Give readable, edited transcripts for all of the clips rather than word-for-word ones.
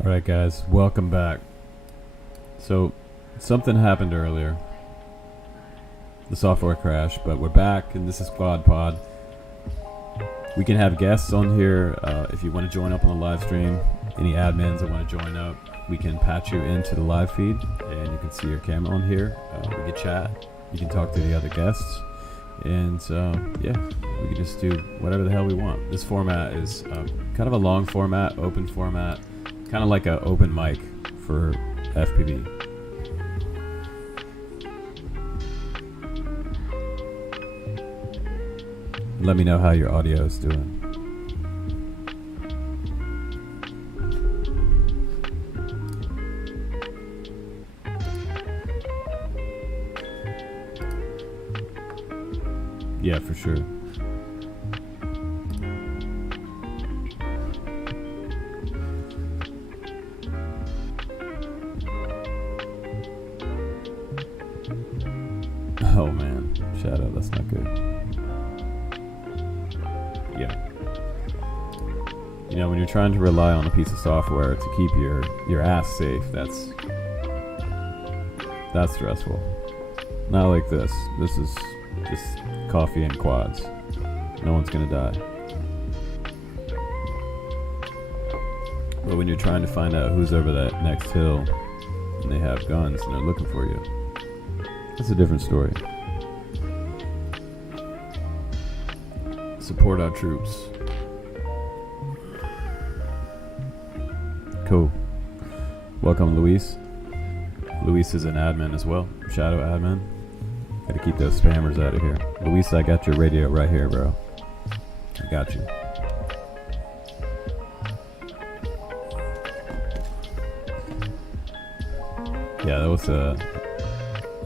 Alright guys, welcome back. So, something happened earlier. The software crashed, but we're back and this is Quad Pod. We can have guests on here if you want to join up on the live stream. Any admins that want to join up, we can patch you into the live feed and you can see your camera on here. We can chat, you can talk to the other guests, and yeah, we can just do whatever the hell we want. This format is kind of a long format, open format. Kind of like an open mic for FPV. Let me know how your audio is doing. Yeah, for sure. Oh man, Shadow, that's not good. Yeah. You know, when you're trying to rely on a piece of software to keep your ass safe, that's stressful. Not like this. This is just coffee and quads. No one's gonna die. But when you're trying to find out who's over that next hill and they have guns and they're looking for you, that's a different story. Support our troops. Cool. Welcome, Luis. Luis is an admin as well. Shadow admin. Gotta keep those spammers out of here. Luis, I got your radio right here, bro. I got you. Yeah, that was a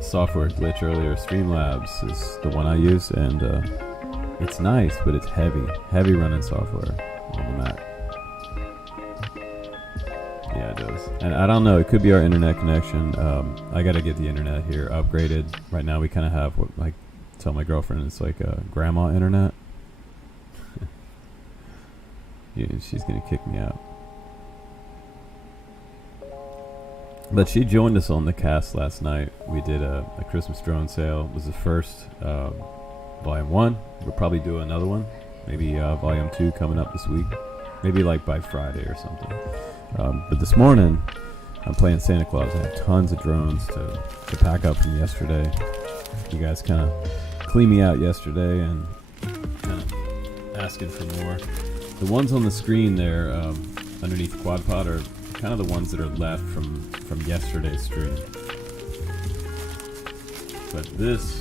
software glitch earlier. Streamlabs is the one I use, and it's nice, but it's heavy running software on the Mac. Yeah, it does. And I don't know, it could be our internet connection. I gotta get the internet here upgraded. Right now we kind of have what I tell my girlfriend, it's like a grandma internet. Yeah, she's gonna kick me out. But she joined us on the cast last night. We did a Christmas drone sale. It was the first volume 1. We'll probably do another one. Maybe volume 2 coming up this week. Maybe like by Friday or something. But this morning, I'm playing Santa Claus. I had tons of drones to pack up from yesterday. You guys kind of cleaned me out yesterday and kind of asking for more. The ones on the screen there underneath Quad Pod are kind of the ones that are left from yesterday's stream. But this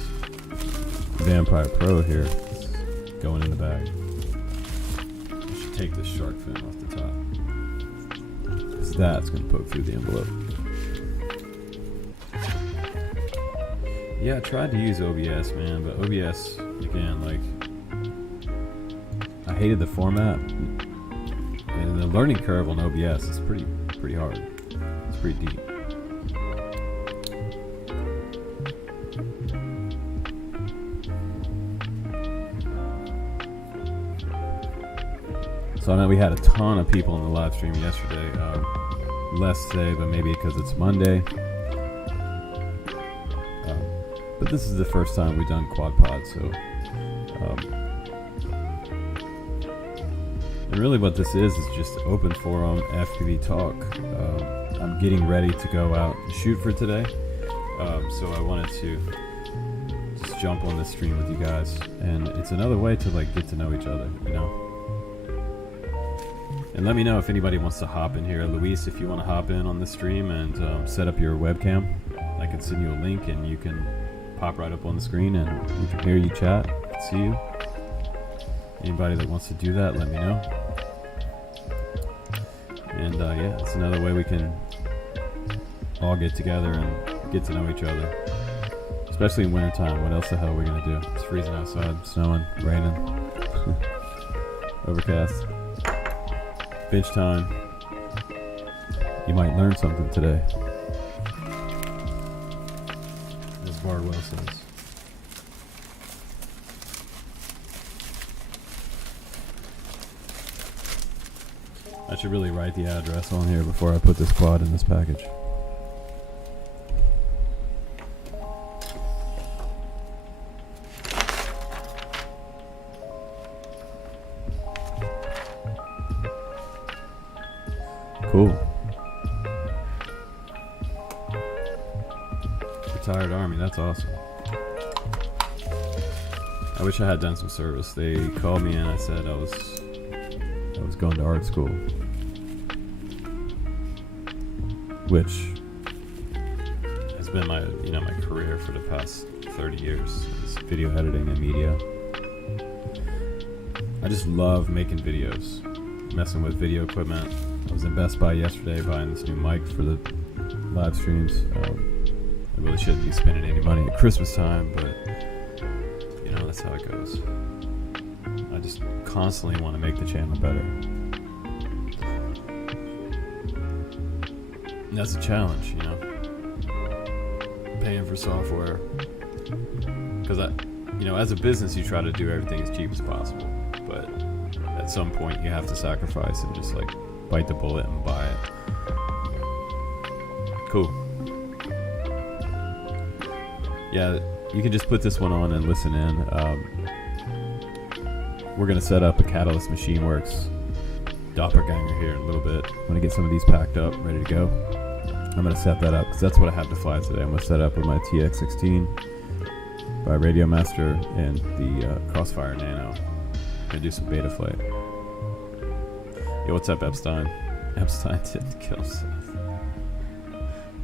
Vampire Pro here is going in the bag. I should take this shark fin off the top, because that's going to poke through the envelope. Yeah, I tried to use OBS, man, but OBS, again, like, I hated the format. And the learning curve on OBS is pretty hard. It's pretty deep. So I know we had a ton of people in the live stream yesterday. Less today, but maybe because it's Monday. But this is the first time we've done Quad Pod, so and really what this is just open forum FPV talk. I'm getting ready to go out and shoot for today. So I wanted to just jump on this stream with you guys, and it's another way to like get to know each other, you know. And let me know if anybody wants to hop in here. Luis, if you want to hop in on this stream and set up your webcam, I can send you a link and you can pop right up on the screen and we can hear you chat, see you. Anybody that wants to do that, let me know. And yeah, it's another way we can all get together and get to know each other. Especially in wintertime. What else the hell are we going to do? It's freezing outside, snowing, raining, overcast. Bench time. You might learn something today. As Bardwell says. I should really write the address on here before I put this quad in this package. Cool. Retired Army, that's awesome. I wish I had done some service. They called me and I said I was going to art school, which has been my my career for the past 30 years, is video editing and media. I just love making videos, messing with video equipment. I was in Best Buy yesterday buying this new mic for the live streams. I really shouldn't be spending any money at Christmas time, but that's how it goes. I just constantly want to make the channel better. And that's a challenge, paying for software. Because as a business, you try to do everything as cheap as possible, but at some point you have to sacrifice and just like bite the bullet and buy it. Cool. Yeah, you can just put this one on and listen in. We're going to set up a Catalyst Machine Works doppelganger here in a little bit. I'm going to get some of these packed up, ready to go. I'm going to set that up because that's what I have to fly today. I'm going to set up with my TX16 by Radio Master and the Crossfire Nano. I'm going to do some betaflight. Yo, what's up, Epstein? Epstein didn't kill himself.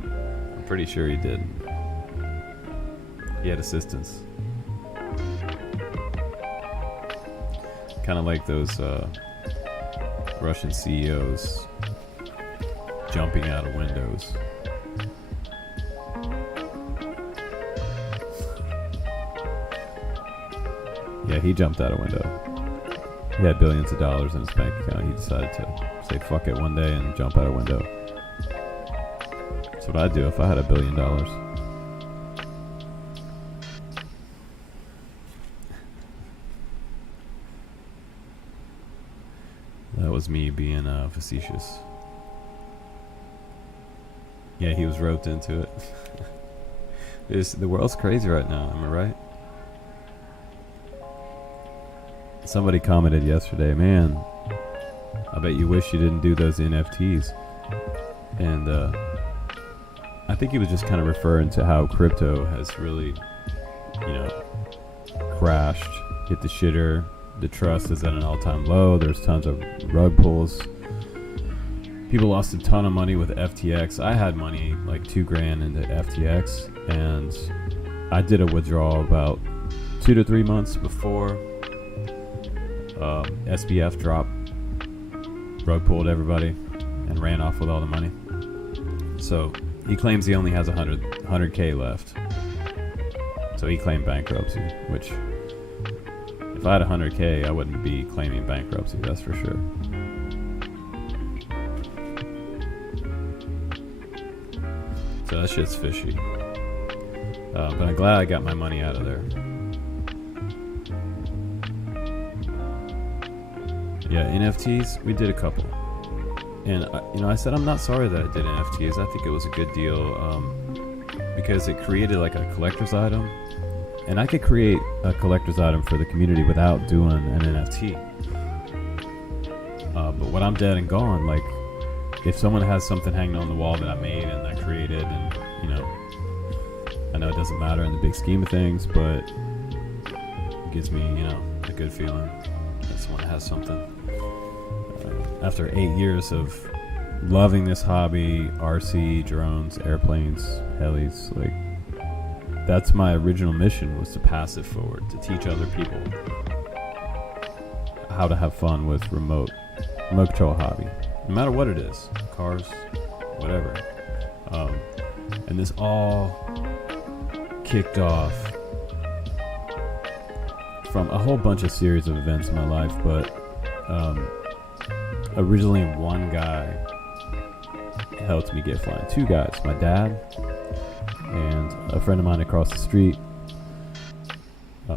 I'm pretty sure he did. He had assistance. Kind of like those Russian CEOs jumping out of windows. Yeah, he jumped out a window. He had billions of dollars in his bank account. He decided to say fuck it one day and jump out a window. That's what I'd do if I had $1 billion. That was me being facetious. Yeah, he was roped into it. The world's crazy right now, am I right? Somebody commented yesterday, man, I bet you wish you didn't do those NFTs. And I think he was just kind of referring to how crypto has really, crashed, hit the shitter. The trust is at an all-time low. There's tons of rug pulls. People lost a ton of money with FTX. I had money, like $2,000 into FTX, and I did a withdrawal about 2 to 3 months before SBF dropped, rug pulled everybody, and ran off with all the money. So he claims he only has 100K left. So he claimed bankruptcy, which, if I had 100K, I wouldn't be claiming bankruptcy, that's for sure. So that shit's fishy. But I'm glad I got my money out of there. Yeah, NFTs, we did a couple. And, I said I'm not sorry that I did NFTs. I think it was a good deal because it created like a collector's item. And I could create a collector's item for the community without doing an NFT. But when I'm dead and gone, like, if someone has something hanging on the wall that I made and I created, and I know it doesn't matter in the big scheme of things, but it gives me, a good feeling that someone has something. After 8 years of loving this hobby, RC, drones, airplanes, helis, like, that's my original mission, was to pass it forward, to teach other people how to have fun with remote control hobby, no matter what it is, cars, whatever. And this all kicked off from a whole bunch of series of events in my life, but originally one guy helped me get flying. Two guys, my dad and a friend of mine across the street,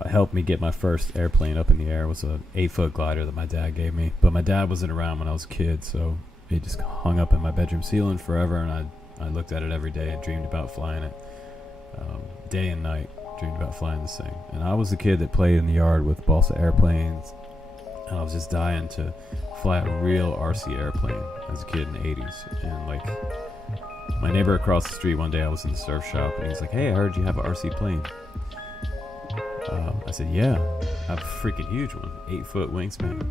helped me get my first airplane up in the air. It was an 8-foot glider that my dad gave me, but my dad wasn't around when I was a kid, so it just hung up in my bedroom ceiling forever, and I looked at it every day and dreamed about flying it. Day and night, dreamed about flying this thing. And I was the kid that played in the yard with balsa airplanes, and I was just dying to fly a real RC airplane as a kid in the 80s. And like, my neighbor across the street, one day I was in the surf shop, and he's like, "Hey, I heard you have an RC plane." I said, "Yeah, I have a freaking huge one, 8-foot wingspan.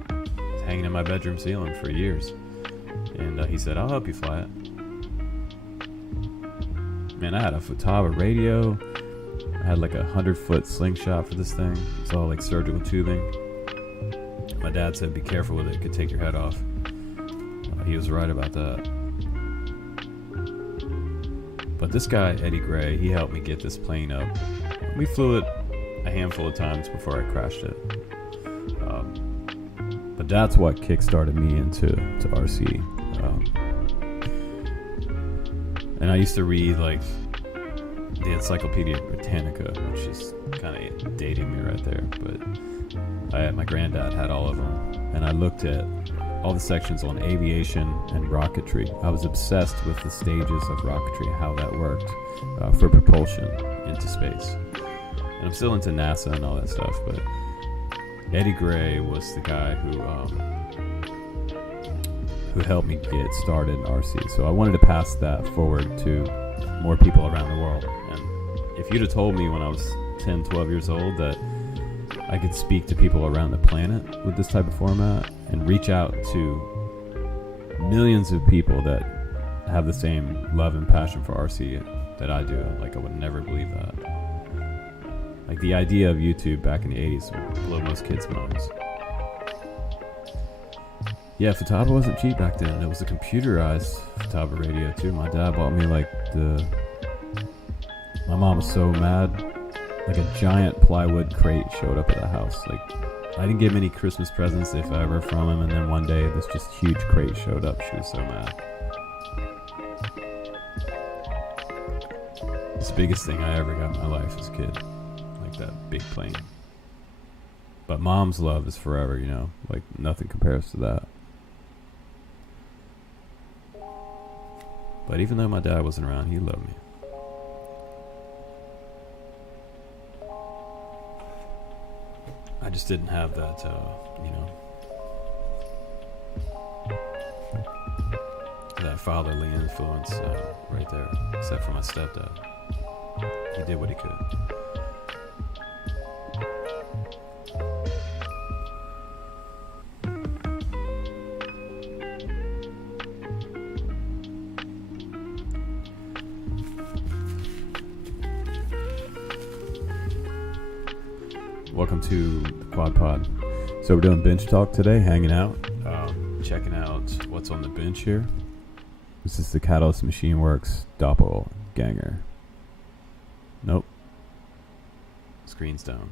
It's hanging in my bedroom ceiling for years." And he said, "I'll help you fly it." Man, I had a Futaba radio. I had like a 100-foot slingshot for this thing. It's all like surgical tubing. My dad said, "Be careful with it. It could take your head off." He was right about that. But this guy, Eddie Gray, he helped me get this plane up. We flew it a handful of times before I crashed it. But that's what kickstarted me into RC. And I used to read like the Encyclopedia Britannica, which is kind of dating me right there. But my granddad had all of them, and I looked at all the sections on aviation and rocketry. I was obsessed with the stages of rocketry, how that worked for propulsion into space. And I'm still into NASA and all that stuff, but Eddie Gray was the guy who helped me get started in RC. So I wanted to pass that forward to more people around the world. And if you'd have told me when I was 10, 12 years old that I could speak to people around the planet with this type of format and reach out to millions of people that have the same love and passion for RC that I do, like, I would never believe that. Like, the idea of YouTube back in the 80s would blow most kids' minds. Yeah, Futaba wasn't cheap back then. It was a computerized Futaba radio too. My dad bought me my mom was so mad. Like, a giant plywood crate showed up at the house. Like, I didn't get many Christmas presents, if ever, from him. And then one day, this just huge crate showed up. She was so mad. It's the biggest thing I ever got in my life as a kid. Like, that big plane. But mom's love is forever, Like, nothing compares to that. But even though my dad wasn't around, he loved me. I just didn't have that, that fatherly influence right there, except for my stepdad. He did what he could. Welcome to the Quad Pod. So we're doing bench talk today, hanging out, checking out what's on the bench here. This is the Catalyst Machine Works Doppelganger. Nope. Screen's down.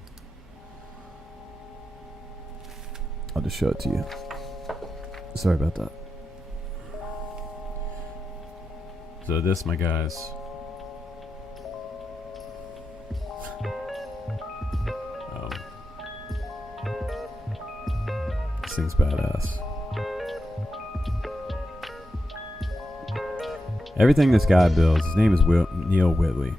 I'll just show it to you. Sorry about that. So this, my guys, this thing's badass. Everything this guy builds, his name is Neil Whitley.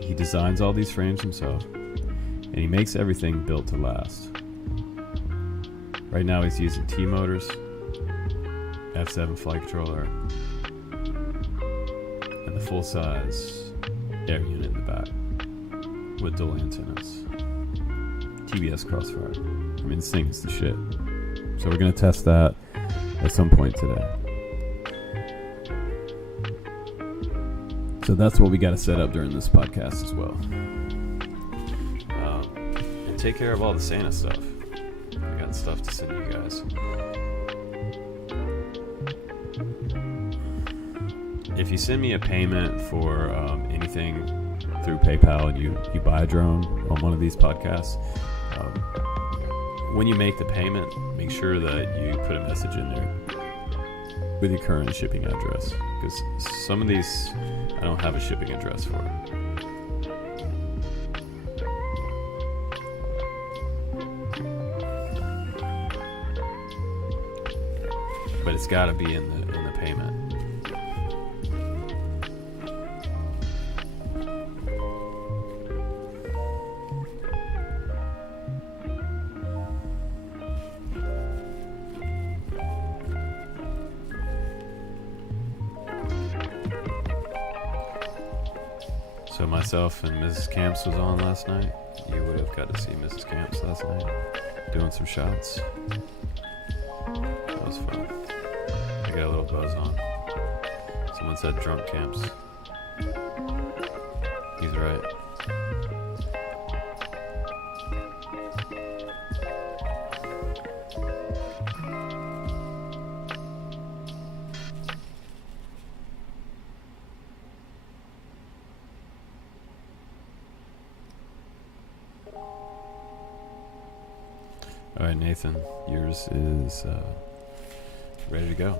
He designs all these frames himself, and he makes everything built to last. Right now he's using T-motors, F7 flight controller, and the full-size air unit in the back with dual antennas. TBS Crossfire. I mean, this thing is the shit. So we're going to test that at some point today. So that's what we got to set up during this podcast as well. And take care of all the Santa stuff. I got stuff to send you guys. If you send me a payment for anything through PayPal and you buy a drone on one of these podcasts, when you make the payment, make sure that you put a message in there with your current shipping address, because some of these I don't have a shipping address for. But it's got to be in the payment. So myself and Mrs. Camps was on last night. You would have got to see Mrs. Camps last night doing some shots. That was fun. I got a little buzz on. Someone said drunk camps. He's right. All right, Nathan, yours is ready to go.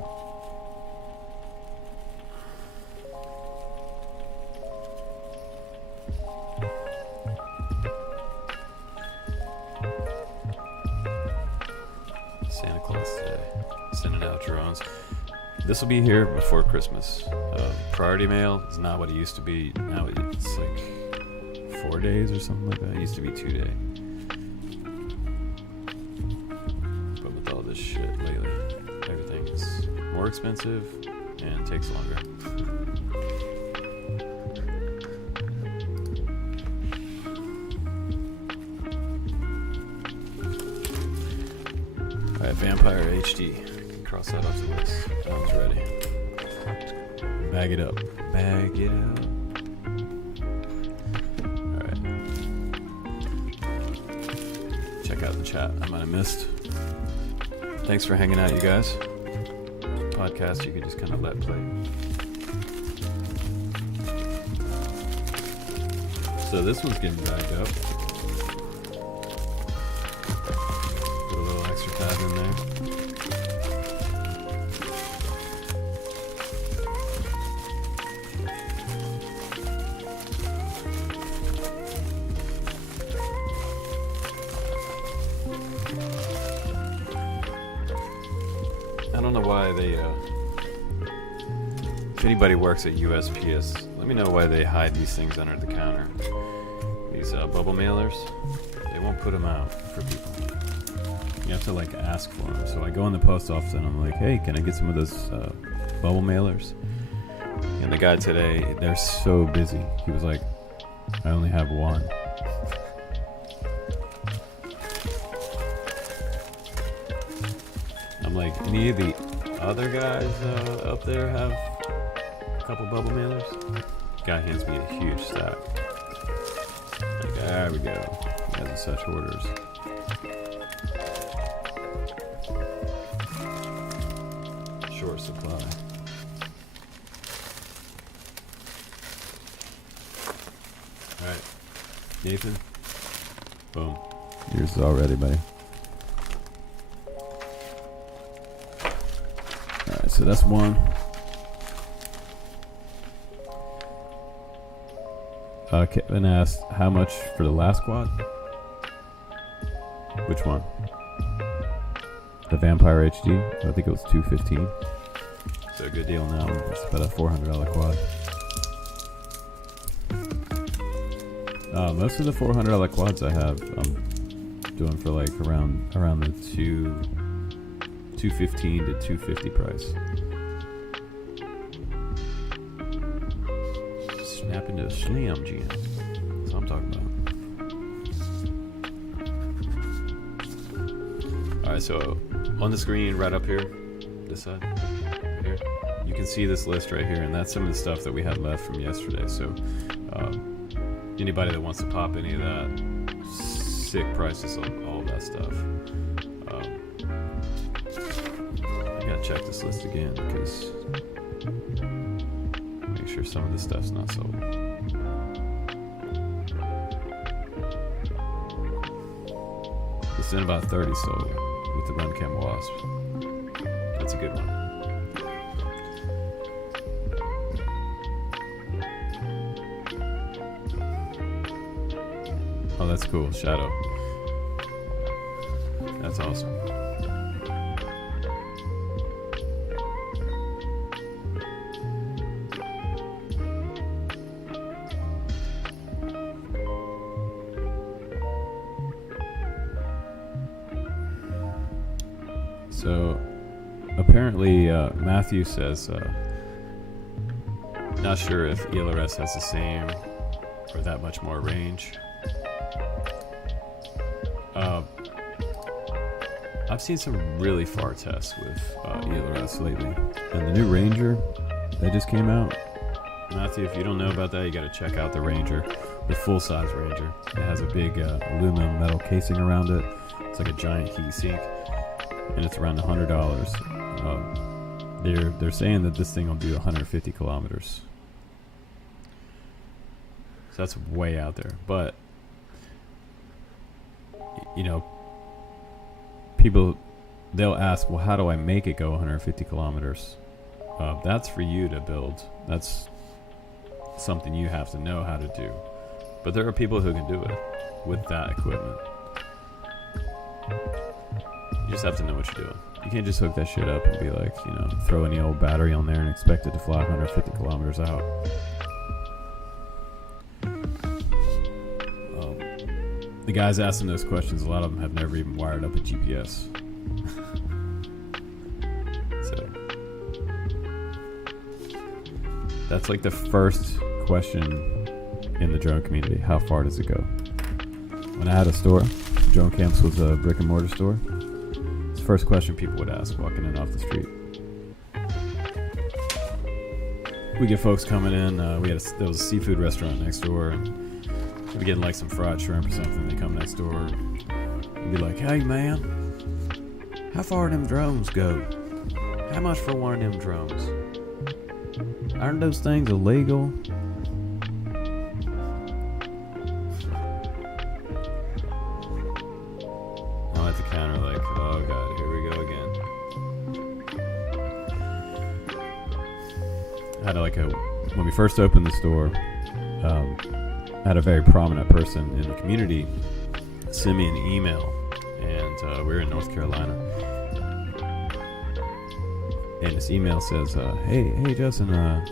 Santa Claus today, sending out drones. This will be here before Christmas. Priority mail is not what it used to be. Now it's like 4 days or something like that. It used to be 2 days. This shit lately, everything's more expensive and takes longer. Alright, Vampire HD, cross that off the list. That one's ready. Bag it up. Bag it up. Alright, check out the chat I might have missed. Thanks for hanging out, you guys. Podcast you can just kind of let play. So this one's getting bagged up. Put a little extra tab in there. I don't know why they, if anybody works at USPS, let me know why they hide these things under the counter. These bubble mailers, they won't put them out for people. You have to like ask for them. So I go in the post office and I'm like, hey, can I get some of those bubble mailers? And the guy today, they're so busy. He was like, I only have one. I'm like, any of the other guys up there have a couple bubble mailers? Guy hands me a huge stack. Like, there we go. He has such orders. Short supply. Alright. Nathan? Boom. Yours is all ready, buddy. Alright, so that's one. Kevin asked, how much for the last quad? Which one? The Vampire HD? I think it was $215. So a good deal now. It's about a $400 quad. Most of the $400 quads I have, I'm doing for like around the 215 to 250 price. Snap into a Slim Jim. That's what I'm talking about. Alright, so on the screen right up here, this side, here, you can see this list right here, and that's some of the stuff that we had left from yesterday. So anybody that wants to pop any of that, sick prices on all of that stuff. I gotta check this list again because make sure some of this stuff's not sold. It's in about 30 sold with the Runcam Wasp. That's a good one. Oh, that's cool. Shadow. That's awesome. So, apparently, Matthew says, not sure if ELRS has the same or that much more range. I've seen some really far tests with ELRS lately. And the new Ranger that just came out, Matthew, if you don't know about that, you got to check out the Ranger, the full-size Ranger. It has a big aluminum metal casing around it. It's like a giant heat sink, and it's around $100. They're saying that this thing will do 150 kilometers. So that's way out there. But, you know, people, they'll ask, well, how do I make it go 150 kilometers? That's for you to build. That's something you have to know how to do. But there are people who can do it with that equipment. You just have to know what you're doing. You can't just hook that shit up and be like, you know, throw any old battery on there and expect it to fly 150 kilometers out. The guys asking those questions, a lot of them have never even wired up a GPS. So that's like the first question in the drone community. How far does it go? When I had a store, Drone Camps was a brick and mortar store. It's the first question people would ask walking in off the street. We get folks coming in. There was a seafood restaurant next door, and we're getting like some fried shrimp or something. They come next door and be like, "Hey man, how far do them drones go? How much for one of them drones? Aren't those things illegal?" I'm at the counter like, oh god, here we go again. I had when we first opened the store, I had a very prominent person in the community send me an email, and we're in North Carolina. And this email says, hey Justin, I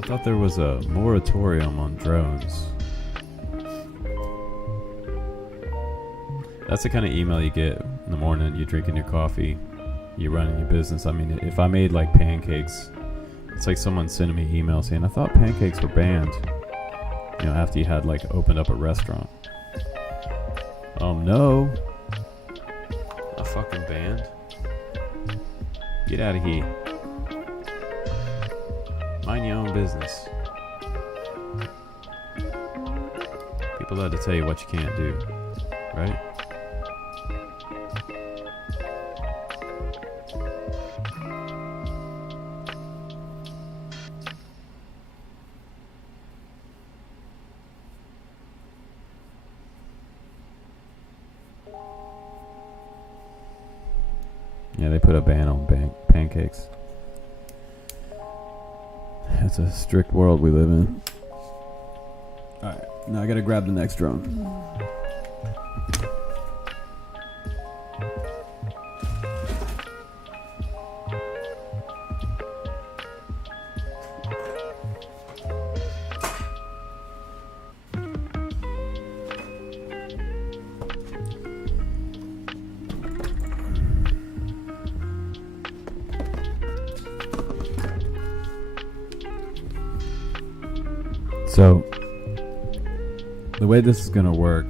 thought there was a moratorium on drones. That's the kind of email you get in the morning. You're drinking your coffee, you're running your business. I mean, if I made like pancakes, it's like someone sending me an email saying, I thought pancakes were banned. You know, after you had like opened up a restaurant. No. A fucking band. Get out of here. Mind your own business. People love to tell you what you can't do, right? Yeah, they put a ban on pancakes. It's a strict world we live in. Alright, now I gotta grab the next drone. So the way this is going to work,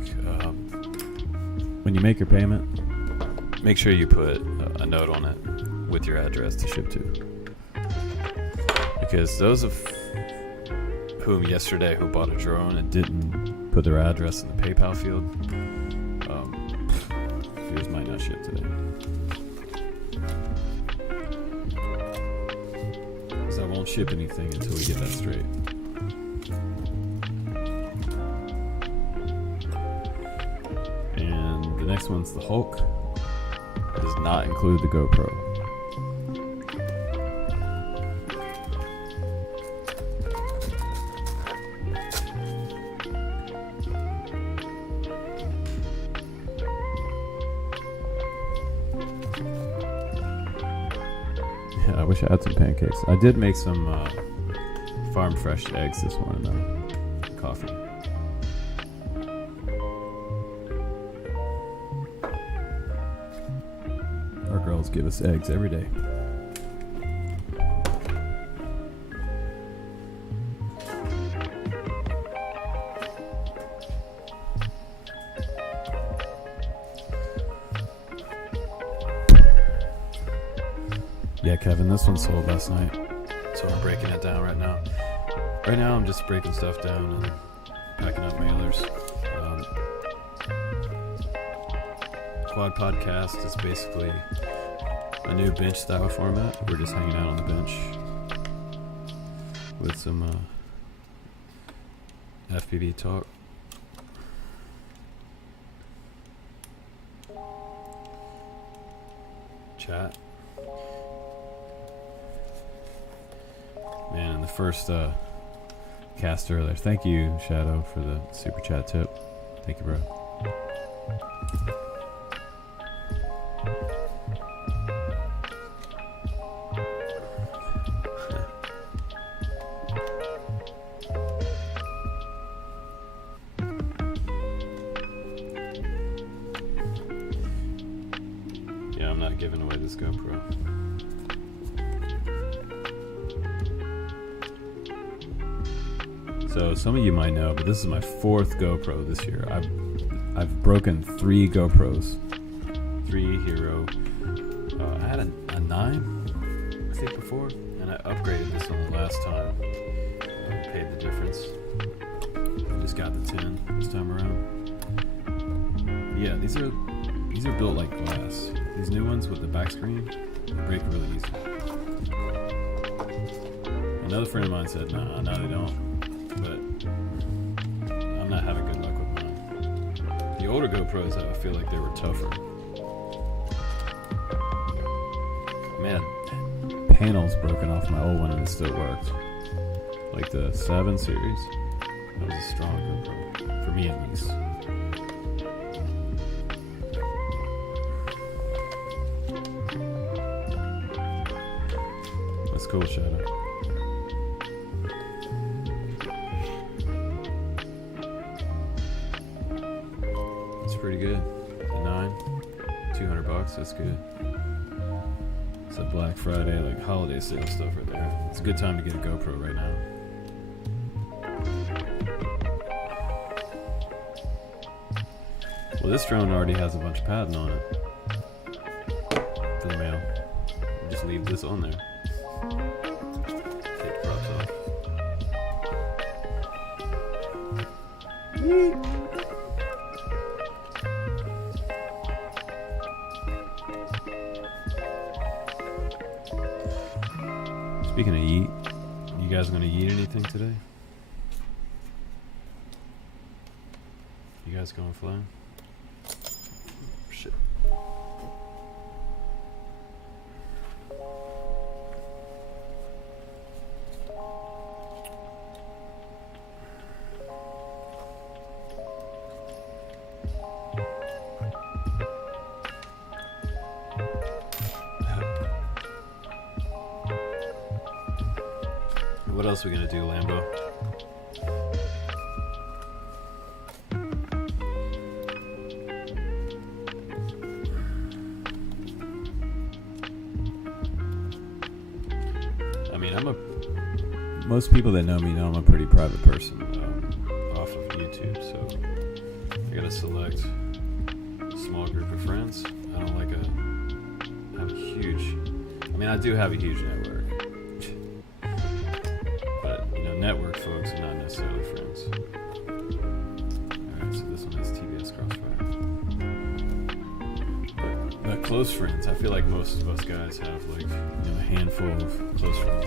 when you make your payment, make sure you put a note on it with your address to ship to. Because those of whom yesterday who bought a drone and didn't put their address in the PayPal field, yours might not ship today. Because I won't ship anything until we get that straight. And the next one's the Hulk. Does not include the GoPro. Yeah, I wish I had some pancakes. I did make some farm fresh eggs this morning though. Coffee. Our girls give us eggs every day. Yeah, Kevin, this one sold last night, so we're breaking it down right now. Right now, I'm just breaking stuff down and packing up mailers. Quad Podcast is basically a new bench style format. We're just hanging out on the bench with some FPV talk. Chat. Man, and the first cast earlier. Thank you, Shadow, for the super chat tip. Thank you, bro. Yeah, I'm not giving away this GoPro. So some of you might know, but this is my 4th GoPro this year. I've broken 3 GoPros, 3 Hero. I had a 9, I think, before, and I upgraded this one the last time. Paid the difference. I just got the 10 this time around. Yeah, these are built like glass. These new ones with the back screen, they break really easy. Another friend of mine said, no, they don't. But I'm not having good luck with mine. The older GoPros, I feel like they were tougher. Man, panels broken off my old one and it still worked. Like the 7 series, that was a strong GoPro, for me at least. That's cool, Shadow. Pretty good. The 9, $200. That's good. It's a Black Friday, like holiday sale stuff right there. It's a good time to get a GoPro right now. Well, this drone already has a bunch of padding on it for the mail. Just leave this on there. Take the props off. Yeet. Speaking of yeet, you guys gonna yeet anything today? You guys going flying? Shit. What else are we gonna do, Lambo? I mean, most people that know me know I'm a pretty private person. YouTube, so I gotta select a small group of friends. I don't like have a huge. I mean, I do have a huge network, but you know, network folks are not necessarily friends. All right, so this one has TBS Crossfire. But close friends, I feel like most of us guys have like, you know, a handful of close friends.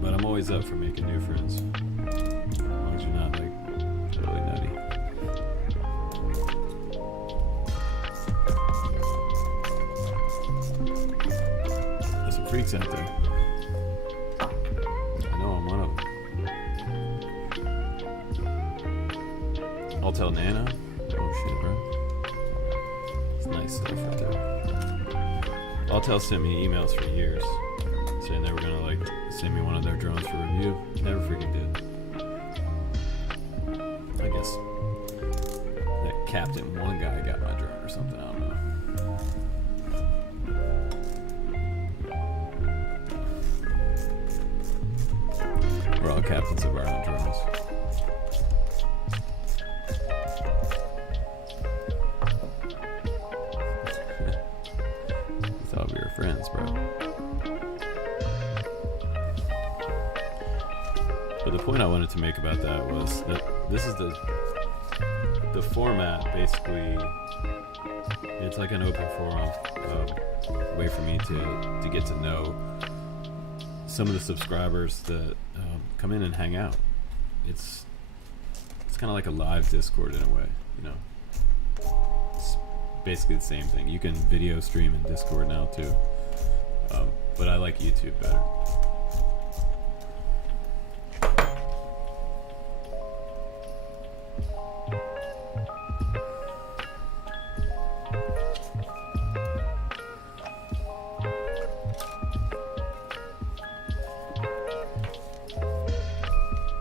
But I'm always up for making new friends, as long as you're not like totally nutty. There's some freaks out there. I know I'm one of them. I'll tell Nana. Oh shit, bro. It's nice stuff right there. I'll tell sent me emails for years saying they were gonna like send me one of their drones for review. Never freaking did. I guess that Captain one guy got my drone or something. I don't know. We're all captains of our own drones. We thought we were friends, bro. But the point I wanted to make about that was that this is the format. Basically, it's like an open forum, way for me to get to know some of the subscribers that come in and hang out. It's kind of like a live Discord in a way, you know. It's basically the same thing. You can video stream in Discord now too, but I like YouTube better.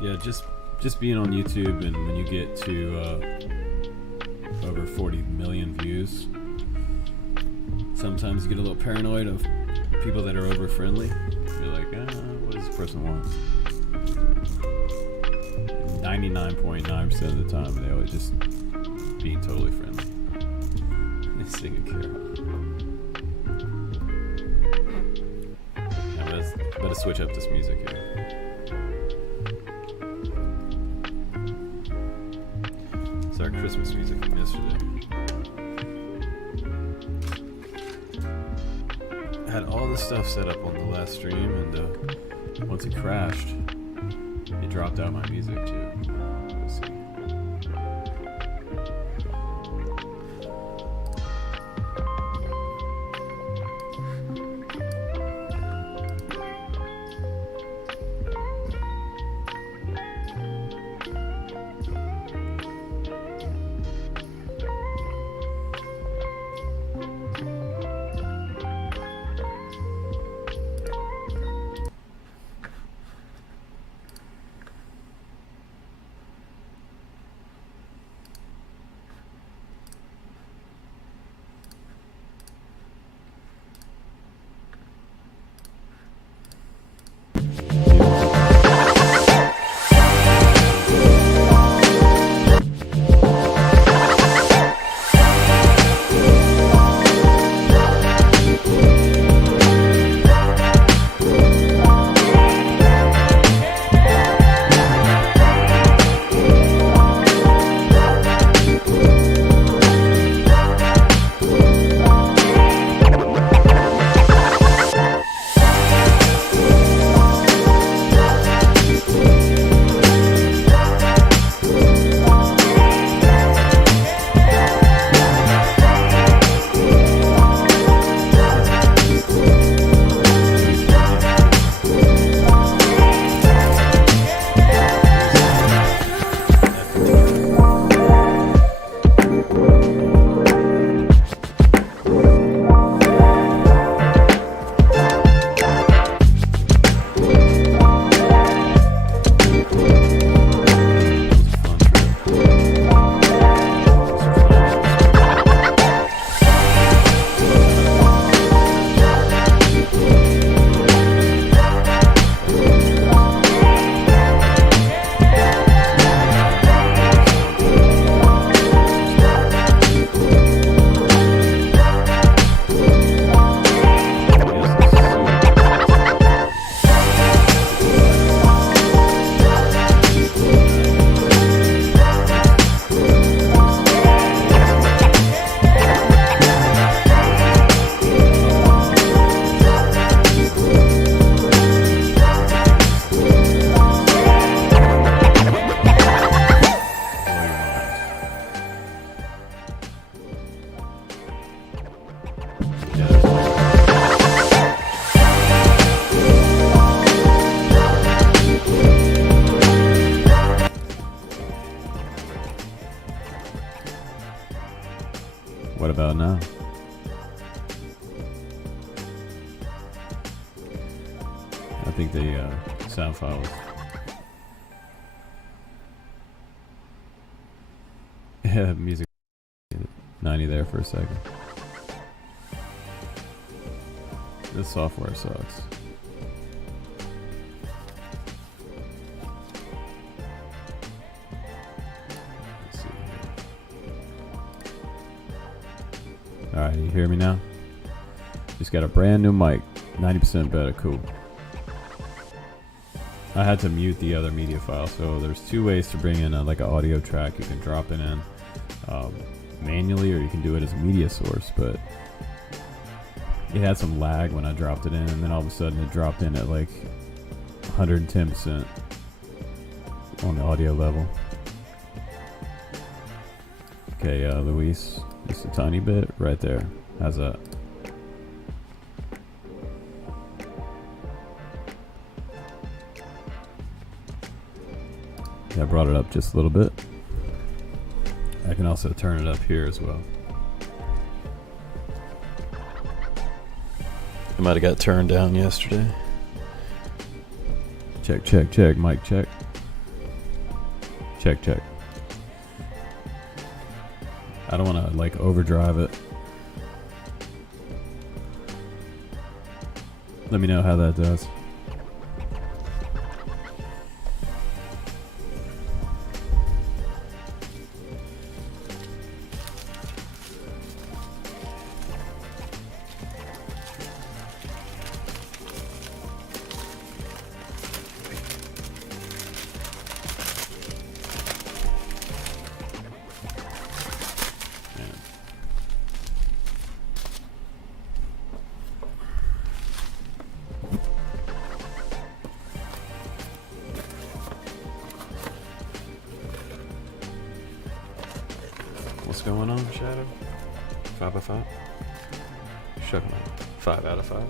Yeah, just being on YouTube, and when you get to over 40 million views, sometimes you get a little paranoid of people that are over friendly. You're like, what does this person want? 99.9% of the time, they always just being totally friendly. They sing a carol. Now let's switch up this music here. It's our Christmas music from yesterday. I had all this stuff set up on the last stream, and once it crashed, it dropped out my music too. Let's see. What about now? I think the sound file was... Yeah, music 90 there for a second. This software sucks. Let's see here. Alright, you hear me now? Just got a brand new mic. 90% better, cool. I had to mute the other media file, so there's two ways to bring in like an audio track. You can drop it in manually, or you can do it as a media source, but it had some lag when I dropped it in, and then all of a sudden it dropped in at like 110% on the audio level. Okay, Luis, just a tiny bit right there. How's that? Yeah, I brought it up just a little bit. I can also turn it up here as well. It might have got turned down yesterday. Check, check, check. Mic check. Check, check. I don't want to like overdrive it. Let me know how that does. What's going on, Shadow? 5 by 5? Shut up. 5 out of 5.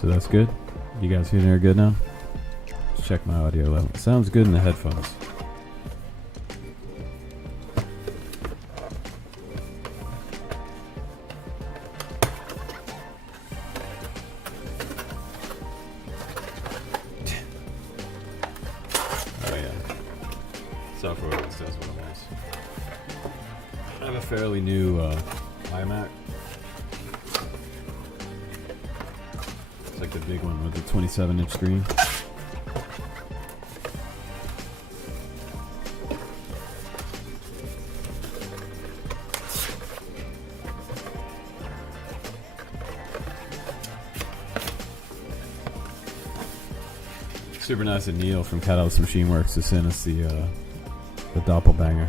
So that's good. You guys hearing her good now? Let's check my audio level. It sounds good in the headphones. Oh yeah. Software always does what it wants. I have a fairly new iMac. Like the big one with the 27-inch screen. Super nice of Neil from Catalyst Machine Works to send us the doppelbanger.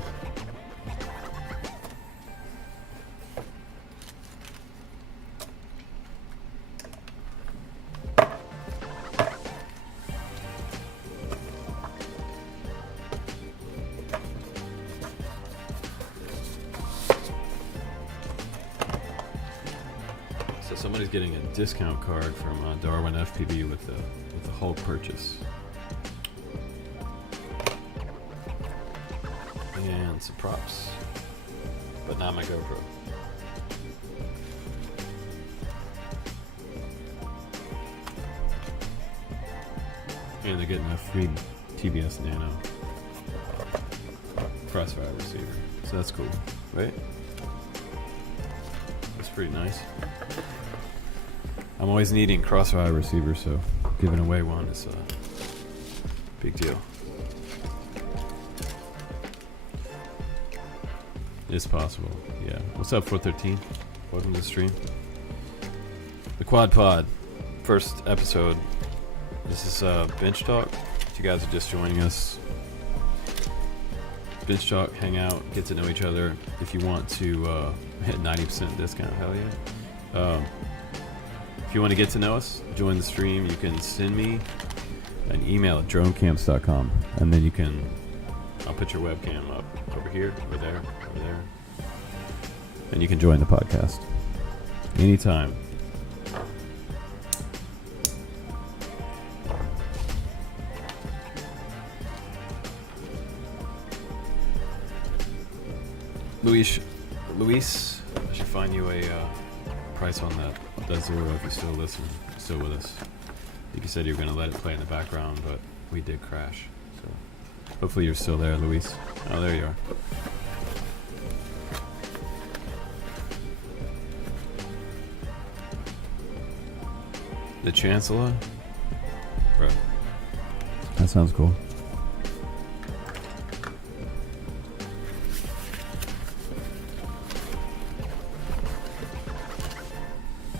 So somebody's getting a discount card from Darwin FPV with the Hulk purchase. And some props, but not my GoPro. And they're getting a free TBS Nano crossfire receiver, so that's cool, right? That's pretty nice. I'm always needing crossfire receivers, so giving away one is a big deal. It's possible, yeah. What's up, 413? Welcome to the stream. The Quad Pod, first episode. This is Bench Talk. If you guys are just joining us, Bench talk, hang out, get to know each other. If you want to hit 90% discount, hell yeah. If you want to get to know us, join the stream, you can send me an email at dronecamps.com, and then I'll put your webcam up over here, over there, and you can join the podcast anytime. Luis, I should find you a price on that Zero if you're still with us. I think you said you were going to let it play in the background, but we did crash. So hopefully you're still there, Luis. Oh, there you are. The Chancellor? Bro. That sounds cool.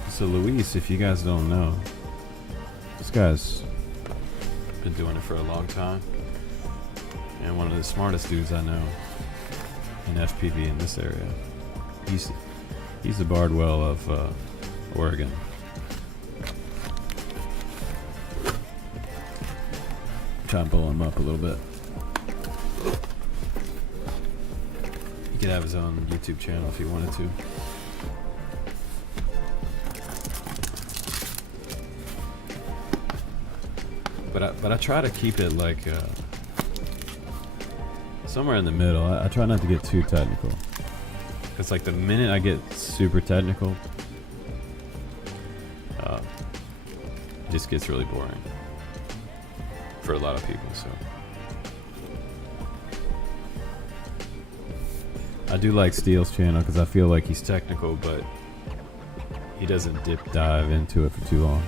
So Luis, if you guys don't know, this guy's been doing it for a long time, and one of the smartest dudes I know in FPV in this area. He's the Bardwell of Oregon. Try and blow him up a little bit. He could have his own YouTube channel if he wanted to. But I try to keep it like somewhere in the middle. I try not to get too technical. Because like the minute I get super technical, it just gets really boring for a lot of people. So I do like Steele's channel because I feel like he's technical, but he doesn't dive into it for too long.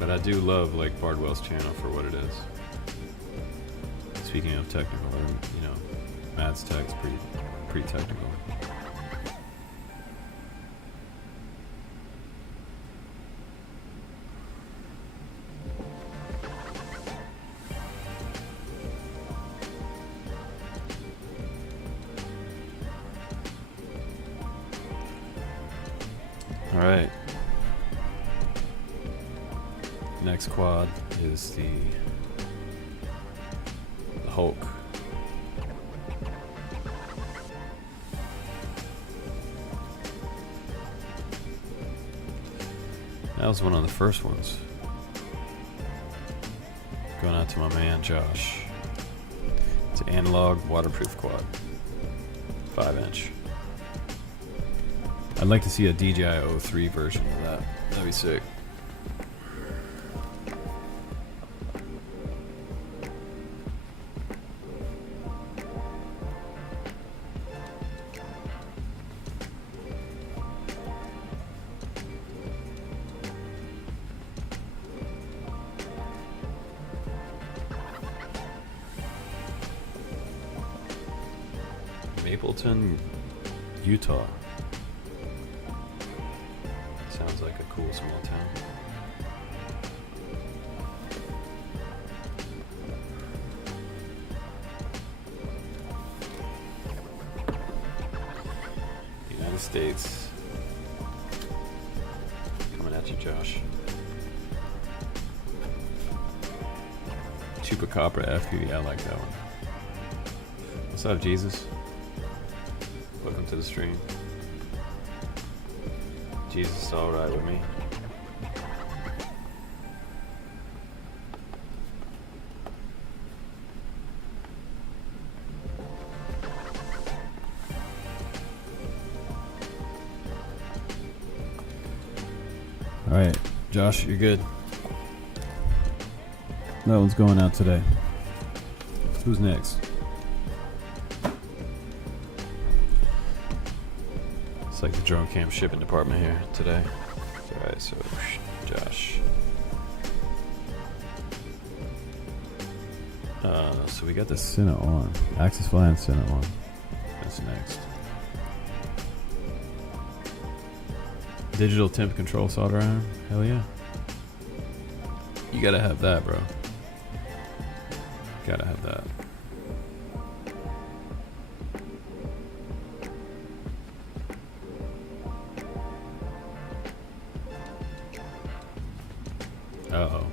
But I do love like Bardwell's channel for what it is. Speaking of technical, Matt's tech's pretty technical. All right. Next quad is the Hulk. That was one of the first ones. Going out to my man Josh. It's an analog waterproof quad, 5-inch. I'd like to see a DJI 03 version of that. That'd be sick. Mapleton, Utah. Sounds like a cool small town. United States. Coming at you, Josh. Chupacabra FPV, I like that one. What's up, Jesus? Welcome to the stream. Jesus is alright with me. Alright, Josh, you're good. That one's going out today. Who's next? It's like the drone cam shipping department here today. Alright, so Josh. So we got the Senna on. Axis Fly and Senna on. That's next. Digital temp control solder iron. Hell yeah. You gotta have that, bro. Gotta have that. Uh-oh.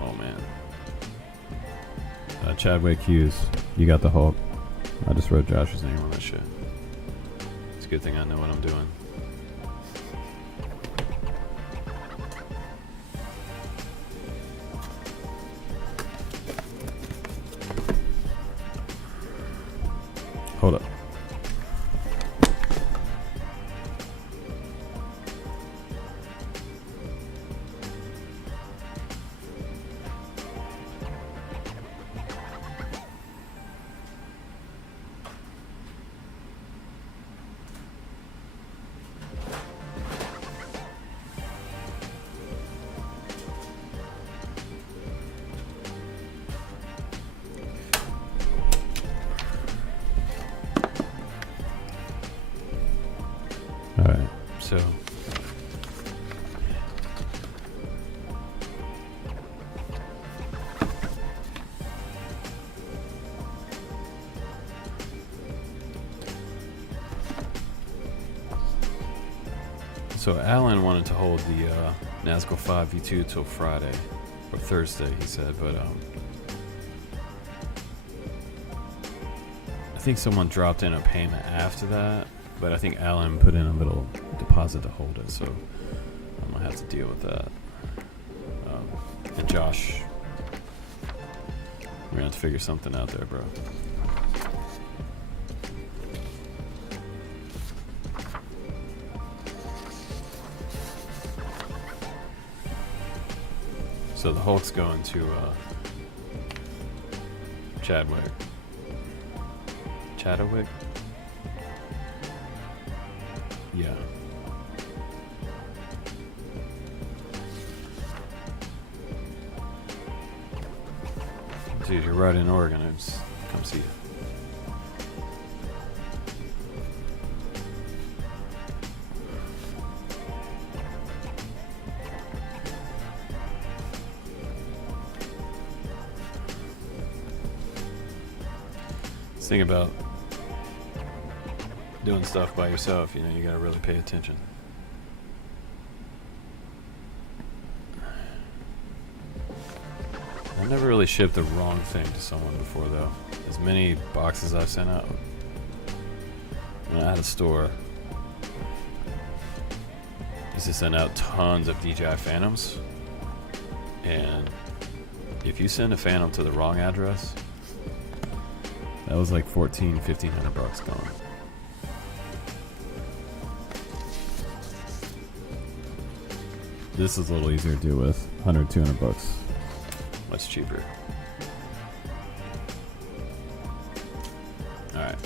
Oh man. Chadwick Hughes, you got the Hulk. I just wrote Josh's name on that shit. It's a good thing I know what I'm doing. Hold up. Alright, so Alan wanted to hold the Nazgul 5 V2 till Friday or Thursday, he said, but I think someone dropped in a payment after that. But I think Alan put in a little deposit to hold it, so I'm gonna have to deal with that. And Josh, we're gonna have to figure something out there, bro. So the Hulk's going to Chadwick. Yeah. Dude, you're right in Oregon. I'll just come see you. Just think about doing stuff by yourself, you know, you gotta really pay attention. I never really shipped the wrong thing to someone before, though. As many boxes I've sent out, when I had a store, I used to send out tons of DJI Phantoms, and if you send a Phantom to the wrong address, that was like $1,500 gone. This is a little easier to deal with. $100-200. Much cheaper. Alright.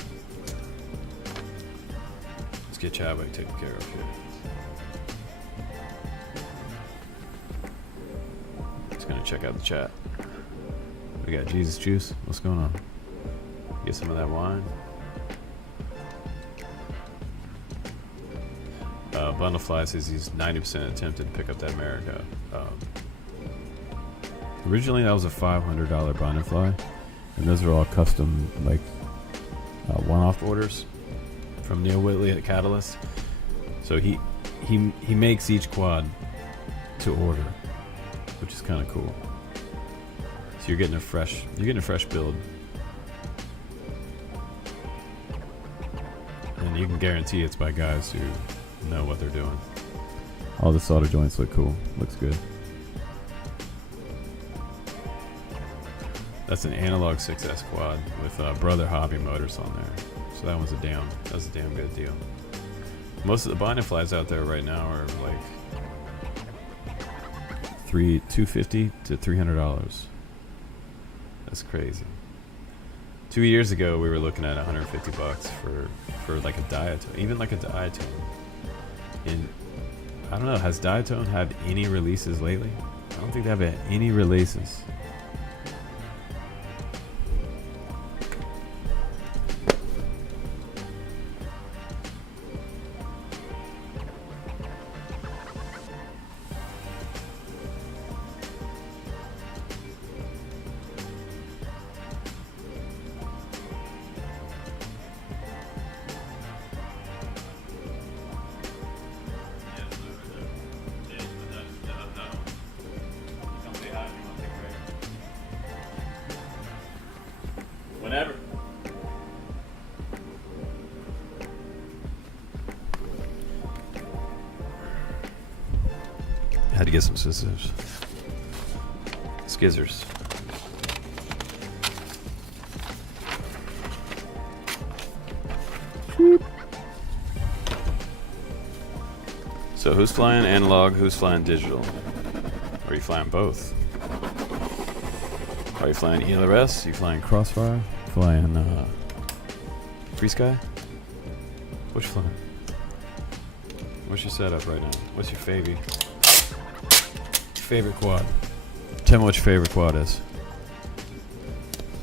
Let's get Chadwick taken care of here. Just gonna check out the chat. We got Jesus Juice. What's going on? Get some of that wine. Bundlefly says he's 90% attempted to pick up that America. Originally that was a $500 Bundlefly, and those are all custom, like one-off orders from Neil Whitley at Catalyst. So he makes each quad to order, which is kind of cool. So you're getting a fresh build, and you can guarantee it's by guys who know what they're doing. All the solder joints look cool. Looks good. That's an analog 6S quad with Brother Hobby motors on there. So that was a damn good deal. Most of the binding flies out there right now are like $250 to $300. That's crazy. 2 years ago, we were looking at $150 for like a diatone, even like a diatone. And I don't know. Has Diatone had any releases lately? I don't think they have had any releases. Whenever. Had to get some scissors. Skizzers. So who's flying analog, who's flying digital? Or are you flying both? Are you flying ELRS? Are you flying Crossfire? Flying Free Sky? What you flying? What's your setup right now? What's your favorite quad? Tell me what your favorite quad is.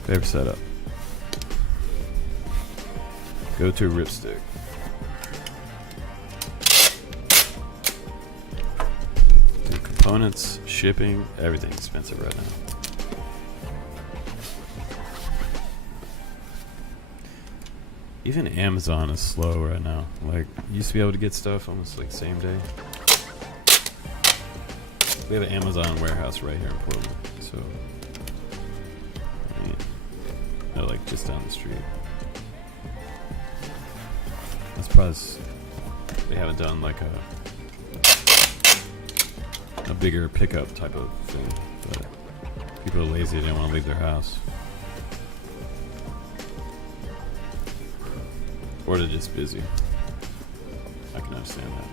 Favorite setup. Go to ripstick. Components, shipping, everything's expensive right now. Even Amazon is slow right now. Like, you used to be able to get stuff almost like same day. We have an Amazon warehouse right here in Portland, so I mean, they're like just down the street. That's probably they haven't done like a bigger pickup type of thing, but people are lazy, they don't want to leave their house. Or they're just busy. I can understand that.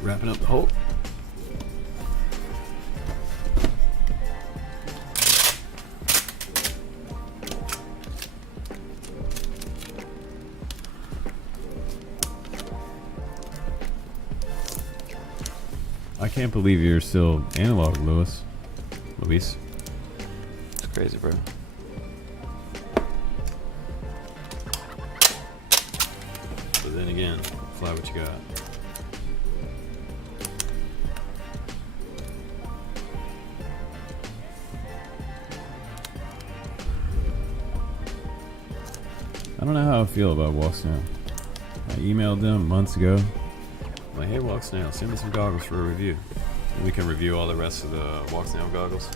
Wrapping up the hole. I can't believe you're still analog, Luis. It's crazy, bro. But then again, fly what you got. I don't know how I feel about Walk Snail. I emailed them months ago. I'm like, hey, Walk Snail, send me some goggles for a review. We can review all the rest of the Walk Snail goggles.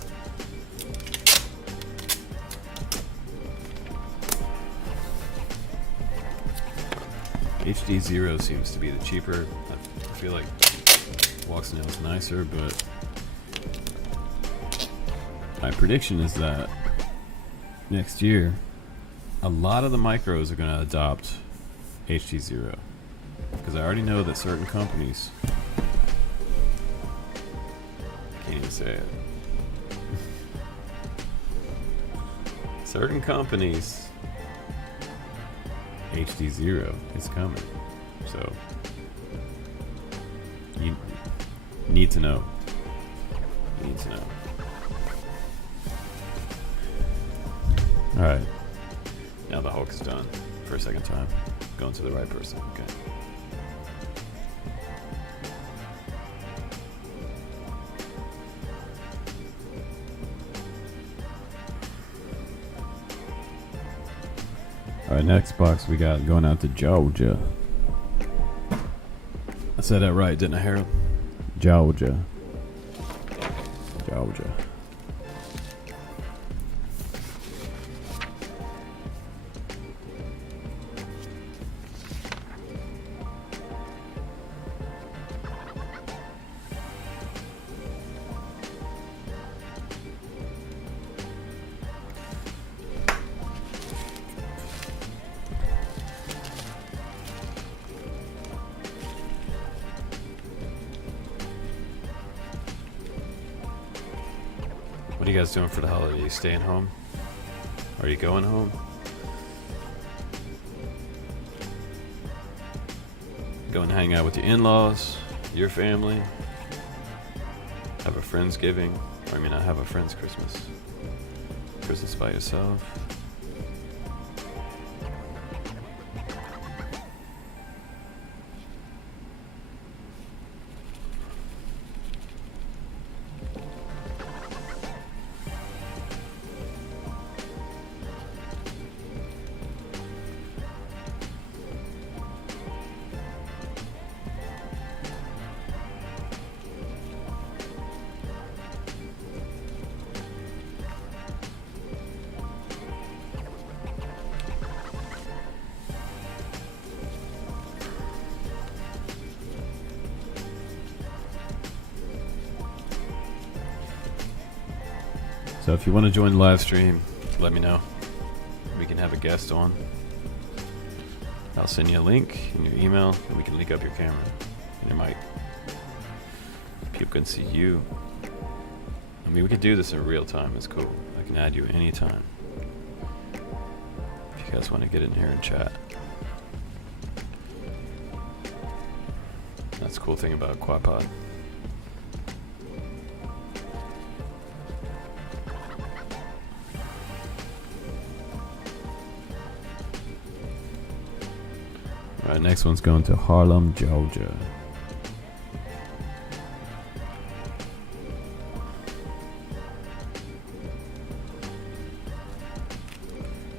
HD Zero seems to be the cheaper. I feel like Walk Snail is nicer, but my prediction is that next year a lot of the micros are going to adopt HD Zero, because I already know that certain companies, can't even say it. Certain companies, HD Zero is coming. So you need to know. You need to know. Alright. Now the Hulk is done for a second time. Going to the right person. Okay. Alright, next box we got going out to Georgia. I said that right, didn't I, Harold? Georgia. Georgia. What are you guys doing for the holiday? Are you staying home? Are you going home? Go and hang out with your in-laws, your family. Have a Friendsgiving. Or I mean, not have a Friends Christmas. Christmas by yourself. So if you want to join the live stream, let me know. We can have a guest on. I'll send you a link in your email and we can link up your camera and your mic. People can see you. I mean, we could do this in real time. It's cool. I can add you anytime. If you guys want to get in here and chat. That's the cool thing about Quadpod. Alright, next one's going to Harlem, Georgia.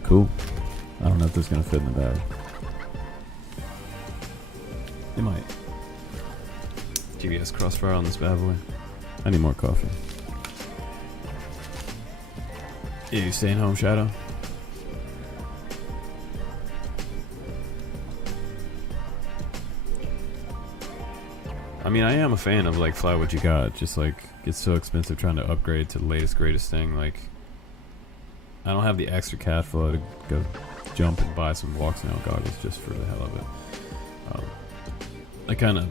Cool. I don't know if this is going to fit in the bag. It might. TBS crossfire on this bad boy. I need more coffee. Are you staying home, Shadow? I mean, I am a fan of like fly what you got. Just like it's so expensive trying to upgrade to the latest greatest thing. Like I don't have the extra cash flow to go jump and buy some walk snail goggles just for the hell of it. I kind of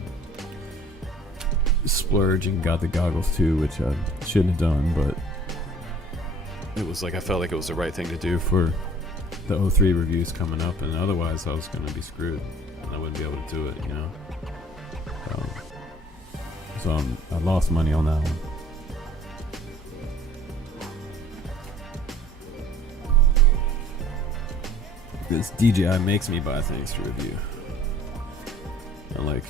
splurged and got the goggles too, which I shouldn't have done, but it was like I felt like it was the right thing to do for the 03 reviews coming up, and otherwise I was going to be screwed and I wouldn't be able to do it, you know. So I lost money on that one. This DJI makes me buy things to review. Unlike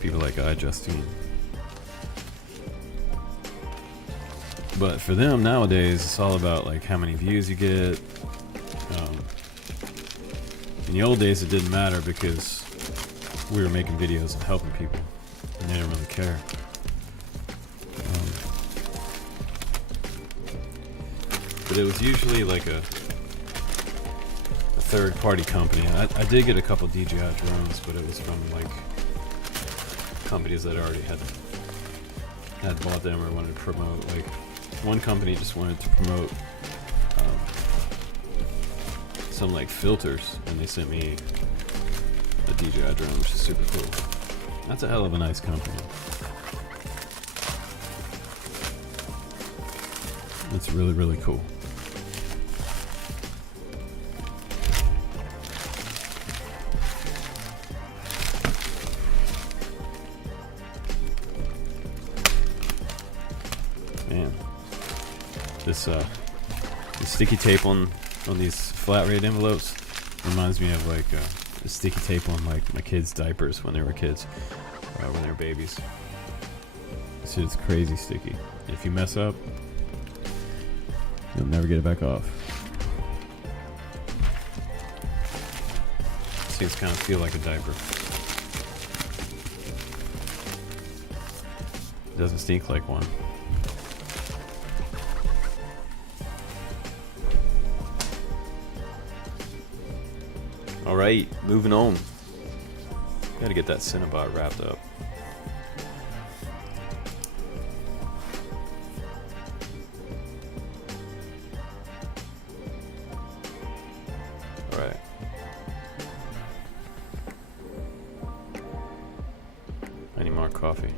people like Justine. But for them nowadays, it's all about like how many views you get. In the old days, it didn't matter because we were making videos and helping people, and they didn't really care. But it was usually like a third-party company. I did get a couple DJI drones, but it was from like companies that already had bought them or wanted to promote. Like one company just wanted to promote some like filters, and they sent me a DJI drone, which is super cool. That's a hell of a nice company. It's really, really cool. Man, this sticky tape on these flat rate envelopes reminds me of like the sticky tape on like my kids' diapers when they were kids, when they were babies. This shit's crazy sticky. If you mess up, you'll never get it back off. These kind of feel like a diaper. It doesn't stink like one. Alright, moving on. Gotta get that Cinnabot wrapped up. Alright. I need more coffee.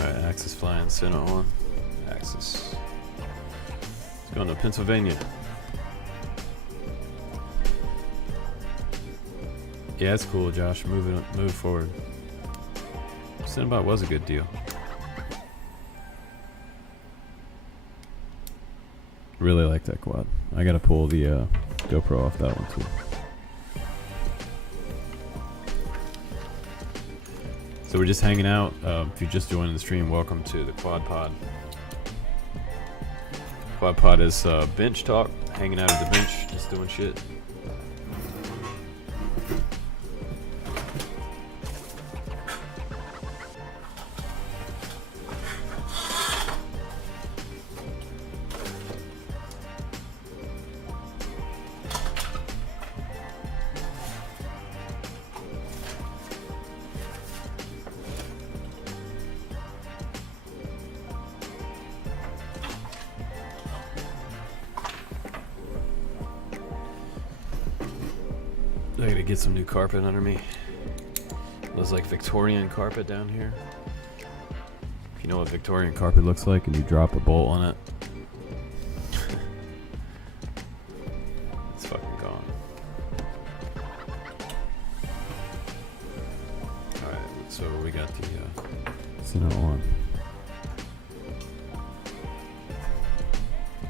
Alright, Axis flying center on. Axis. Let's go to Pennsylvania. Yeah, it's cool, Josh. Move forward. Cinnabot was a good deal. Really like that quad. I gotta pull the GoPro off that one too. So we're just hanging out. If you're just joining the stream, welcome to the Quad Pod. Quad Pod is bench talk, hanging out at the bench, just doing shit. I gotta get some new carpet under me. There's like Victorian carpet down here. If you know what Victorian carpet looks like and you drop a bolt on it, it's fucking gone. Alright, so we got the center on.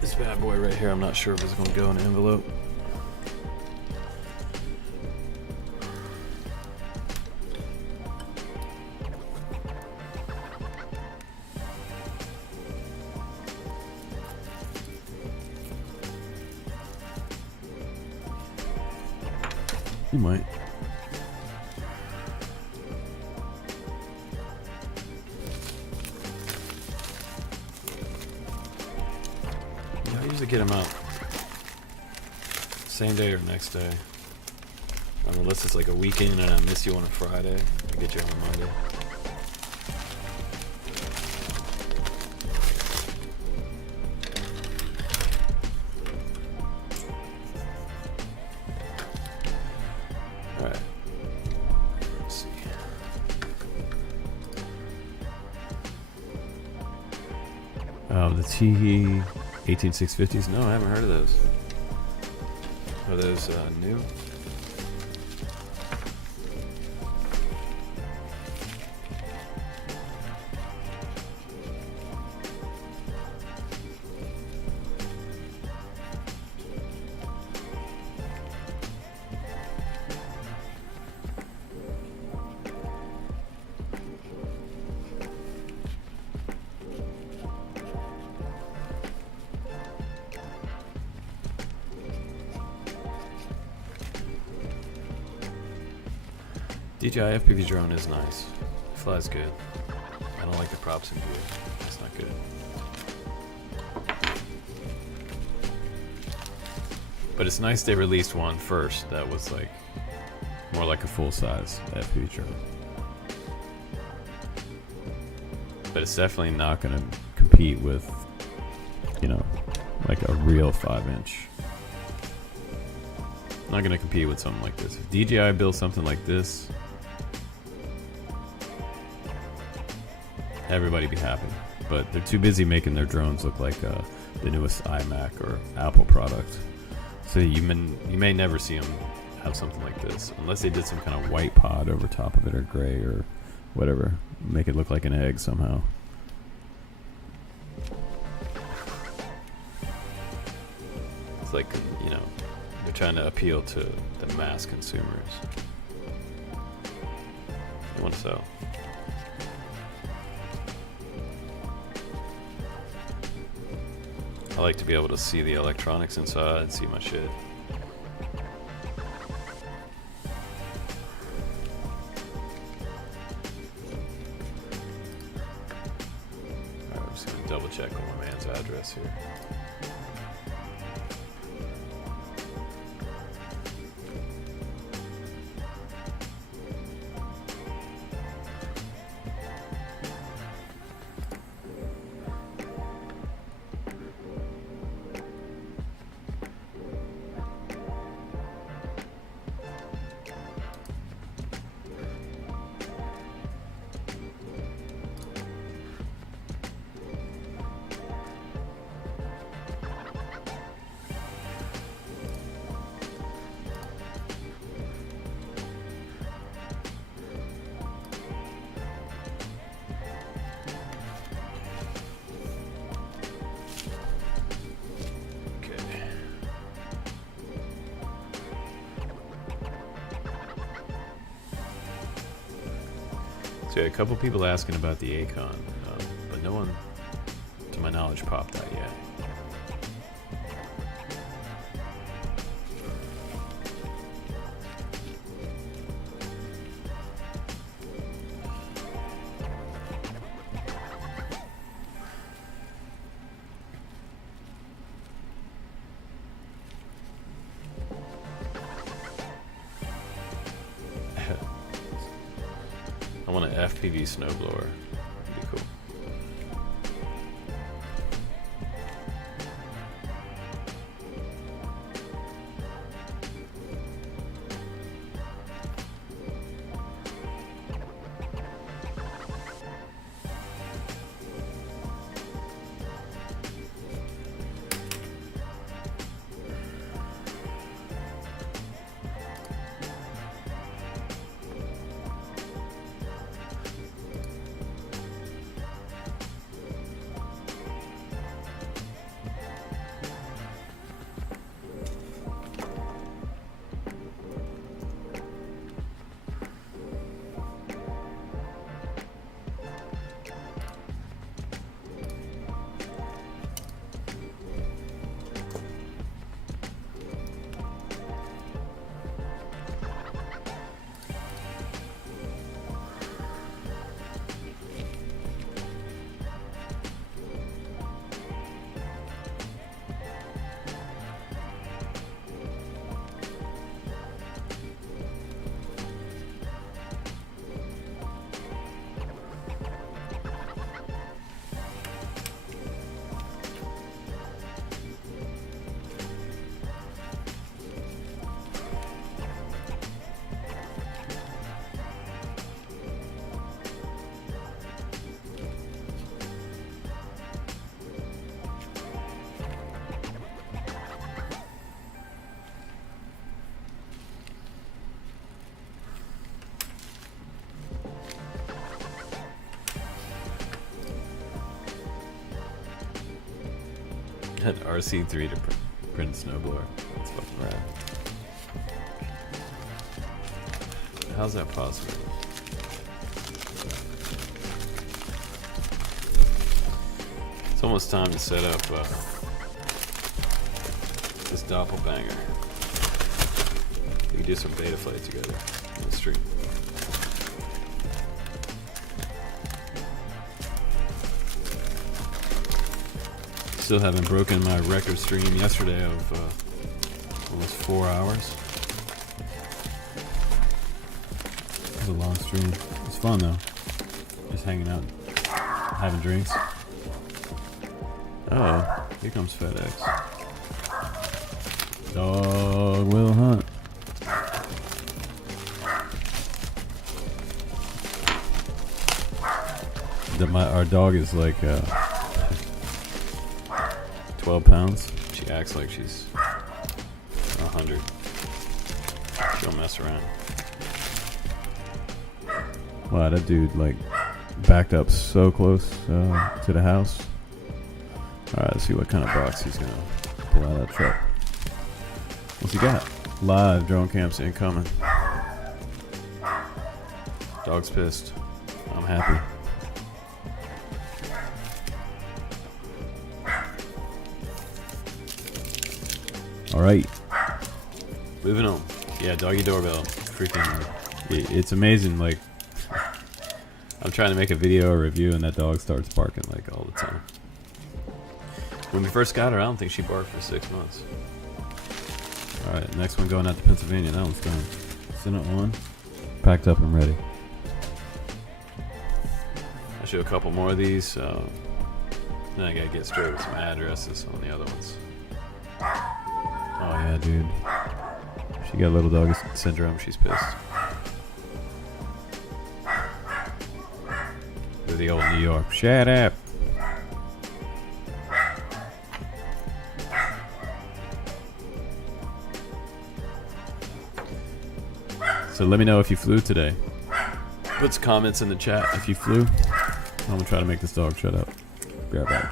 This bad boy right here, I'm not sure if it's gonna go in an envelope. You might. Yeah, I usually get them out same day or next day. Unless it's like a weekend and I miss you on a Friday, I get you on a Monday. The TE 18650s? No, I haven't heard of those. Are those new? DJI FPV drone is nice. It flies good. I don't like the props in gear. It's not good. But it's nice they released one first that was like more like a full-size FPV drone. But it's definitely not going to compete with, you know, like a real 5-inch. Not going to compete with something like this. If DJI builds something like this, everybody be happy. But they're too busy making their drones look like the newest iMac or Apple product. So you may never see them have something like this, unless they did some kind of white pod over top of it, or gray, or whatever. Make it look like an egg somehow. It's like, you know, they're trying to appeal to the mass consumers. They want to sell. I like to be able to see the electronics inside, see my shit. Alright, I'm just gonna double check on my man's address here. So yeah, a couple people asking about the Acon, but no one, to my knowledge, popped out yet. I want an FPV snowblower. That'd be cool. Had RC3 to print snowblower. That's fucking rad. How's that possible? It's almost time to set up this doppelbanger. We can do some betaflight together on the stream. Still haven't broken my record stream yesterday of almost 4 hours. It was a long stream. It was fun though. Just hanging out, having drinks. Oh, here comes FedEx. Dog will hunt. Our dog is like 12 pounds. She acts like she's 100. She don't mess around. Wow, that dude like backed up so close to the house. Alright, let's see what kind of box he's gonna pull out of that truck. What's he got? Live drone camps incoming. Dog's pissed. I'm happy. Alright. Moving on. Yeah, doggy doorbell. Freaking. It's amazing. Like, I'm trying to make a video or review and that dog starts barking like all the time. When we first got her, I don't think she barked for 6 months. Alright, next one going out to Pennsylvania. That one's done. Sent it on. Packed up and ready. I'll show a couple more of these. Then I gotta get straight with some addresses on the other ones. Oh yeah, dude. She got little doggy syndrome. She's pissed. With the old New York. Shut up. So let me know if you flew today. Put some comments in the chat if you flew. I'm gonna try to make this dog shut up. Grab that.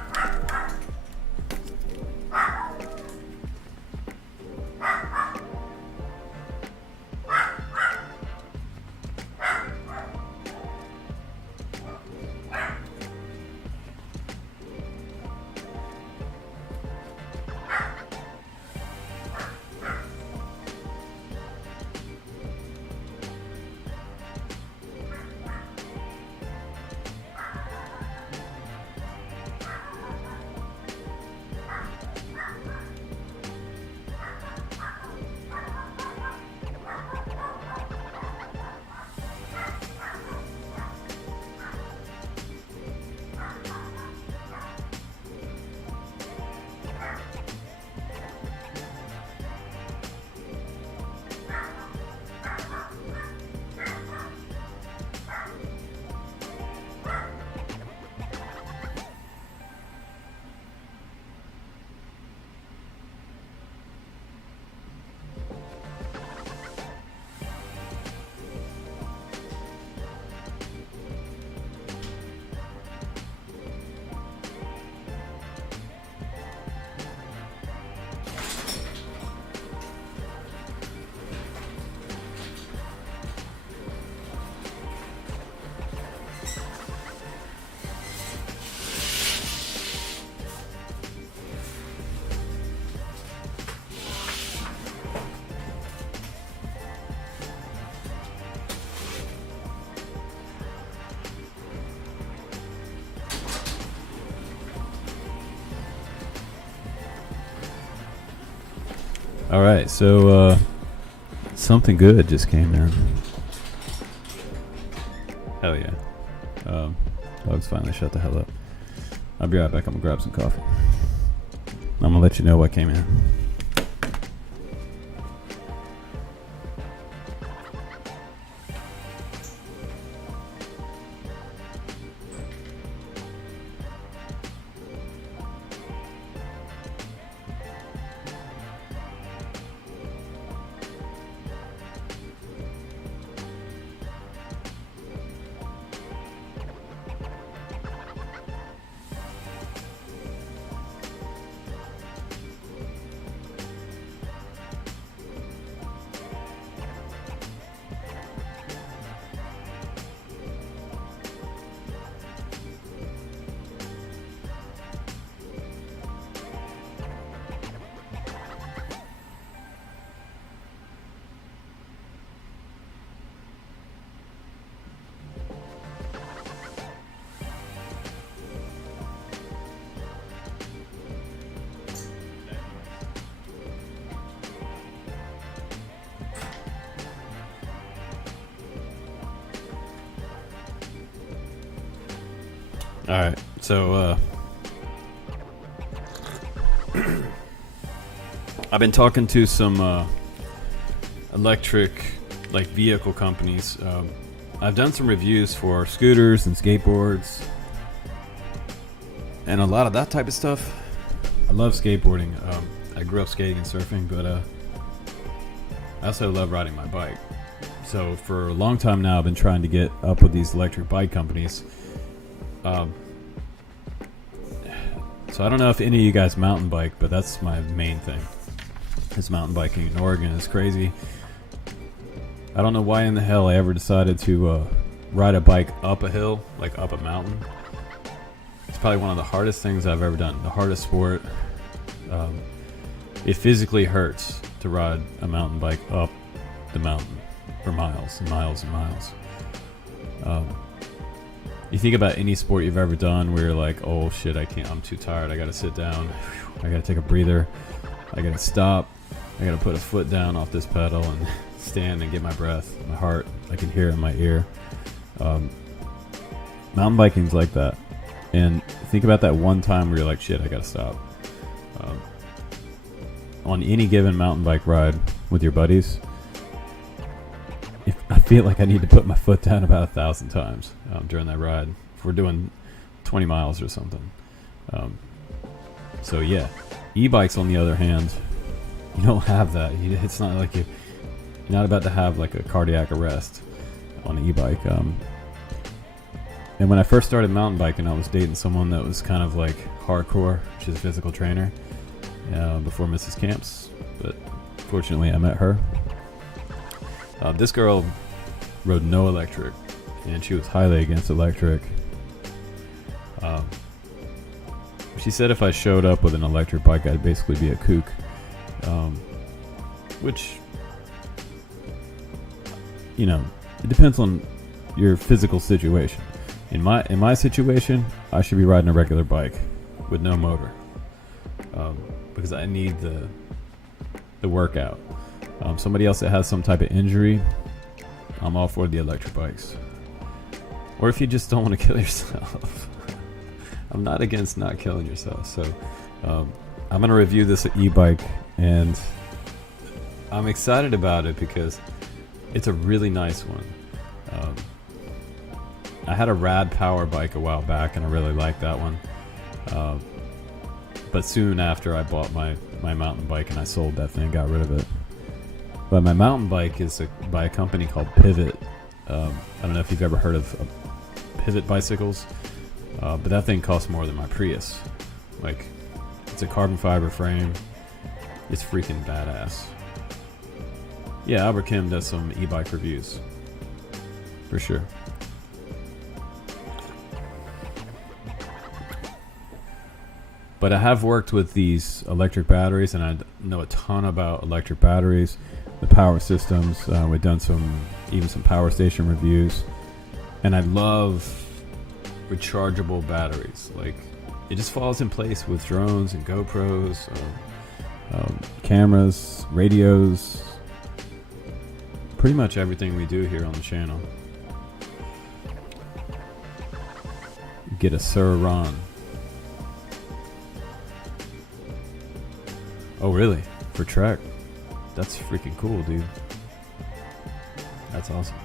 All right, so something good just came in. Hell yeah. Dogs finally shut the hell up. I'll be right back. I'm gonna grab some coffee. I'm gonna let you know what came in. All right, so I've been talking to some electric vehicle companies. I've done some reviews for scooters and skateboards and a lot of that type of stuff. I love skateboarding. I grew up skating and surfing, but I also love riding my bike. So for a long time now, I've been trying to get up with these electric bike companies. So I don't know if any of you guys mountain bike, but that's my main thing. Is mountain biking in Oregon is crazy. I don't know why in the hell I ever decided to ride a bike up a hill, like up a mountain. It's probably one of the hardest things I've ever done. The hardest sport. It physically hurts to ride a mountain bike up the mountain for miles and miles and miles. You think about any sport you've ever done where you're like, oh shit, I can't, I'm too tired, I gotta sit down, I gotta take a breather, I gotta stop, I gotta put a foot down off this pedal and stand and get my breath, my heart, I can hear it in my ear. Mountain biking's like that. And think about that one time where you're like, shit, I gotta stop. On any given mountain bike ride with your buddies, I feel like I need to put my foot down about 1,000 times during that ride if we're doing 20 miles or something. So yeah, e-bikes on the other hand, you don't have that. It's not like you're not about to have like a cardiac arrest on an e-bike. And when I first started mountain biking, I was dating someone that was kind of like hardcore. She's a physical trainer before Mrs. Camps, but fortunately I met her. This girl rode no electric, and she was highly against electric. She said if I showed up with an electric bike, I'd basically be a kook, which, you know, it depends on your physical situation. In my situation, I should be riding a regular bike with no motor, because I need the workout. Somebody else that has some type of injury, I'm all for the electric bikes. Or if you just don't want to kill yourself. I'm not against not killing yourself. So I'm going to review this e-bike, and I'm excited about it because it's a really nice one. I had a Rad Power bike a while back, and I really liked that one. But soon after, I bought my mountain bike, and I sold that thing, got rid of it. But my mountain bike is by a company called Pivot. I don't know if you've ever heard of Pivot bicycles, but that thing costs more than my Prius. Like, it's a carbon fiber frame. It's freaking badass. Yeah, Albert Kim does some e-bike reviews, for sure. But I have worked with these electric batteries, and I know a ton about electric batteries, the power systems. We've done even some power station reviews, and I love rechargeable batteries. Like, it just falls in place with drones and GoPros. cameras, radios, pretty much everything we do here on the channel. Get a Sir Ron. Oh really? For Trek? That's freaking cool, dude. That's awesome.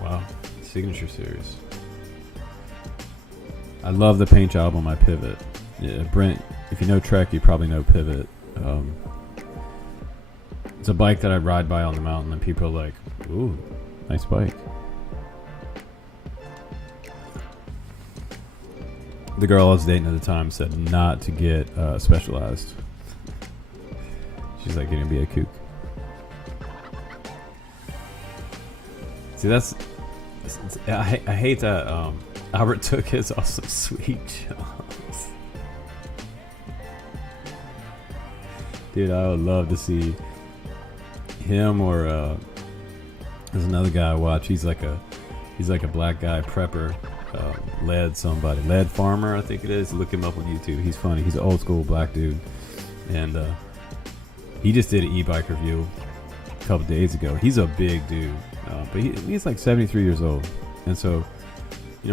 Wow. Signature series. I love the paint job on my Pivot. Yeah, Brent, if you know Trek, you probably know Pivot. It's a bike that I ride by on the mountain and people are like, ooh, nice bike. The girl I was dating at the time said not to get Specialized. She's like, you're gonna be a kook. See, I hate that Albert took his awesome sweet jumps. Dude, I would love to see him or there's another guy I watch. He's like a black guy prepper, lead farmer, I think it is. Look him up on YouTube. He's funny. He's an old school black dude, and he just did an e-bike review a couple days ago. He's a big dude, but he's like 73 years old, and so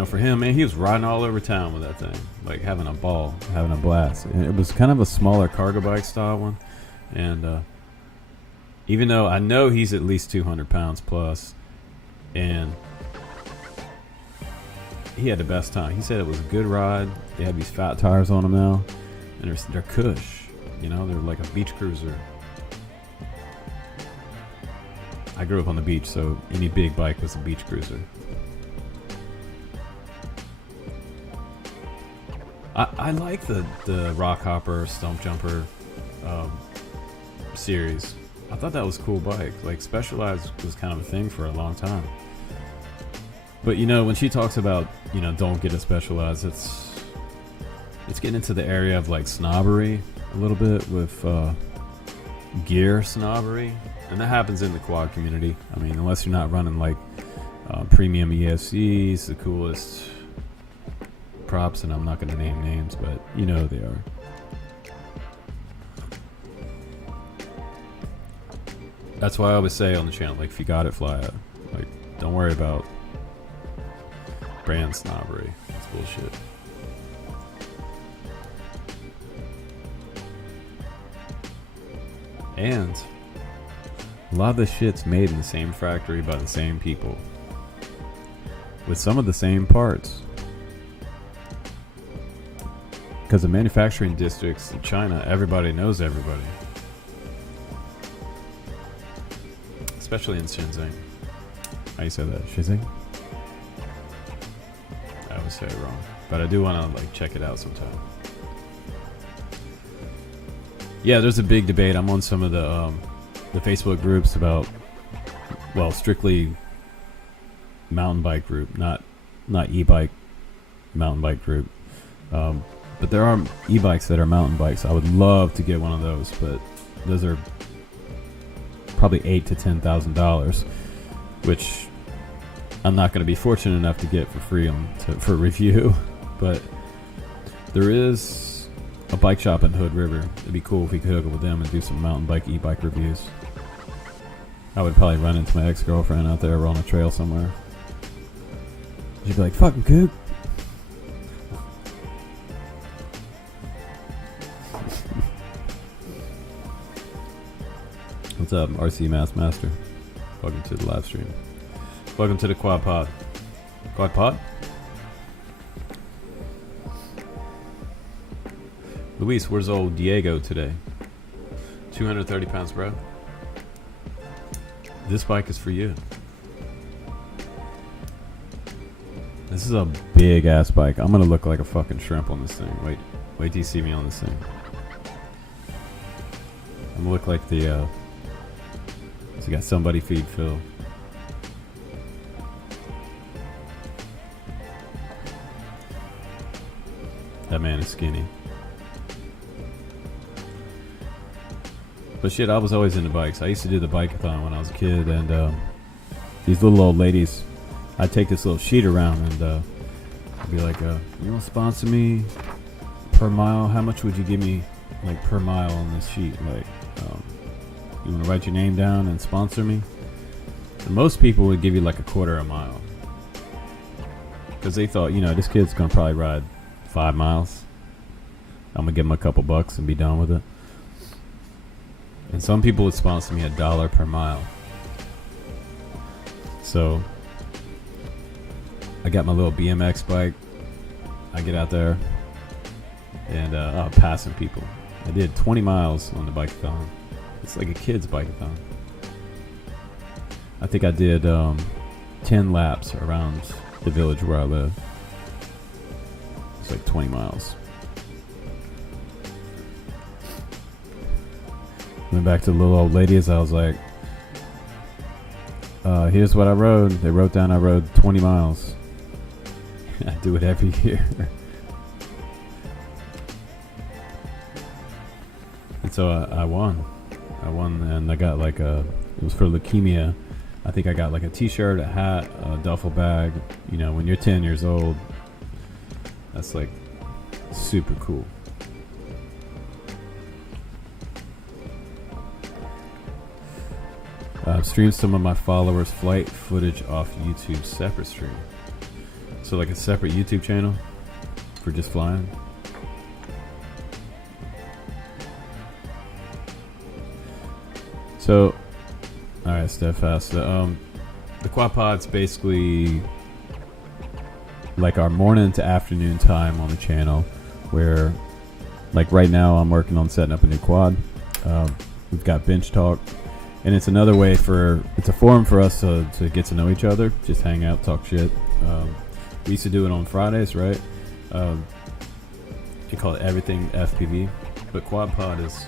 for him, man, he was riding all over town with that thing, like having a ball, having a blast. And it was kind of a smaller cargo bike style one, and even though I know he's at least 200 pounds plus, and he had the best time. He said it was a good ride. They had these fat tires on them now, and they're cush. They're like a beach cruiser. I grew up on the beach, so any big bike was a beach cruiser. I like the Rock Hopper, Stump Jumper series. I thought that was a cool bike. Like, Specialized was kind of a thing for a long time. But when she talks about don't get a Specialized, it's getting into the area of like snobbery a little bit with gear snobbery, and that happens in the quad community. I mean, unless you're not running like premium ESCs, the coolest props, and I'm not going to name names, but they are. That's why I always say on the channel, like, if you got it, fly it. Like, don't worry about brand snobbery. That's bullshit. And a lot of this shit's made in the same factory by the same people with some of the same parts. Because the manufacturing districts in China, everybody knows everybody. Especially in Shenzhen. How you say that? Shenzhen? I always say it wrong. But I do want to check it out sometime. Yeah, there's a big debate. I'm on some of the Facebook groups about, strictly mountain bike group, not e-bike mountain bike group. But there are e-bikes that are mountain bikes. I would love to get one of those, but those are probably $8,000 to $10,000, which I'm not going to be fortunate enough to get for free for review. But there is a bike shop in Hood River. It'd be cool if we could hook up with them and do some mountain bike, e-bike reviews. I would probably run into my ex-girlfriend out there. We're on a trail somewhere. She'd be like, "Fucking kook." What's up, RC Master? Welcome to the live stream. Welcome to the Quad Pod. Quad Pod? Luis, where's old Diego today? 230 pounds, bro. This bike is for you. This is a big ass bike. I'm gonna look like a fucking shrimp on this thing. Wait till you see me on this thing. I'm gonna look like the so you got somebody feed Phil. That man is skinny. But shit, I was always into bikes. I used to do the bike-a-thon when I was a kid, and these little old ladies, I'd take this little sheet around, and I'd be like, you want to sponsor me per mile? How much would you give me like per mile on this sheet. Like, you want to write your name down and sponsor me? And most people would give you like a quarter a mile, because they thought, this kid's gonna probably ride 5 miles. I'm gonna give him a couple bucks and be done with it. And some people would sponsor me $1 per mile. So I got my little BMX bike. I get out there and I'm passing people. I did 20 miles on the bike-a-thon. It's like a kid's bike-a-thon. I think I did 10 laps around the village where I live. It's like 20 miles. Went back to the little old ladies. I was like, here's what I rode. They wrote down I rode 20 miles. I do it every year. And so I won. And I got like it was for leukemia. I think I got like a t-shirt, a hat, a duffel bag. When you're 10 years old, that's like super cool. I've streamed some of my followers' flight footage off YouTube separate stream. So like a separate YouTube channel for just flying. So, alright, Steadfast. The quad pod's basically like our morning to afternoon time on the channel, where like right now I'm working on setting up a new quad. We've got bench talk. And it's another way it's a forum for us to get to know each other, just hang out, talk shit. We used to do it on Fridays, right? You call it Everything FPV, but Quad Pod is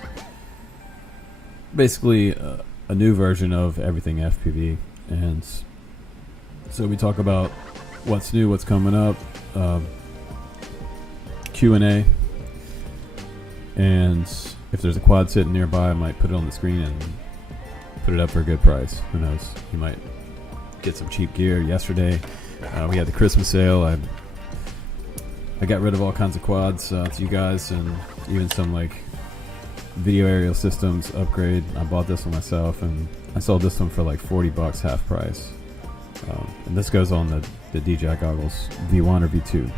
basically a new version of Everything FPV. And so we talk about what's new, what's coming up, Q&A, and if there's a quad sitting nearby, I might put it on the screen and put it up for a good price. Who knows? You might get some cheap gear. Yesterday, we had the Christmas sale. I got rid of all kinds of quads to you guys, and even some like video aerial systems upgrade. I bought this one myself, and I sold this one for like $40 half price. And this goes on the DJI goggles V1 or V2.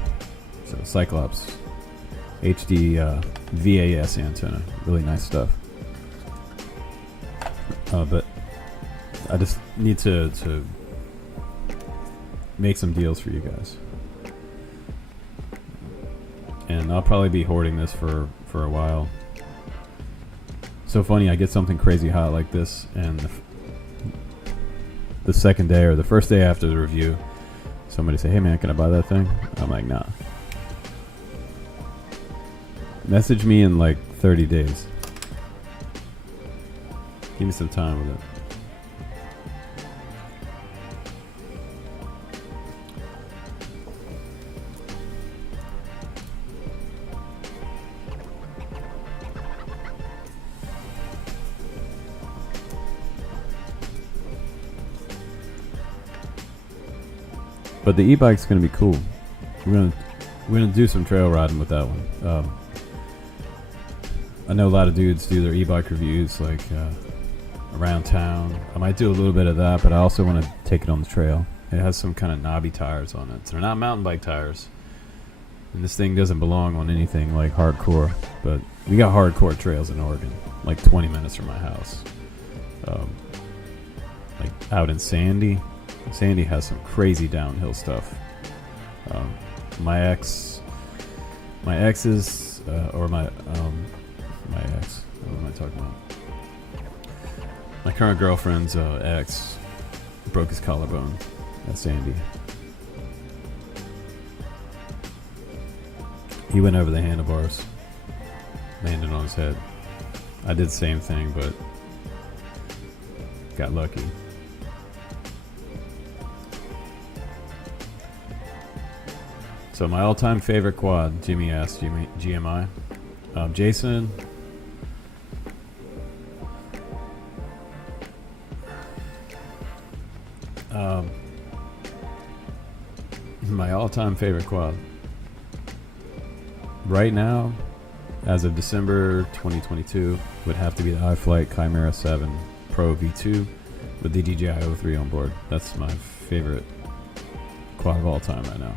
So Cyclops HD VAS antenna. Really nice stuff. But I just need to make some deals for you guys. And I'll probably be hoarding this for a while. So funny, I get something crazy hot like this, and the second day or the first day after the review, somebody say, "Hey man, can I buy that thing?" I'm like, "Nah." Message me in like 30 days. Give me some time with it. But the e-bike's gonna be cool. We're gonna do some trail riding with that one. I know a lot of dudes do their e-bike reviews like around town. I might do a little bit of that, but I also want to take it on the trail. It has some kind of knobby tires on it. So they're not mountain bike tires. And this thing doesn't belong on anything like hardcore. But we got hardcore trails in Oregon, like 20 minutes from my house. Like out in Sandy. Sandy has some crazy downhill stuff. My ex's, what am I talking about? My current girlfriend's ex broke his collarbone at Sandy. He went over the handlebars, landed on his head. I did the same thing, but got lucky. So my all-time favorite quad, Jimmy asked, GMI. Jason, my all-time favorite quad right now as of December 2022, would have to be the iFlight Chimera 7 Pro V2 with the DJI O3 on board. That's my favorite quad of all time right now.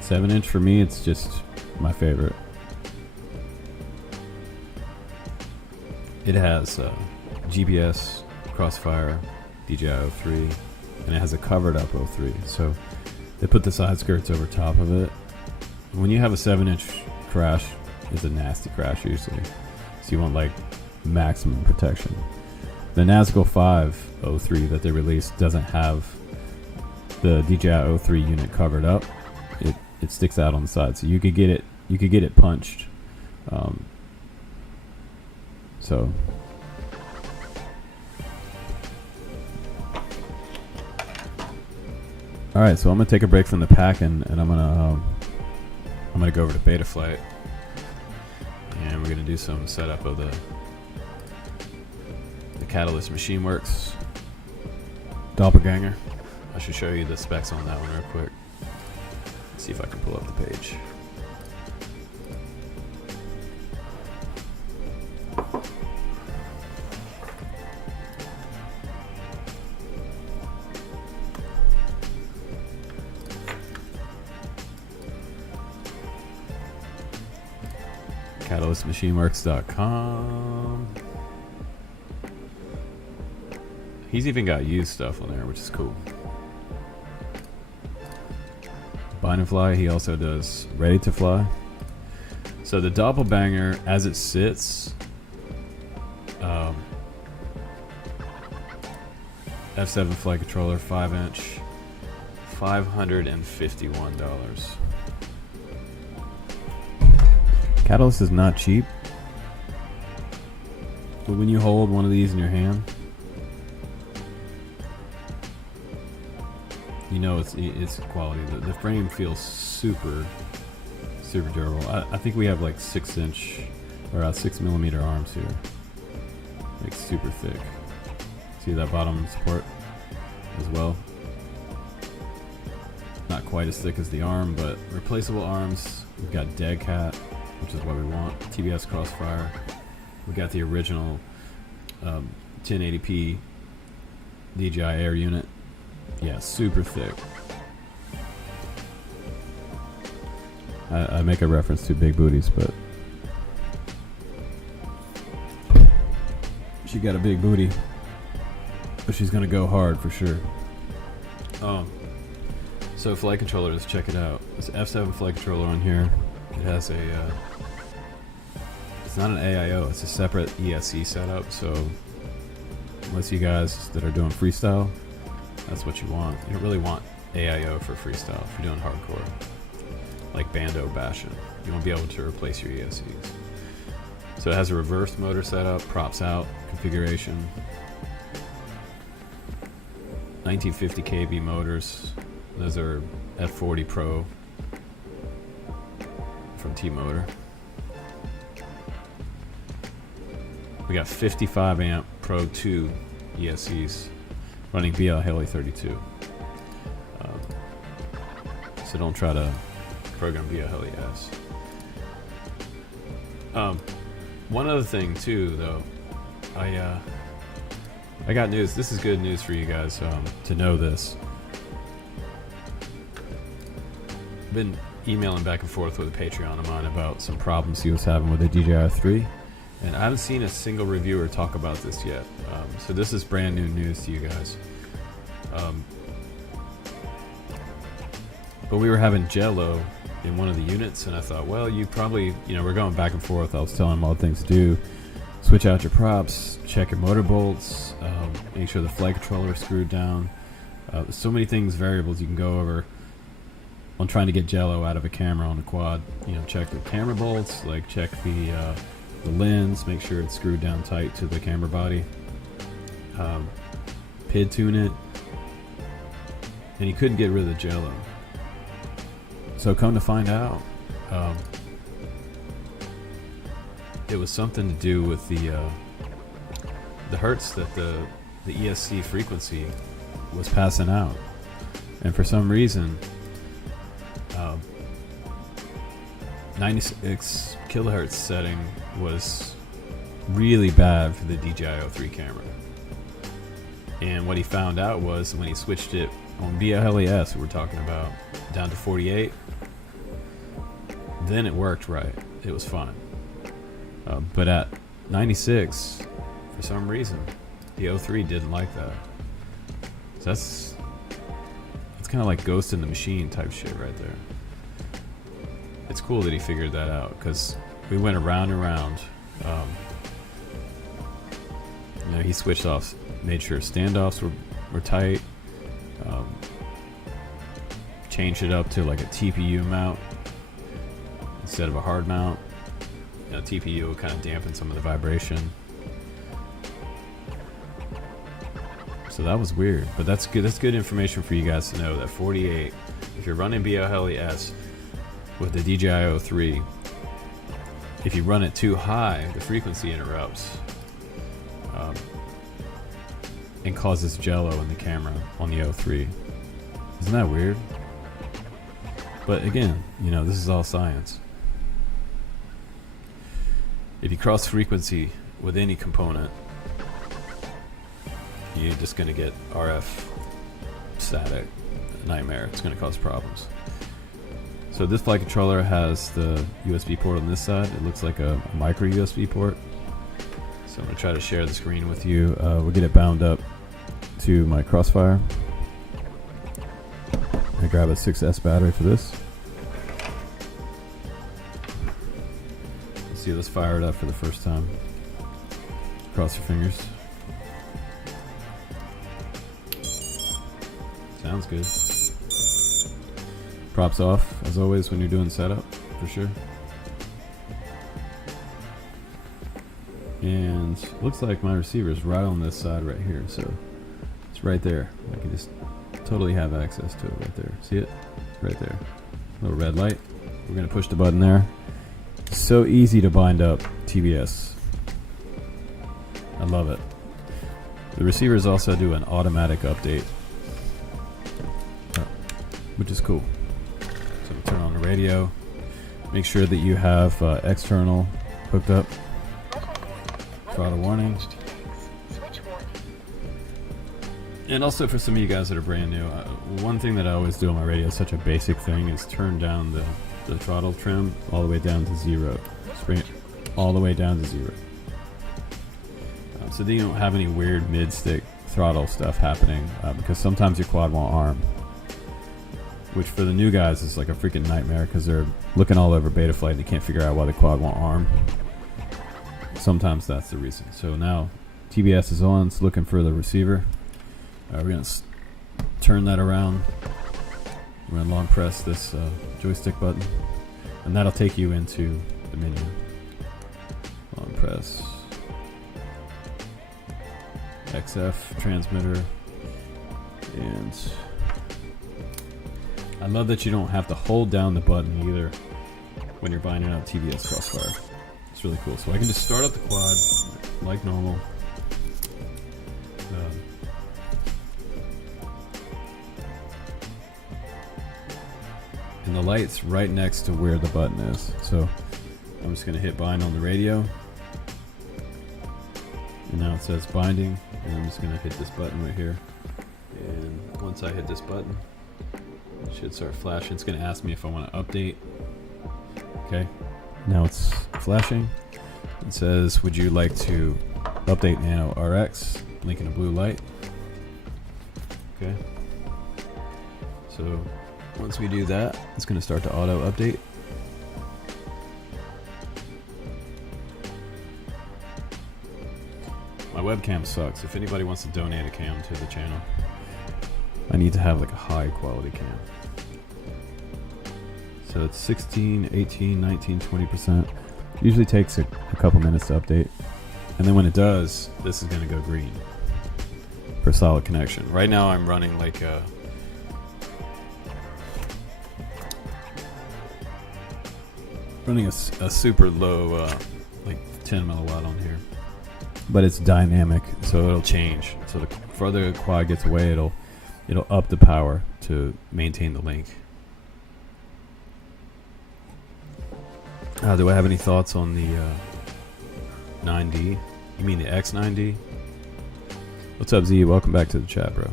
7-inch for me, it's just my favorite. It has GPS, crossfire, DJI O3, and it has a covered up O3. So they put the side skirts over top of it. When you have a 7-inch crash, it's a nasty crash usually. So you want like maximum protection. The Nazgul 5 O3 that they released doesn't have the DJI O3 unit covered up. It sticks out on the side, so you could get it punched. So all right, so I'm gonna take a break from the packing, and I'm gonna go over to Betaflight, and we're gonna do some setup of the Catalyst Machine Works Doppelganger. I should show you the specs on that one real quick. Let's see if I can pull up the page. CatalystMachineWorks.com. He's even got used stuff on there, which is cool. Bind and Fly, he also does Ready to Fly. So the Doppelganger, as it sits, F7 flight controller, 5-inch, $551. Catalyst is not cheap, but when you hold one of these in your hand, you know it's quality. The frame feels super durable. I think we have like 6-inch or 6mm arms here, like super thick. See that bottom support as well? Not quite as thick as the arm, but replaceable arms. We've got Dead Cat, which is what we want. TBS Crossfire. We got the original 1080p DJI Air unit. Yeah, super thick. I make a reference to big booties, but she got a big booty, but she's gonna go hard for sure. So flight controllers, check it out. It's an F7 flight controller on here. It has a it's not an AIO, it's a separate ESC setup. So unless you guys that are doing freestyle, that's what you want. You don't really want AIO for freestyle if you're doing hardcore, like bando bashing. You won't be able to replace your ESCs. So it has a reverse motor setup, props out configuration, 1950 kV motors. Those are F40 Pro from T-Motor. We got 55 amp Pro 2 ESCs running BL Heli 32. So don't try to program BL Heli S. One other thing too, though, I got news. This is good news for you guys to know this. I've been emailing back and forth with a Patreon of mine about some problems he was having with the DJI 3, and I haven't seen a single reviewer talk about this yet. So this is brand new news to you guys. But we were having Jello in one of the units, and I thought, well, you probably, we're going back and forth. I was telling him all the things to do. Switch out your props, check your motor bolts, make sure the flight controller is screwed down. There's so many things, variables you can go over on trying to get Jello out of a camera on a quad. Check the camera bolts, like check the lens, make sure it's screwed down tight to the camera body. PID tune it, and he couldn't get rid of the Jello. So come to find out, it was something to do with the hertz that the ESC frequency was passing out, 96 kilohertz setting was really bad for the DJI-03 camera. And what he found out was when he switched it on BLES, we're talking about, down to 48, then it worked right. It was fine. But at 96, for some reason, the 03 didn't like that. So that's kind of like Ghost in the Machine type shit right there. It's cool that he figured that out, because we went around and around. He switched off, made sure standoffs were tight, changed it up to like a TPU mount instead of a hard mount. TPU will kind of dampen some of the vibration. So that was weird, but that's good. That's good information for you guys to know that 48, if you're running BLES with the DJI-03, if you run it too high, the frequency interrupts and causes jello in the camera on the 03. Isn't that weird? But again, this is all science. If you cross frequency with any component, you're just going to get RF static nightmare. It's going to cause problems. So this flight controller has the USB port on this side. It looks like a micro USB port. So I'm going to try to share the screen with you. We'll get it bound up to my Crossfire. I grab a 6S battery for this. Let's see, let's fire it up for the first time. Cross your fingers. Sounds good. Props off, as always, when you're doing setup, for sure. And looks like my receiver is right on this side right here, so it's right there. I can just totally have access to it right there. See it? Right there. Little red light. We're going to push the button there. So easy to bind up TBS. I love it. The receivers also do an automatic update, which is cool. So turn on the radio. Make sure that you have external hooked up. Throttle warning. And also for some of you guys that are brand new, one thing that I always do on my radio, such a basic thing, is turn down the throttle trim all the way down to 0. Just bring it all the way down to 0. So that you don't have any weird mid-stick throttle stuff happening, because sometimes your quad won't arm. Which for the new guys is like a freaking nightmare, because they're looking all over Betaflight and they can't figure out why the quad won't arm. Sometimes that's the reason. So now TBS is on, it's looking for the receiver. We're going to turn that around. We're going to long press this joystick button, and that'll take you into the menu. Long press. XF transmitter. And I love that you don't have to hold down the button either when you're binding up TBS Crossfire. It's really cool. So I can just start up the quad like normal. And the light's right next to where the button is. So I'm just going to hit bind on the radio. And now it says binding. And I'm just going to hit this button right here. And once I hit this button, it should start flashing. It's going to ask me if I want to update. Okay. Now it's flashing. It says, would you like to update Nano RX? Blinking a blue light. Okay. So once we do that, it's going to start to auto update. My webcam sucks. If anybody wants to donate a cam to the channel, I need to have like a high quality cam. So it's 16, 18, 19, 20%. Usually takes a couple minutes to update. And then when it does, this is going to go green for solid connection. Right now I'm running like a super low, like 10 milliwatt on here. But it's dynamic, so it'll change. So the further the quad gets away, it'll up the power to maintain the link. Do I have any thoughts on the 9D? You mean the X9D? What's up, Z? Welcome back to the chat, bro.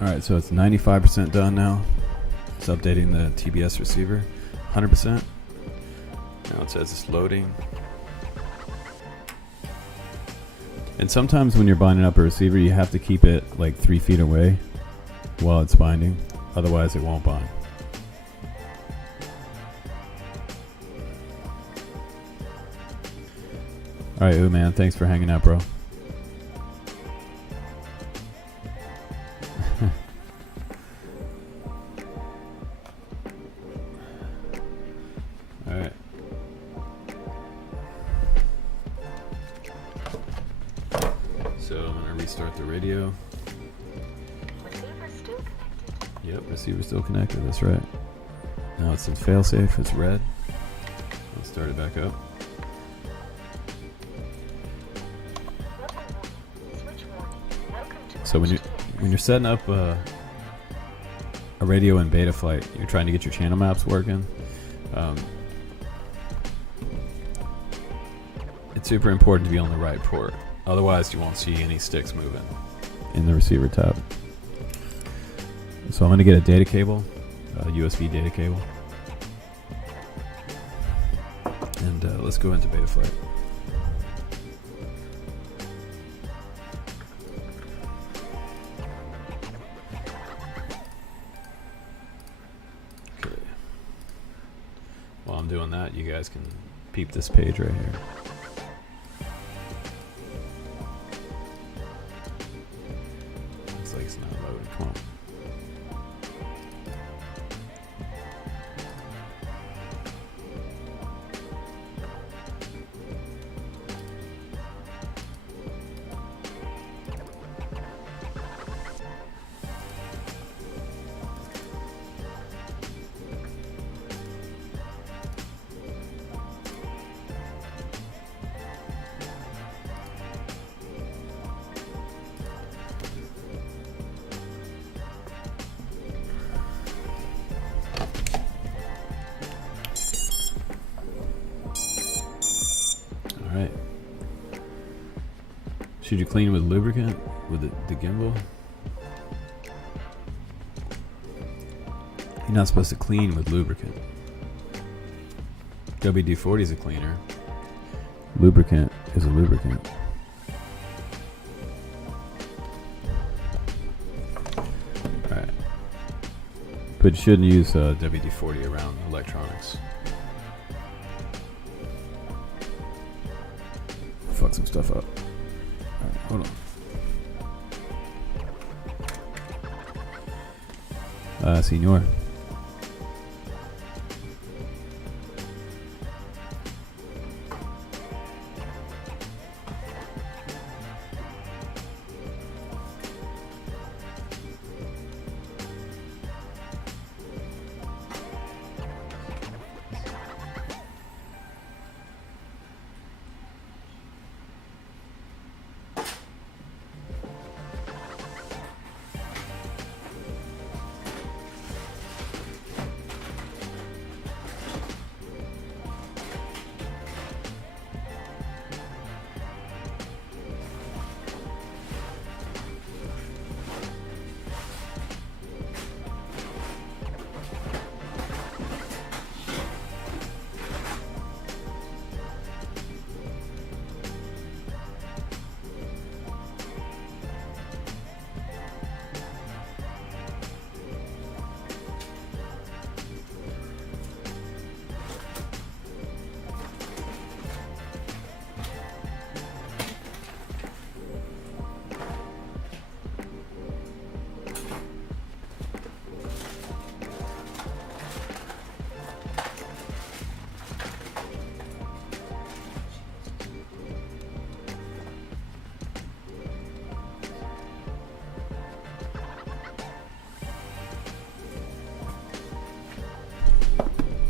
Alright, so it's 95% done now. It's updating the TBS receiver. 100%. Now it says it's loading. And sometimes when you're binding up a receiver, you have to keep it like 3 feet away while it's binding. Otherwise, it won't bind. Alright, man. Thanks for hanging out, bro. Alright. So I'm going to restart the radio. Receiver still connected. Yep, receiver still connected. That's right. Now it says failsafe. It's red. Let's start it back up. So when you're setting up a radio in Betaflight, you're trying to get your channel maps working. It's super important to be on the right port. Otherwise, you won't see any sticks moving in the receiver tab. So I'm going to get a data cable, a USB data cable, and let's go into Betaflight. While I'm doing that, you guys can peep this page right here. Looks like it's not loaded. Come on. Alright. Should you clean with lubricant? With the gimbal? You're not supposed to clean with lubricant. WD-40 is a cleaner. Lubricant is a lubricant. Alright. But you shouldn't use WD-40 around electronics. Fuck some stuff up. Alright, hold on. Senor.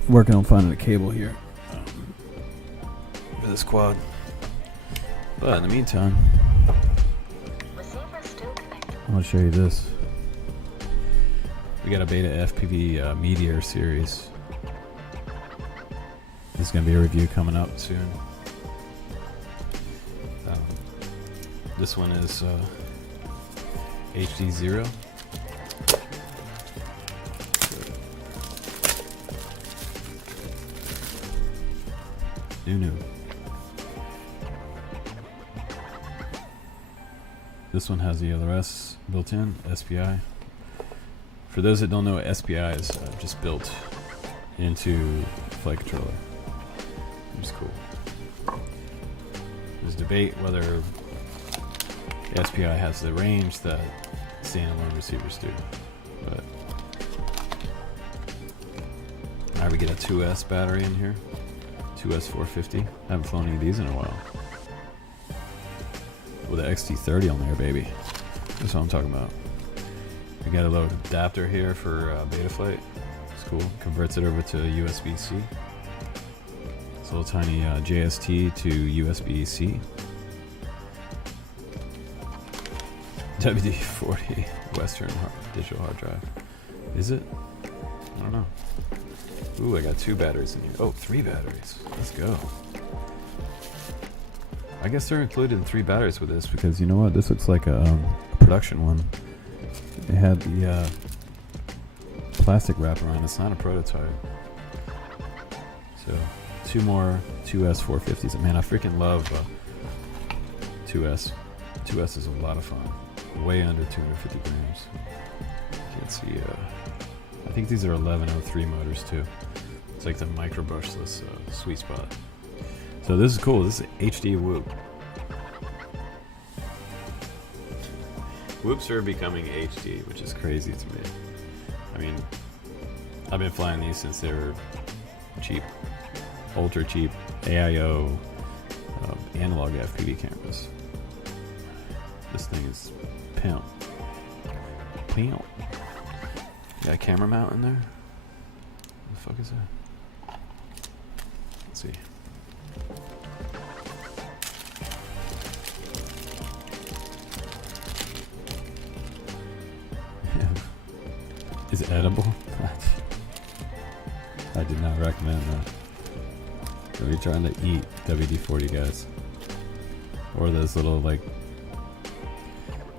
Working on finding a cable here for this quad. But in the meantime, I'm going to show you this. We got a beta FPV Meteor series. There's going to be a review coming up soon. This one is HD0. New. This one has the LRS built in, SPI. For those that don't know, SPI is just built into flight controller. Which is cool. There's debate whether the SPI has the range that standalone receivers do. But now we get a 2S battery in here. 2S 450. Haven't flown any of these in a while. With an XT30 on there, baby. That's what I'm talking about. We got a little adapter here for betaflight. It's cool. Converts it over to USB-C. It's a little tiny JST to USB-C. WD-40 Western digital hard drive. Is it? I don't know. Ooh, I got 2 batteries in here. Oh, 3 batteries. Let's go. I guess they're included in 3 batteries with this because you know what? This looks like a production one. It had the plastic wrap around. It's not a prototype. So 2 more 2S 450s. Man, I freaking love 2S. 2S is a lot of fun. Way under 250 grams. Can't see. I think these are 1103 motors too. It's like the micro brushless sweet spot. So this is cool. This is HD Whoop. Whoops are becoming HD, which is crazy to me. I mean, I've been flying these since they were cheap, ultra cheap AIO analog FPV cameras. This thing is pimp. Pimp. Got a camera mount in there? What the fuck is that? Let's see. Is it edible? I did not recommend that. So you're trying to eat WD-40, guys. Or those little like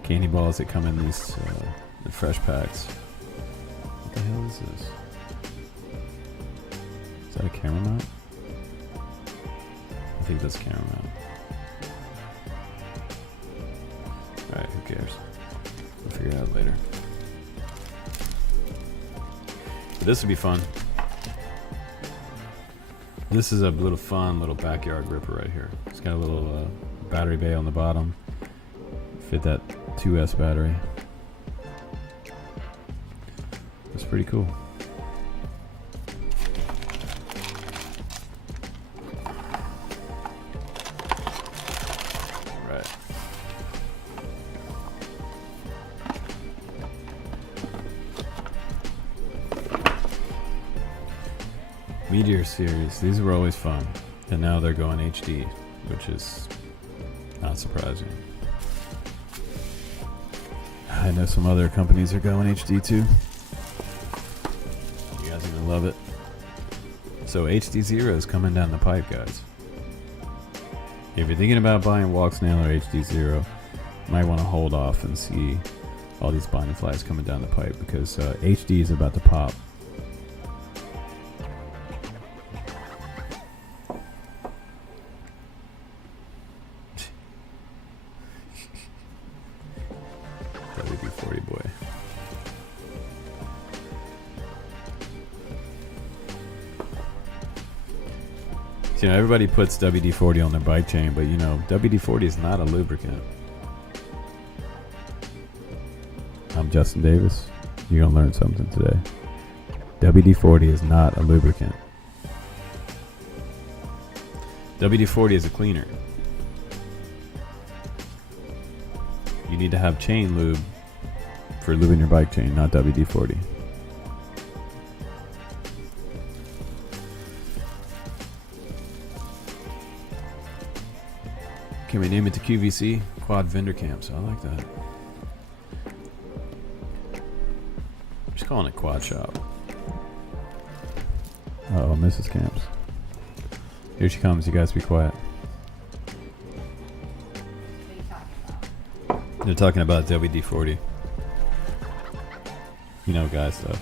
candy balls that come in these the fresh packs. What the hell is this? Is that a camera mount? I think that's a camera mount. Alright, who cares? We'll figure it out later. But this would be fun. This is a little fun little backyard gripper right here. It's got a little battery bay on the bottom. Fit that 2S battery. That's pretty cool. Right. Meteor series. These were always fun. And now they're going HD, which is not surprising. I know some other companies are going HD too. You guys are gonna love it. So HD0 is coming down the pipe, guys. If you're thinking about buying Walk Snail or HD0, you might want to hold off and see all these binding flies coming down the pipe because HD is about to pop. WD-40 boy. So, you know, everybody puts WD-40 on their bike chain, but you know, WD-40 is not a lubricant. I'm Justin Davis. You're gonna learn something today. WD-40 is not a lubricant. WD-40 is a cleaner. You need to have chain lube for lubing your bike chain, not WD-40. Can we name it to QVC? Quad Vendor Camps. I like that. Just calling it quad shop. Uh-oh, Mrs. Camps. Here she comes. You guys be quiet. They're talking about WD-40. You know, guy stuff.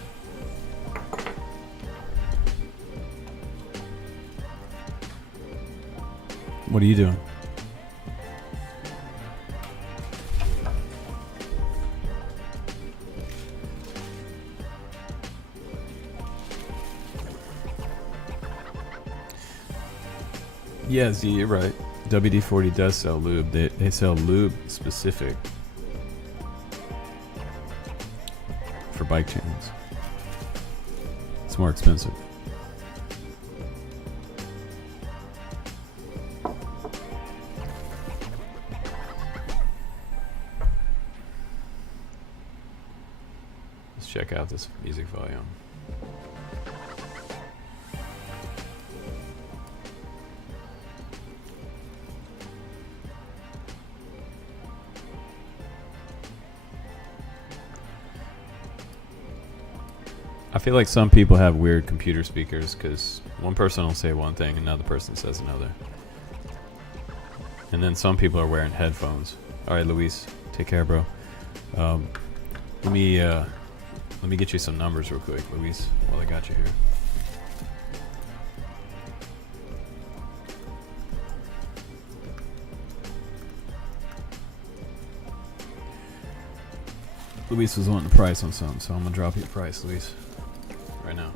What are you doing? Yeah, Z, you're right. WD-40 does sell lube. They sell lube specific for bike chains. It's more expensive. Let's check out this music volume. I feel like some people have weird computer speakers because one person will say one thing and another person says another. And then some people are wearing headphones. All right, Luis, take care, bro. Let me get you some numbers real quick, Luis, while I got you here. Luis was wanting the price on something, so I'm gonna drop you a price, Luis, right now.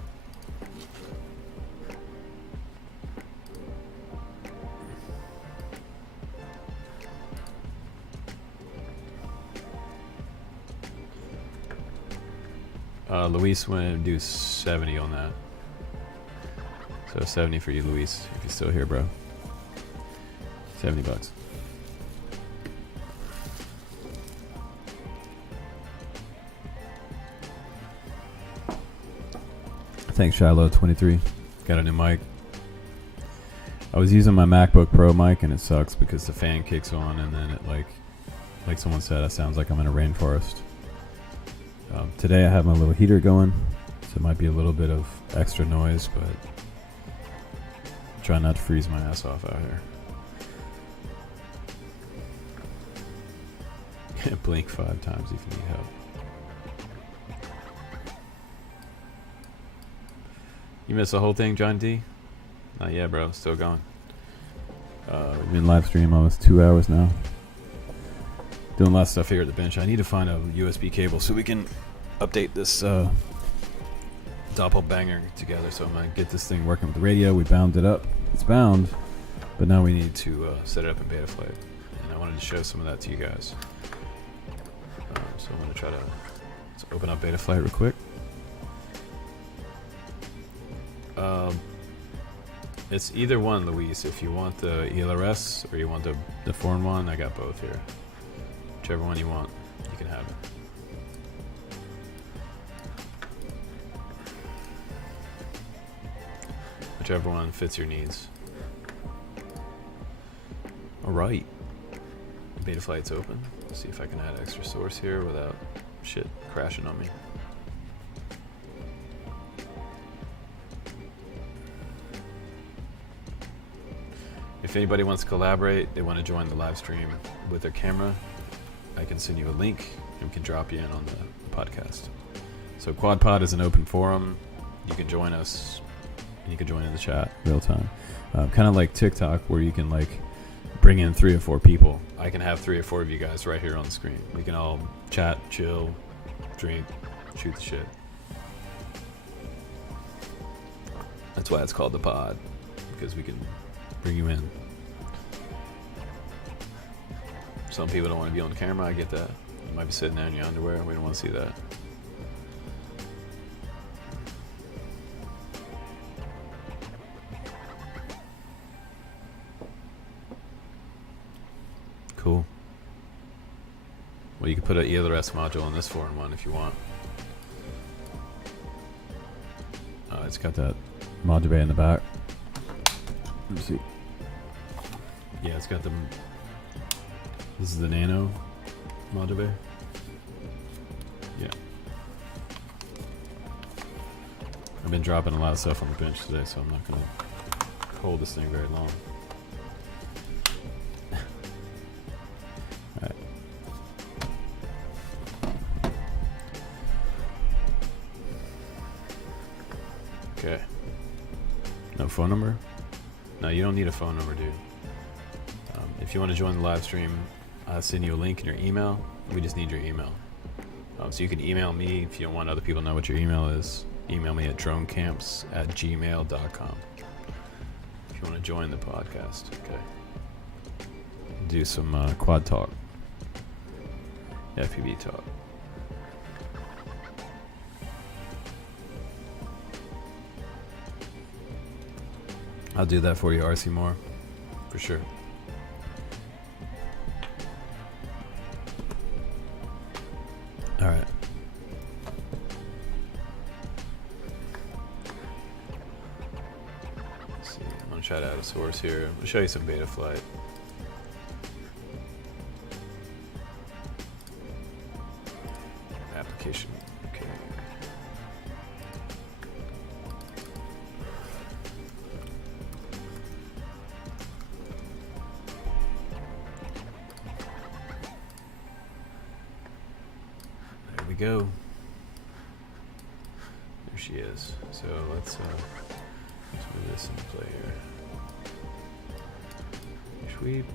Luis went and do 70 on that. So 70 for you, Luis, if you're still here, bro. $70. Thanks, Shiloh23. Got a new mic. I was using my MacBook Pro mic and it sucks because the fan kicks on and then it like someone said, it sounds like I'm in a rainforest. Today I have my little heater going, so it might be a little bit of extra noise, but try not to freeze my ass off out here. Blink 5 times if you need help. You missed the whole thing, John D? Not yet, bro. Still going. We've been live stream almost 2 hours now. Doing a lot of stuff here at the bench. I need to find a USB cable so we can update this doppelbanger together. So I'm going to get this thing working with the radio. We bound it up. It's bound, but now we need to set it up in betaflight. And I wanted to show some of that to you guys. So I'm going to try to let's open up betaflight real quick. It's either one, Luis. If you want the ELRS or you want the foreign one, I got both here. Whichever one you want, you can have it. Whichever one fits your needs. Alright. Betaflight's open. Let's see if I can add extra source here without shit crashing on me. If anybody wants to collaborate, they want to join the live stream with their camera, I can send you a link and we can drop you in on the podcast. So QuadPod is an open forum. You can join us and you can join in the chat real time. Kind of like TikTok where you can like bring in 3 or 4 people. I can have 3 or 4 of you guys right here on the screen. We can all chat, chill, drink, shoot the shit. That's why it's called the pod, because we can bring you in. Some people don't want to be on camera, I get that. You might be sitting there in your underwear, we don't want to see that. Cool. Well, you can put an ELRS module on this 4-in-1 if you want. It's got that module bay in the back. Let me see. Yeah, it's got the... This is the Nano module bay. Yeah. I've been dropping a lot of stuff on the bench today, so I'm not going to hold this thing very long. Alright. Okay. No phone number? No, you don't need a phone number, dude. If you want to join the live stream, I'll send you a link in your email. We just need your email. So you can email me if you don't want other people to know what your email is. Email me at dronecamps@gmail.com if you want to join the podcast. Okay. Do some quad talk. FPV talk. I'll do that for you, RC Moore. For sure. Alright. Let's see. I'm going to try to add a source here. I'll show you some betaflight. Application. Okay. There we go. There she is. So let's move this into play here. Sweep.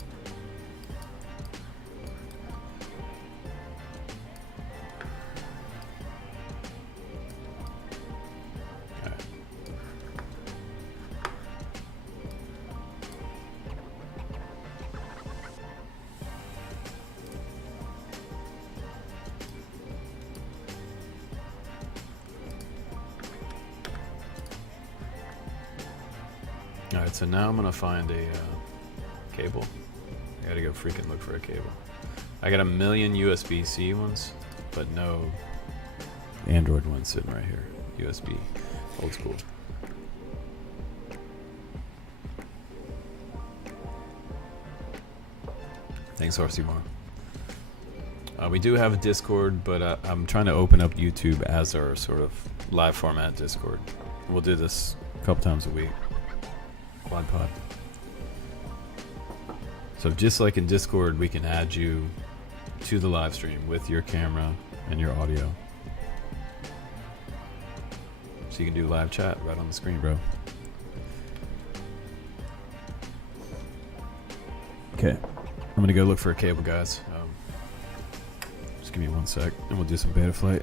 Alright, so now I'm gonna find a cable. I gotta go freaking look for a cable. I got a million USB-C ones, but no Android ones sitting right here. USB, old school. Thanks, RC Moore. We do have a Discord, but I'm trying to open up YouTube as our sort of live format Discord. We'll do this a couple times a week. Quad pod. So just like in Discord, we can add you to the live stream with your camera and your audio. So you can do live chat right on the screen, bro. Okay. I'm gonna go look for a cable, guys. Just give me 1 sec and we'll do some betaflight.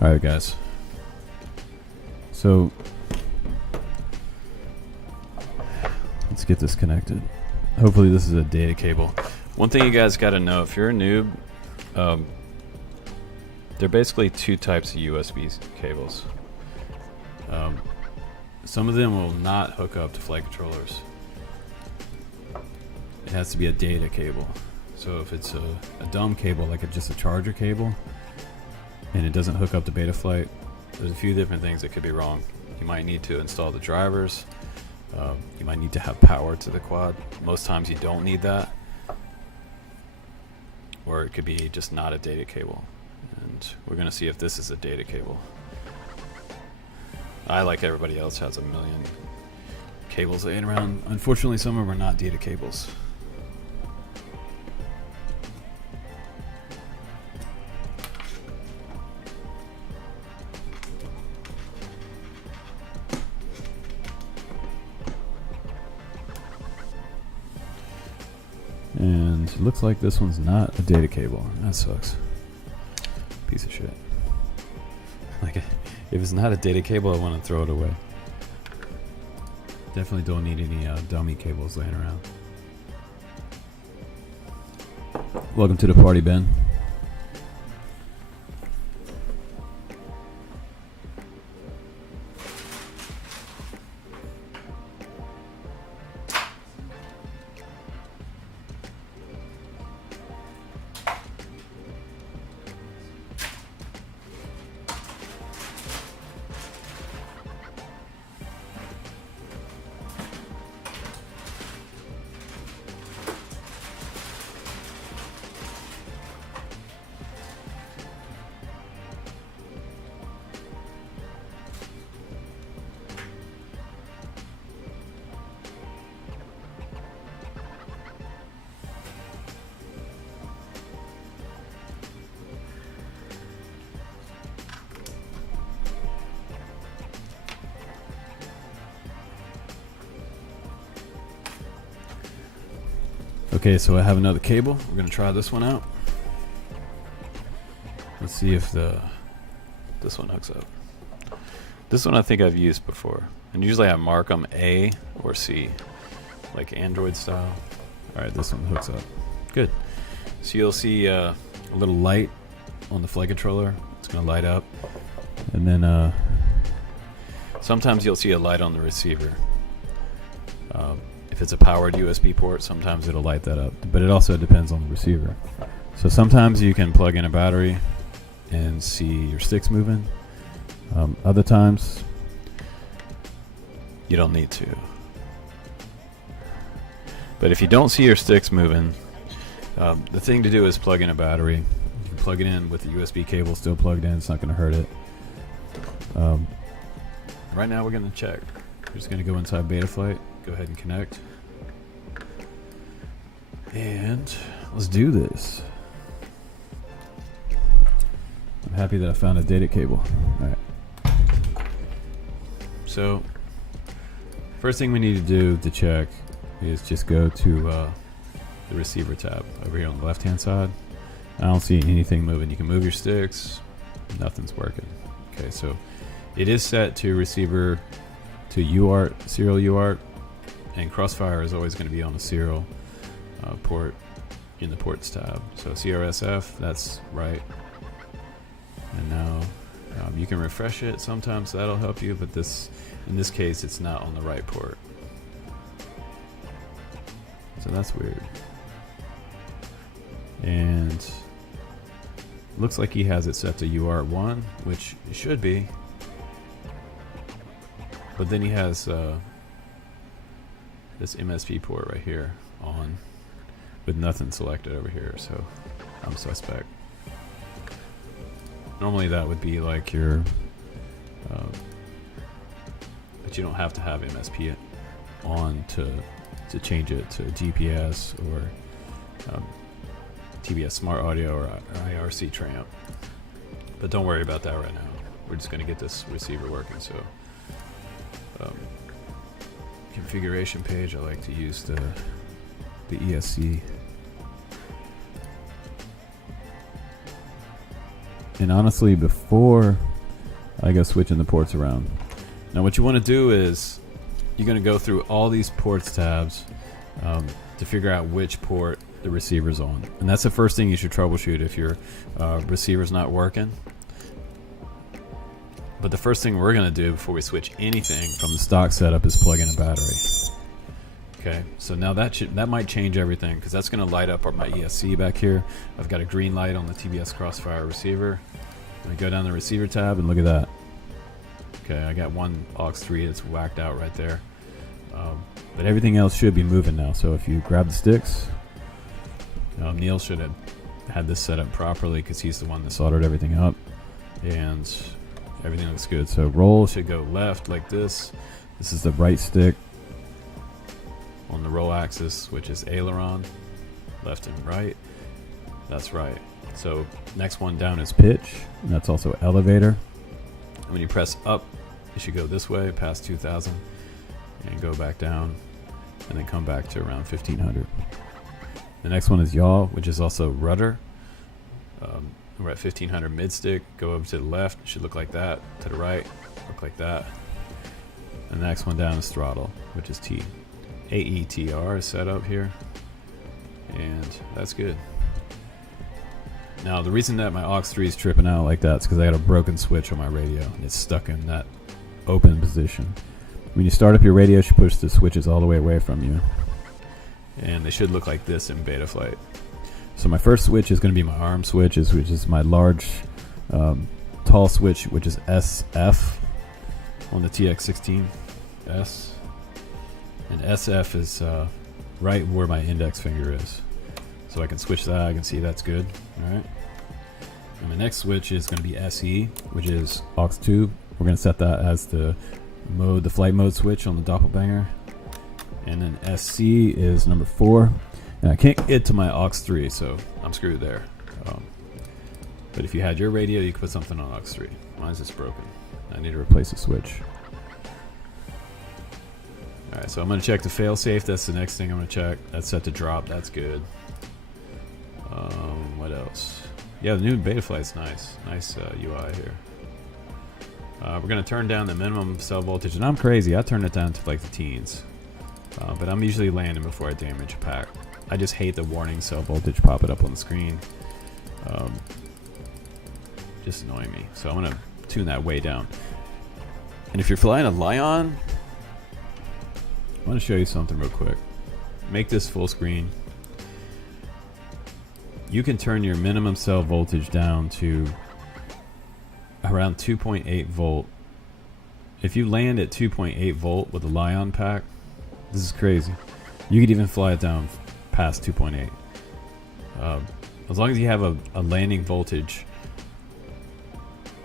Alright, guys. So let's get this connected. Hopefully this is a data cable. One thing you guys got to know, if you're a noob, there are basically two types of USB cables. Some of them will not hook up to flight controllers. It has to be a data cable. So if it's a dumb cable, like just a charger cable, and it doesn't hook up to betaflight, there's a few different things that could be wrong. You might need to install the drivers. You might need to have power to the quad. Most times you don't need that. Or it could be just not a data cable. And we're going to see if this is a data cable. I, like everybody else, has a million cables laying around. Unfortunately, some of them are not data cables. And it looks like this one's not a data cable. That sucks. Piece of shit. Like, if it's not a data cable, I want to throw it away. Definitely don't need any dummy cables laying around. Welcome to the party, Ben. Okay, so I have another cable. We're going to try this one out. Let's see if this one hooks up. This one I think I've used before. And usually I mark them A or C, like Android style. Alright, this one hooks up. Good. So you'll see a little light on the flight controller. It's going to light up. And then sometimes you'll see a light on the receiver. If it's a powered USB port, sometimes it'll light that up. But it also depends on the receiver. So sometimes you can plug in a battery and see your sticks moving. Other times, you don't need to. But if you don't see your sticks moving, the thing to do is plug in a battery. You can plug it in with the USB cable still plugged in. It's not going to hurt it. Right now we're going to check. We're just going to go inside Betaflight. Go ahead and connect. And let's do this. I'm happy that I found a data cable. Alright. So, first thing we need to do to check is just go to the receiver tab over here on the left hand side. I don't see anything moving. You can move your sticks. Nothing's working. Okay, so it is set to receiver to UART, serial UART. And crossfire is always going to be on the serial port in the ports tab. So CRSF, that's right. And now you can refresh it. Sometimes that'll help you, but in this case, it's not on the right port. So that's weird. And looks like he has it set to UART1, which it should be. But then he has this MSP port right here on with nothing selected over here, so I'm suspect. Normally that would be like your but you don't have to have MSP on to change it to GPS or TBS Smart Audio or IRC Tramp. But don't worry about that right now. We're just going to get this receiver working. So configuration page, I like to use the ESC. And honestly, before I go switching the ports around, now what you want to do is you're going to go through all these ports tabs to figure out which port the receiver's on. And that's the first thing you should troubleshoot if your receiver's not working. But the first thing we're going to do before we switch anything from the stock setup is plug in a battery. Okay, so now that might change everything, because that's going to light up my ESC back here. I've got a green light on the TBS Crossfire receiver. I go down the receiver tab and look at that. Okay, I got one aux 3 that's whacked out right there. But everything else should be moving now. So if you grab the sticks, Neil should have had this set up properly because he's the one that soldered everything up, and everything looks good. So roll should go left like this. This is the right stick on the roll axis, which is aileron, left and right. That's right. So next one down is pitch, and that's also elevator. And when you press up, it should go this way past 2000 and go back down, and then come back to around 1500. The next one is yaw, which is also rudder. We're at 1500 mid stick. Go over to the left, it should look like that. To the right, look like that. And the next one down is throttle, which is T. AETR is set up here, and that's good. Now the reason that my aux 3 is tripping out like that is because I got a broken switch on my radio, and it's stuck in that open position. When you start up your radio, you should push the switches all the way away from you, and they should look like this in Betaflight. So my first switch is going to be my arm switch, which is my large tall switch, which is SF on the TX16S, and SF is right where my index finger is, so I can switch that. I can see that's good. All right, and the next switch is going to be SE, which is aux 2. We're going to set that as the flight mode switch on the Doppelbanger. And then SC is number 4, and I can't get to my aux 3, so I'm screwed there. But if you had your radio, you could put something on aux 3. Mine's just broken. I need to replace the switch. Alright, so I'm going to check the failsafe. That's the next thing I'm going to check. That's set to drop. That's good. What else? Yeah, the new Betaflight's nice. Nice UI here. We're going to turn down the minimum cell voltage, and I'm crazy. I turned it down to like the teens. But I'm usually landing before I damage a pack. I just hate the warning cell voltage popping up on the screen. Just annoying me. So I'm going to tune that way down. And if you're flying a Lion, I want to show you something real quick. Make this full screen. You can turn your minimum cell voltage down to around 2.8 volt. If you land at 2.8 volt with a Lion pack, this is crazy. You could even fly it down past 2.8. As long as you have a landing voltage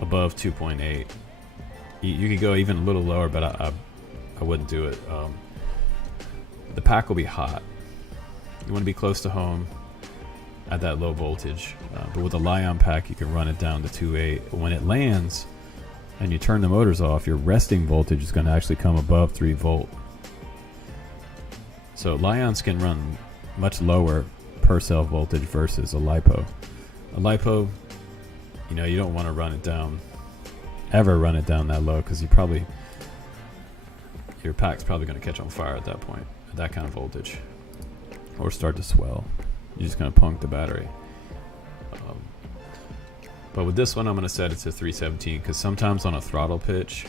above 2.8, you could go even a little lower, but I wouldn't do it. The pack will be hot. You want to be close to home at that low voltage. But with a Lion pack, you can run it down to 2.8. When it lands and you turn the motors off, your resting voltage is going to actually come above 3 volt. So Lions can run much lower per cell voltage versus a LiPo. A LiPo, you don't want to run it down, ever run it down that low, because your pack's probably going to catch on fire at that point, at that kind of voltage, or start to swell. You're just going to punk the battery. But with this one, I'm going to set it to 317, because sometimes on a throttle pitch,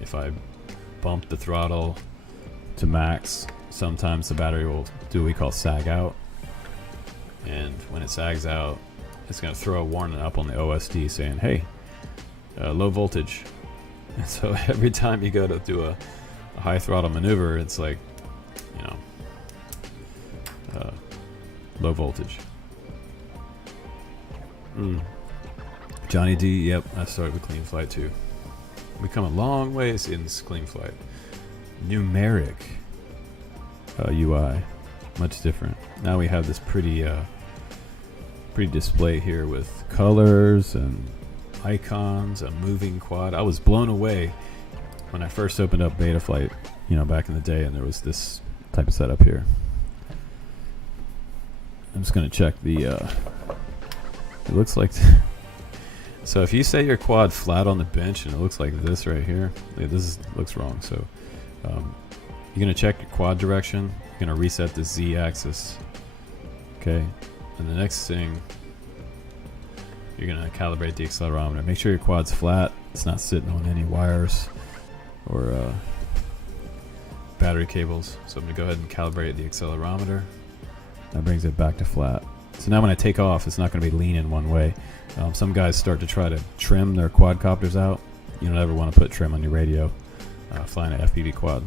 if I bump the throttle to max, sometimes the battery will do what we call sag out. And when it sags out, it's going to throw a warning up on the OSD saying, hey, low voltage. And so every time you go to do a high throttle maneuver, it's like, low voltage. Johnny D, yep, I started with Clean Flight too. We come a long ways in Clean Flight. Numeric UI, much different. Now we have this pretty display here with colors and icons, a moving quad. I was blown away when I first opened up Betaflight, back in the day, and there was this type of setup here. I'm just going to check the, it looks like, so if you set your quad flat on the bench and it looks like this right here, looks wrong. So you're going to check your quad direction. You're going to reset the Z axis. Okay. And the next thing, you're going to calibrate the accelerometer. Make sure your quad's flat. It's not sitting on any wires or battery cables. So I'm going to go ahead and calibrate the accelerometer. That brings it back to flat. So now when I take off, it's not going to be leaning one way. Some guys start to try to trim their quadcopters out. You don't ever want to put trim on your radio flying an FPV quad.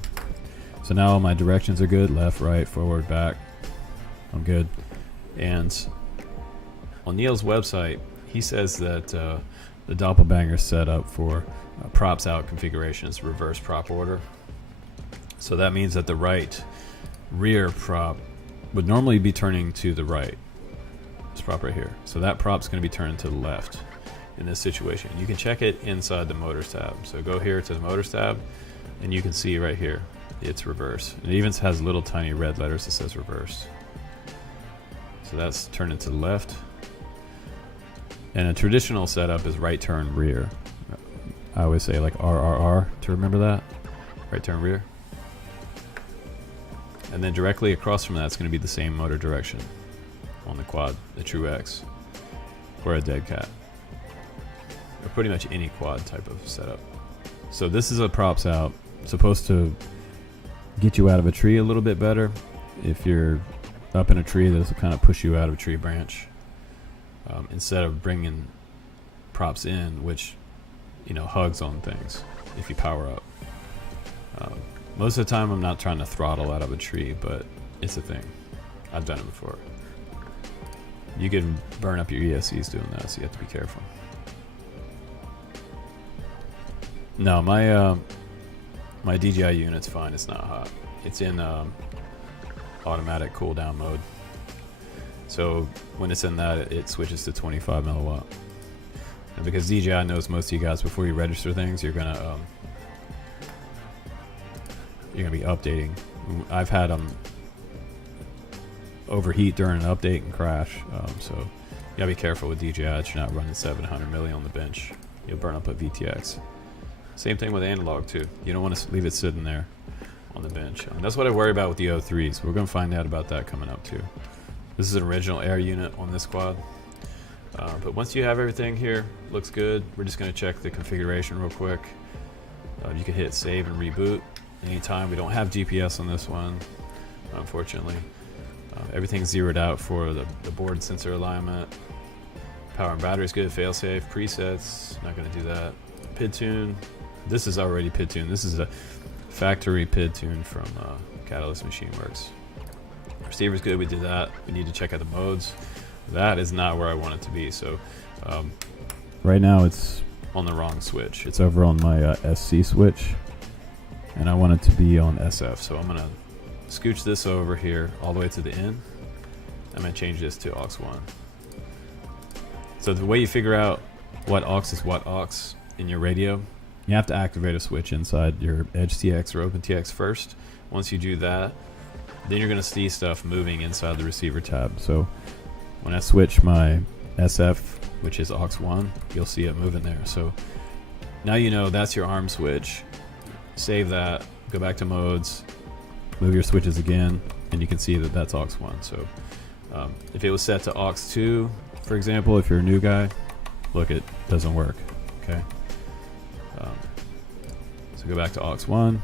So now all my directions are good. Left, right, forward, back. I'm good. And on Neil's website, he says that the Doppelbanger set up for props out configurations, reverse prop order. So that means that the right rear prop would normally be turning to the right. This prop right here. So that prop's going to be turning to the left in this situation. You can check it inside the motors tab. So go here to the motors tab, and you can see right here it's reverse. It even has little tiny red letters that says reverse. So that's turning to the left. And a traditional setup is right turn rear. I always say like RRR to remember that. Right turn rear. And then directly across from that, it's going to be the same motor direction on the quad, the True X, or a dead cat, or pretty much any quad type of setup. So this is a props out, supposed to get you out of a tree a little bit better. If you're up in a tree, this will kind of push you out of a tree branch, instead of bringing props in, which, you know, hugs on things if you power up. Most of the time I'm not trying to throttle out of a tree, but it's a thing. I've done it before. You can burn up your ESCs doing that, so you have to be careful. No, my DJI unit's fine. It's not hot. It's in automatic cool down mode. So when it's in that, it switches to 25 milliwatt. And because DJI knows most of you guys, before you register things, you're gonna be updating. I've had them overheat during an update and crash, so you gotta be careful with DJI that you're not running 700 milli on the bench. You'll burn up a VTX. Same thing with analog too. You don't want to leave it sitting there on the bench. And that's what I worry about with the O3s. We're going to find out about that coming up too. This is an original air unit on this quad. But once you have everything here, looks good. We're just going to check the configuration real quick. You can hit save and reboot anytime. We don't have GPS on this one, unfortunately. Everything's zeroed out for the board sensor alignment. Power and battery is good. Failsafe, presets, not going to do that. PID tune. This is already PID tune. This is a factory PID tune from Catalyst Machine Works. Receiver's good. We did that. We need to check out the modes. That is not where I want it to be. So right now it's on the wrong switch. It's over on my SC switch, and I want it to be on SF. So I'm gonna scooch this over here all the way to the end. I'm gonna change this to aux 1. So the way you figure out what aux is what aux in your radio, you have to activate a switch inside your Edge TX or OpenTX first. Once you do that, then you're going to see stuff moving inside the receiver tab. So when I switch my SF, which is aux 1, you'll see it moving there. So now you know that's your ARM switch. Save that, go back to modes, move your switches again, and you can see that that's aux 1. So if it was set to aux 2, for example, if you're a new guy, look, it doesn't work. Okay. So go back to aux 1,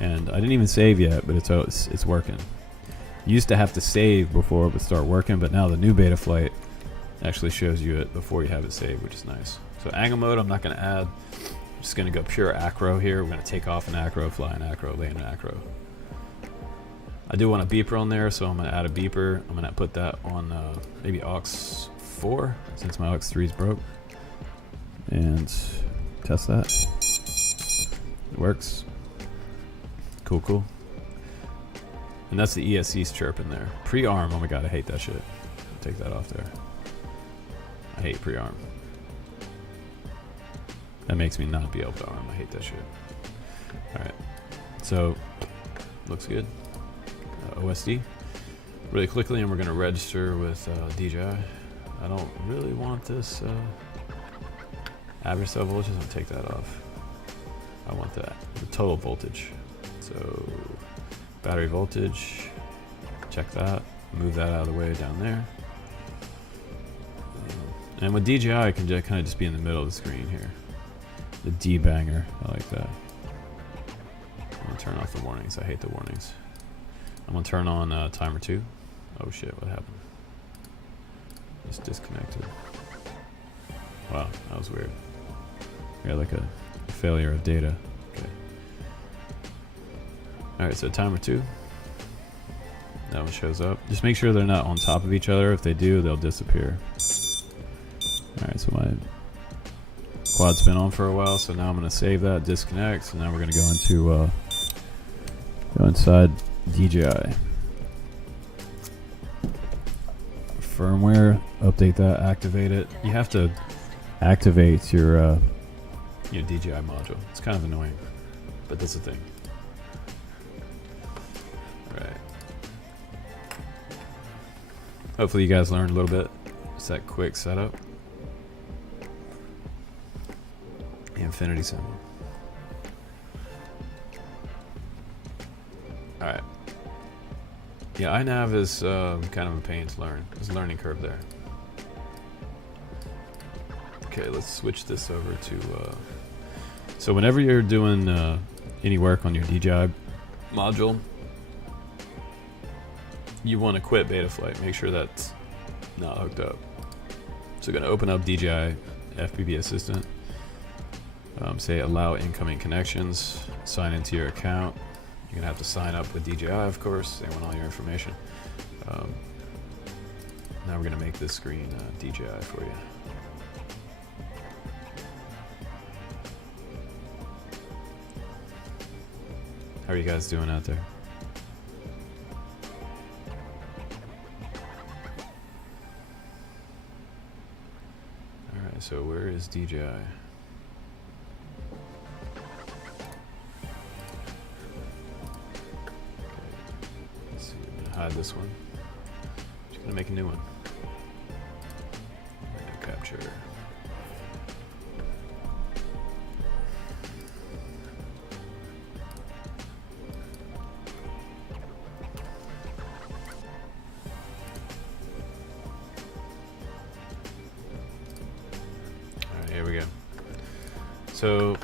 and I didn't even save yet, but it's working. You used to have to save before it would start working, but now the new Betaflight actually shows you it before you have it saved, which is nice. So angle mode, I'm not going to add. I'm just going to go pure acro here. We're going to take off an acro, fly an acro, land an acro. I do want a beeper on there, so I'm going to add a beeper. I'm going to put that on maybe aux 4, since my aux 3 is broke. And test that. It works. Cool, cool. And that's the ESC's chirping there. Pre-arm, oh my god, I hate that shit. Take that off there. I hate pre-arm. That makes me not be able to arm. I hate that shit. Alright. So, looks good. OSD. Really quickly, and we're going to register with DJI. I don't really want this average cell voltage. I'm going to take that off. I want the total voltage. So battery voltage, check that, move that out of the way down there. And with DJI, I can kind of just be in the middle of the screen here. The D-banger, I like that. I'm gonna turn off the warnings. I hate the warnings. I'm gonna turn on timer 2. Oh shit, what happened? Just disconnected. Wow, that was weird. We got like a failure of data. Okay. Alright, so timer 2. That one shows up. Just make sure they're not on top of each other. If they do, they'll disappear. Alright, so my quad's been on for a while, so now I'm going to save that, disconnect, and now we're going to go into go inside DJI. Firmware, update that, activate it. You have to activate your DJI module. It's kind of annoying, but that's the thing. Alright. Hopefully you guys learned a little bit. It's that quick setup. The infinity symbol. Alright. Yeah, iNav is kind of a pain to learn. There's a learning curve there. Okay, let's switch this over to... so whenever you're doing any work on your DJI module, you want to quit betaflight. Make sure that's not hooked up. So going to open up DJI FPV Assistant. Say allow incoming connections. Sign into your account. You're going to have to sign up with DJI, of course. They want all your information. Now we're going to make this screen DJI for you. How are you guys doing out there? Alright, so where is DJI? Let's see, I'm gonna hide this one. Just gonna make a new one. Window capture. Here we go. So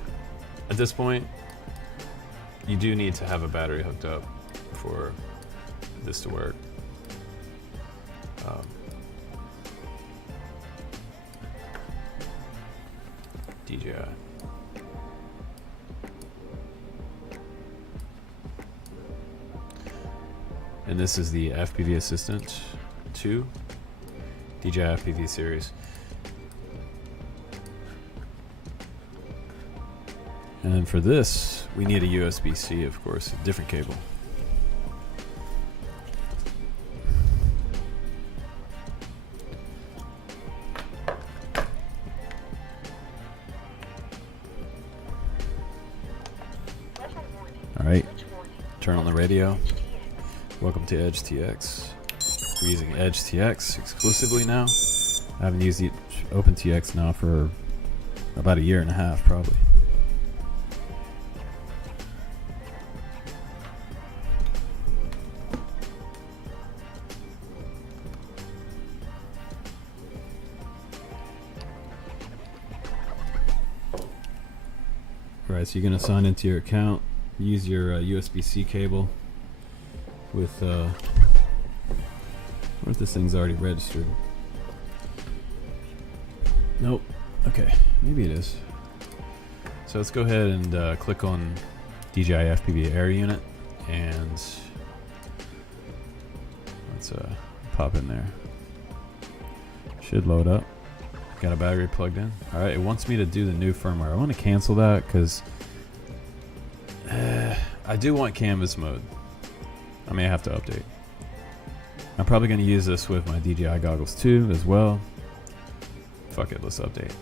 at this point, you do need to have a battery hooked up for this to work. DJI. And this is the FPV Assistant 2 DJI FPV series. And then for this, we need a USB-C, of course, a different cable. All right, turn on the radio. Welcome to Edge TX. We're using Edge TX exclusively now. I haven't used the OpenTX now for about a year and a half, probably. Right, so you're going to sign into your account, use your USB-C cable with, what if this thing's already registered? Nope. Okay, maybe it is. So let's go ahead and click on DJI FPV Air Unit, and let's pop in there. Should load up. Got a battery plugged in. Alright, it wants me to do the new firmware. I want to cancel that because I do want canvas mode. I may have to update. I'm probably going to use this with my DJI goggles too as well. Fuck it, let's update.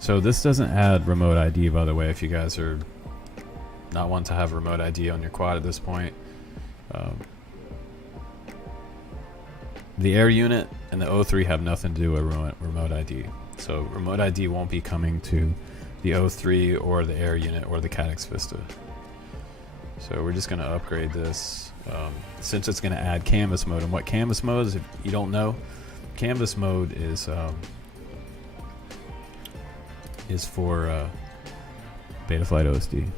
So this doesn't add remote ID, by the way, if you guys are not wanting to have remote ID on your quad at this point. The Air Unit and the O3 have nothing to do with remote ID. So remote ID won't be coming to the O3 or the Air Unit or the Caddx Vista. So we're just going to upgrade this since it's going to add canvas mode. And what canvas mode is, if you don't know, canvas mode is for Betaflight OSD.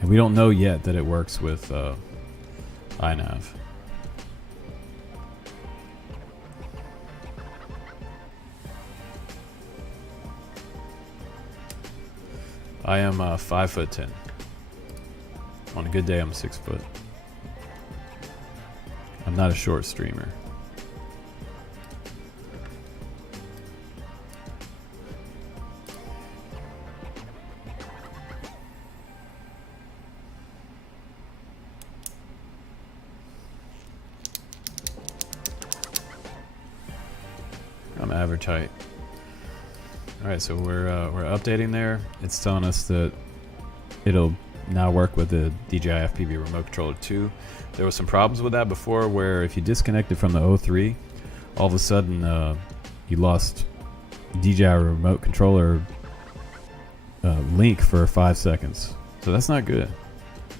And we don't know yet that it works with iNav. I am 5'10". On a good day, I'm 6 foot. I'm not a short streamer. I'm average height. All right, so we're updating there. It's telling us that it'll now work with the DJI FPV Remote Controller 2. There was some problems with that before, where if you disconnected from the O3, all of a sudden you lost DJI Remote Controller link for 5 seconds. So that's not good.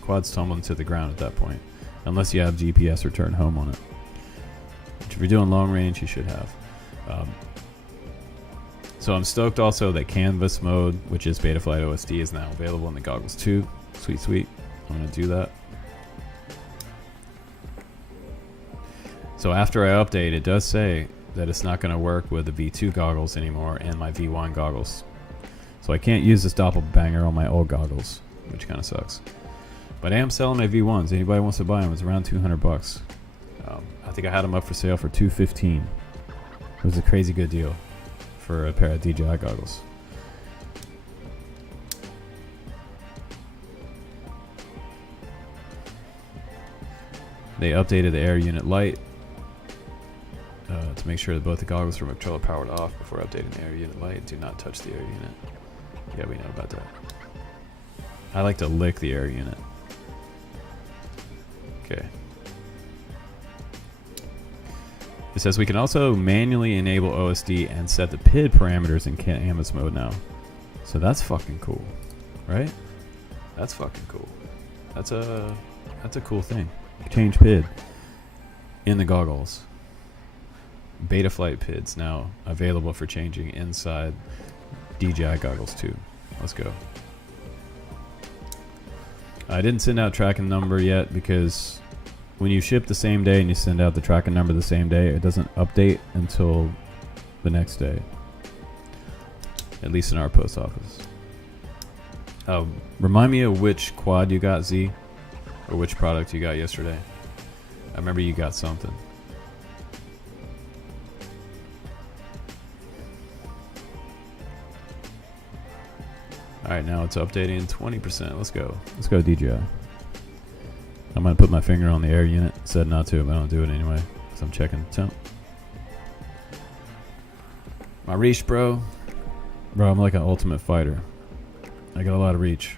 Quad's tumbling to the ground at that point, unless you have GPS return home on it. Which if you're doing long range, you should have. So I'm stoked also that canvas mode, which is Betaflight OSD, is now available in the goggles too. Sweet, sweet. I'm going to do that. So after I update, it does say that it's not going to work with the V2 goggles anymore and my V1 goggles. So I can't use this doppelbanger on my old goggles, which kind of sucks. But I am selling my V1s. Anybody wants to buy them? It's around 200 bucks. I think I had them up for sale for $215. It was a crazy good deal for a pair of DJI goggles. They updated the air unit light to make sure that both the goggles from controller powered off before updating the air unit light. Do not touch the air unit. Yeah, we know about that. I like to lick the air unit. Okay. It says we can also manually enable OSD and set the PID parameters in canvas mode now. So that's fucking cool, right? That's fucking cool. That's a cool thing. Change PID in the goggles. Betaflight PIDs now available for changing inside DJI goggles too. Let's go. I didn't send out tracking number yet because when you ship the same day and you send out the tracking number the same day, it doesn't update until the next day. At least in our post office. Remind me of which quad you got, Z, or which product you got yesterday. I remember you got something. Alright, now it's updating 20%. Let's go. Let's go, DJI. I'm going to put my finger on the air unit. Said not to, but I don't do it anyway because I'm checking the temp. My reach, bro. Bro, I'm like an ultimate fighter. I got a lot of reach.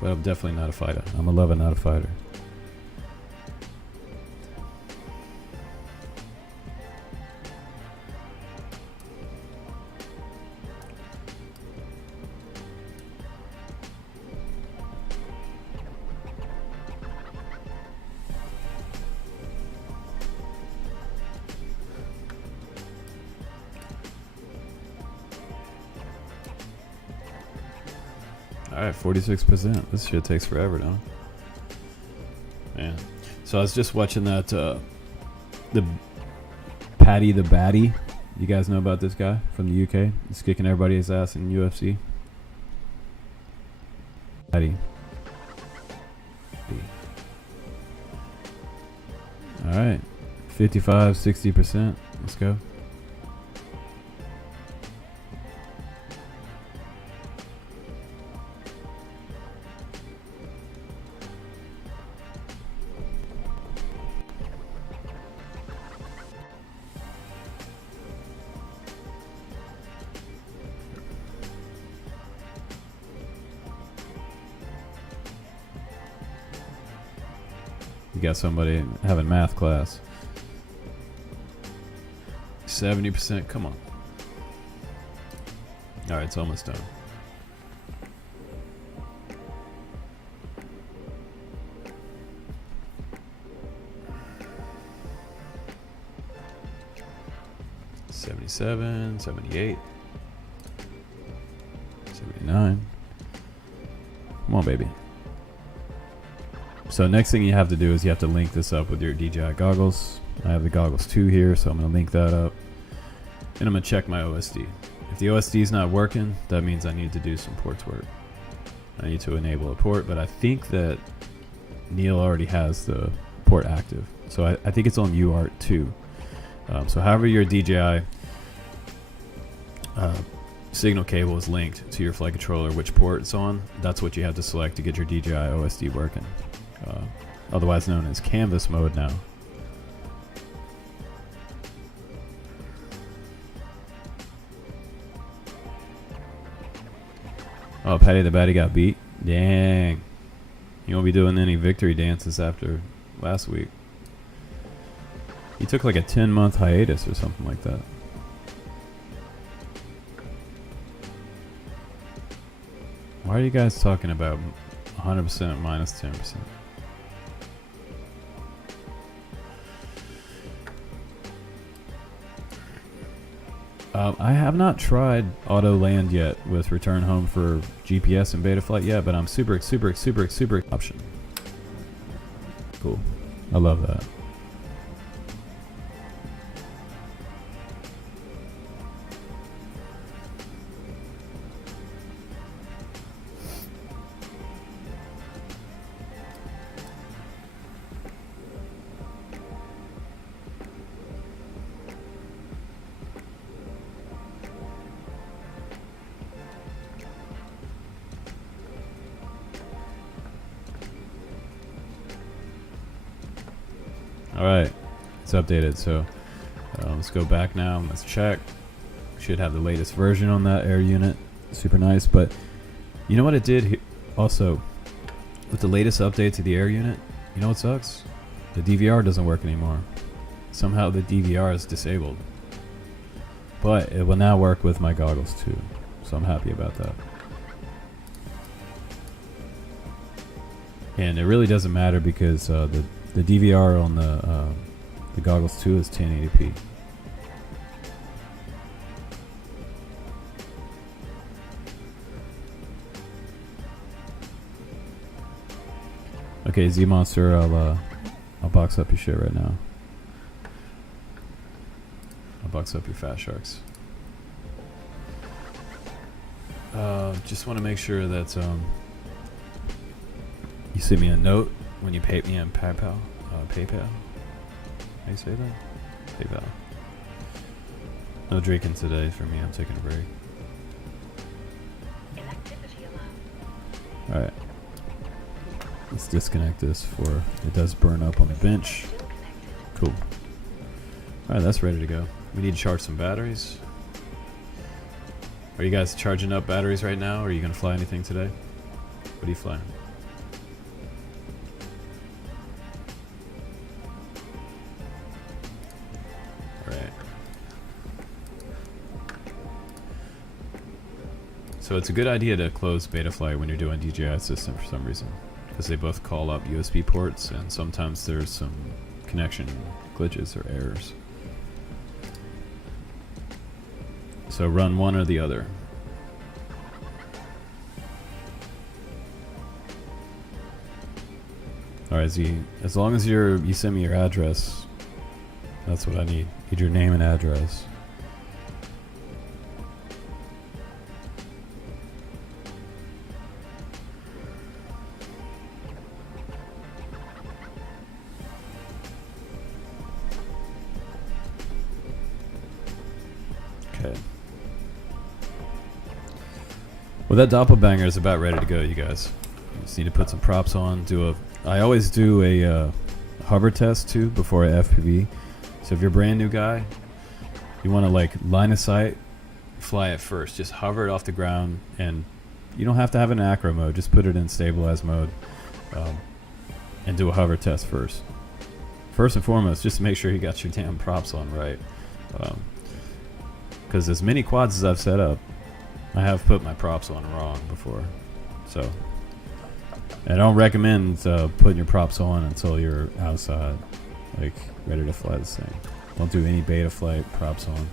But I'm definitely not a fighter. I'm 11, not a fighter. Alright, 46%. This shit takes forever, though. Man. So I was just watching that, the Paddy the Batty. You guys know about this guy from the UK? He's kicking everybody's ass in UFC. Paddy. Alright. 55, 60%. Let's go. You got somebody having math class. 70%, come on. Alright, it's almost done. $77, $78, 79. Come on, baby. So next thing you have to do is you have to link this up with your DJI goggles. I have the goggles 2 here, so I'm going to link that up. And I'm going to check my OSD. If the OSD is not working, that means I need to do some ports work. I need to enable a port, but I think that Neil already has the port active. So I think it's on UART 2. So however your DJI signal cable is linked to your flight controller, which port it's on, that's what you have to select to get your DJI OSD working. Otherwise known as canvas mode now. Oh, Patty the Batty got beat? Dang. You won't be doing any victory dances after last week. He took like a 10-month hiatus or something like that. Why are you guys talking about 100% minus 10%? I have not tried auto land yet with return home for GPS and Betaflight yet, but I'm super option. Cool. I love that. Alright, it's updated, so let's go back now and let's check. Should have the latest version on that air unit. Super nice, but you know what it did also with the latest update to the air unit? You know what sucks? The DVR doesn't work anymore. Somehow the DVR is disabled. But it will now work with my goggles too, so I'm happy about that. And it really doesn't matter because the DVR on the goggles 2 is 1080p. Okay, Z Monster, I'll box up your shit right now. I'll box up your Fat Sharks. Just want to make sure that you send me a note when you pay me on PayPal. PayPal? How you say that? PayPal. No drinking today for me. I'm taking a break. Alright. Let's disconnect this before it does burn up on the bench. Cool. Alright, that's ready to go. We need to charge some batteries. Are you guys charging up batteries right now? Or are you going to fly anything today? What are you flying? So it's a good idea to close Betaflight when you're doing DJI system for some reason, because they both call up USB ports and sometimes there's some connection glitches or errors. So run one or the other. Alright, Z, as long as you send me your address, that's what I need. Need your name and address. Okay. Well, that doppelbanger is about ready to go, you guys. Just need to put some props on. I always do a hover test too before I FPV. So if you're a brand new guy, you want to like line of sight, fly it first. Just hover it off the ground, and you don't have to have an acro mode. Just put it in stabilized mode, and do a hover test first. First and foremost, just to make sure you got your damn props on right. Because as many quads as I've set up, I have put my props on wrong before. So I don't recommend putting your props on until you're outside, like ready to fly this thing. Don't do any Betaflight props on.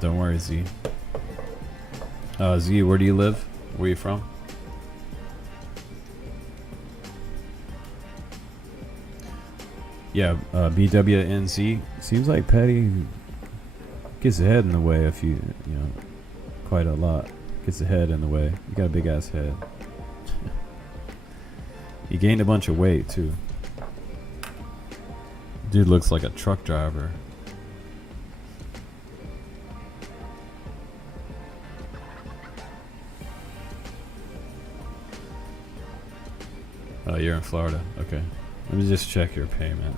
Don't worry, Z. Z, where do you live? Where are you from? Yeah, BWNZ. Seems like Patty gets the head in the way if you know, quite a lot. Gets the head in the way. You got a big ass head. You gained a bunch of weight too. Dude looks like a truck driver. Oh, you're in Florida. Okay. Let me just check your payment.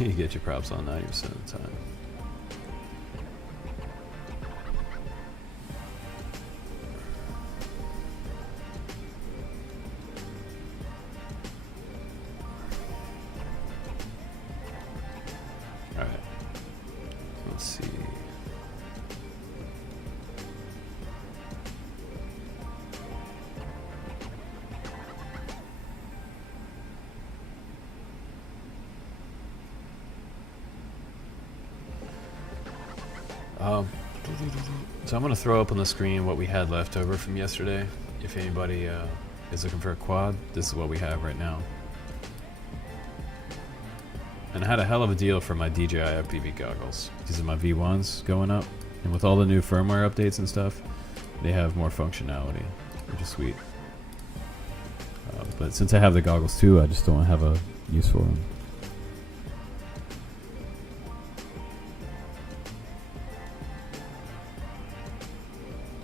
You get your props on 90% of the time. Alright. Let's see. So I'm going to throw up on the screen what we had left over from yesterday. If anybody is looking for a quad, this is what we have right now. And I had a hell of a deal for my DJI FPV goggles. These are my V1s going up. And with all the new firmware updates and stuff, they have more functionality, which is sweet. But since I have the goggles too, I just don't have a use for them.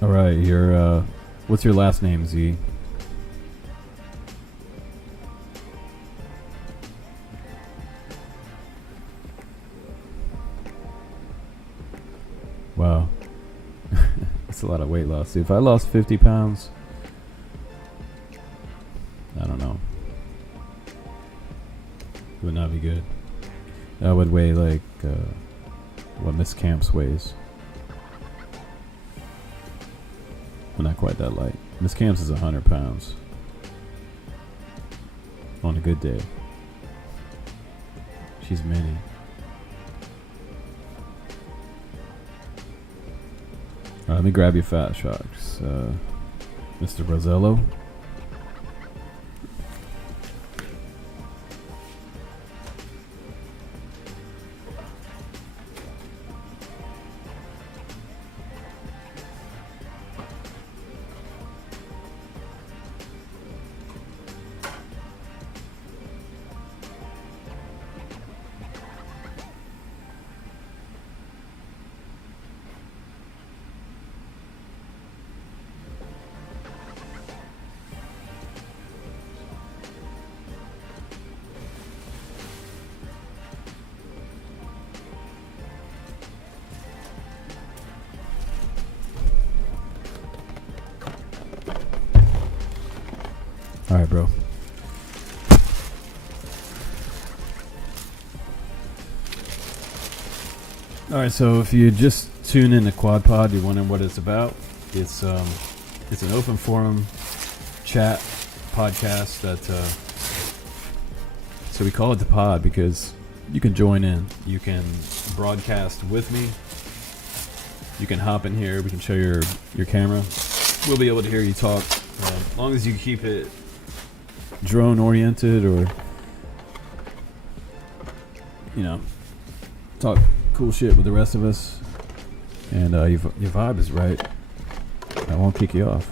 Alright, your what's your last name, Z? Wow. That's a lot of weight loss. See, if I lost 50 pounds, I don't know. It would not be good. I would weigh like what Miss Camps weighs. But not quite that light. Miss Camps is 100 pounds. On a good day. She's mini. Alright, let me grab your fat shocks. Mr. Rosello. Alright, bro. Alright, so if you just tune in to Quad Pod, you're wondering what it's about. It's an open forum chat podcast that so we call it the pod because you can join in. You can broadcast with me. You can hop in here. We can show your camera. We'll be able to hear you talk. As long as you keep it drone oriented or, you know, talk cool shit with the rest of us. And your vibe is right. I won't kick you off.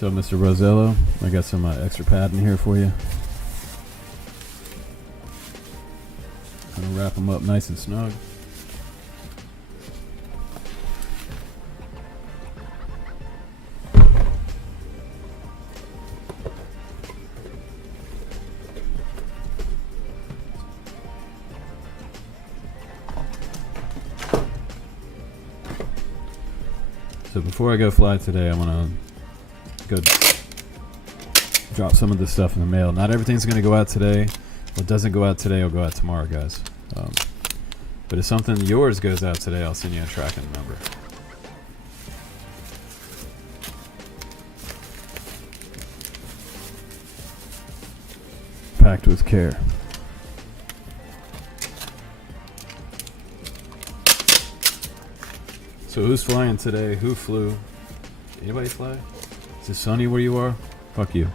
So, Mr. Rosello, I got some extra pad in here for you. I'm gonna wrap them up nice and snug. So before I go fly today, I want to go drop some of this stuff in the mail. Not everything's going to go out today. What doesn't go out today will go out tomorrow, guys. But if something yours goes out today, I'll send you a tracking number. Packed with care. So who's flying today? Who flew? Anybody fly? Is it sunny where you are? Fuck you.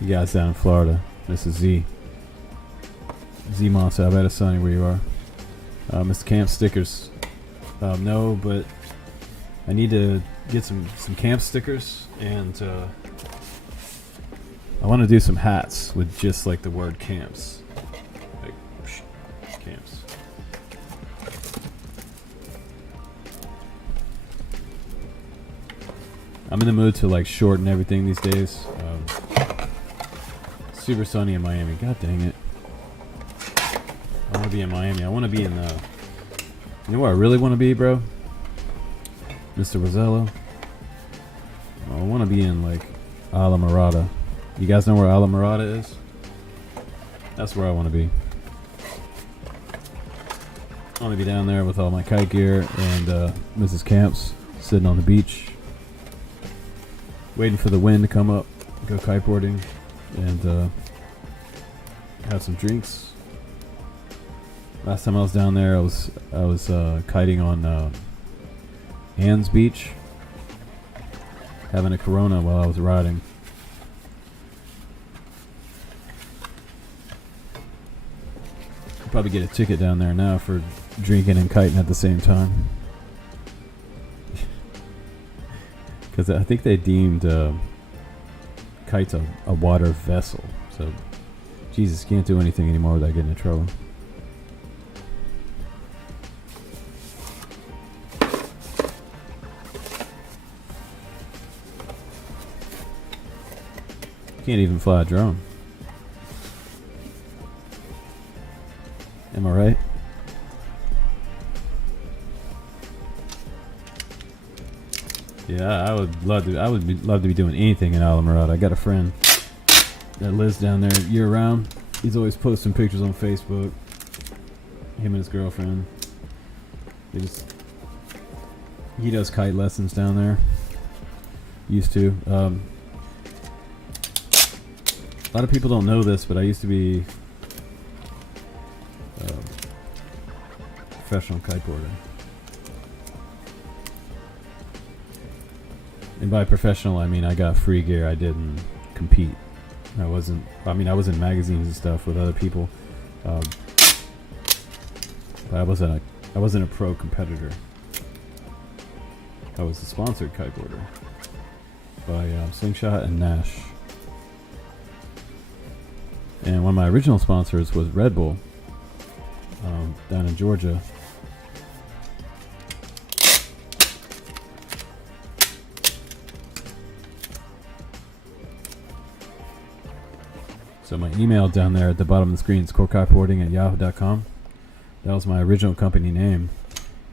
You guys down in Florida. This is Z. Z Monster, I bet it's sunny where you are. Mr. Camp stickers. No, but I need to get some camp stickers, and I want to do some hats with just like the word camps. Like, camps. I'm in the mood to like shorten everything these days. Super sunny in Miami. God dang it. I want to be in Miami. I want to be in the... You know where I really want to be, bro? Mr. Rosello. I want to be in like Ala Mirada. You guys know where Ala Mirada is? That's where I want to be. I want to be down there with all my kite gear and Mrs. Camps sitting on the beach, waiting for the wind to come up, go kiteboarding, and have some drinks. Last time I was down there, I was kiting on Ann's Beach, having a Corona while I was riding. Probably get a ticket down there now for drinking and kiting at the same time. Because I think they deemed kites a water vessel. So, Jesus, can't do anything anymore without getting in trouble. Can't even fly a drone. Am I right? Yeah, I would love to be doing anything in Alamorada. I got a friend that lives down there year round. He's always posting pictures on Facebook. Him and his girlfriend. He does kite lessons down there. Used to. A lot of people don't know this, but I used to be professional kiteboarder. And by professional, I mean I got free gear. I didn't compete. I was in magazines and stuff with other people, but I wasn't a pro competitor. I was a sponsored kiteboarder by Slingshot and Nash. And one of my original sponsors was Red Bull down in Georgia. So my email down there at the bottom of the screen is corekiteboarding@yahoo.com. That was my original company name.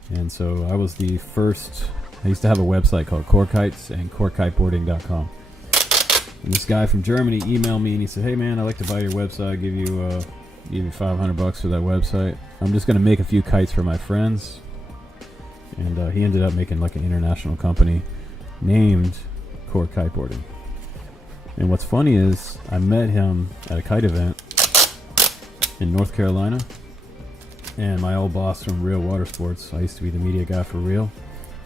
And so I was the first. I used to have a website called Core Kites and corekiteboarding.com. And this guy from Germany emailed me and he said, "Hey man, I'd like to buy your website. Give you $500 for that website. I'm just gonna make a few kites for my friends." And he ended up making like an international company named Core Kiteboarding. And what's funny is I met him at a kite event in North Carolina. And my old boss from Real Water Sports, I used to be the media guy for Real.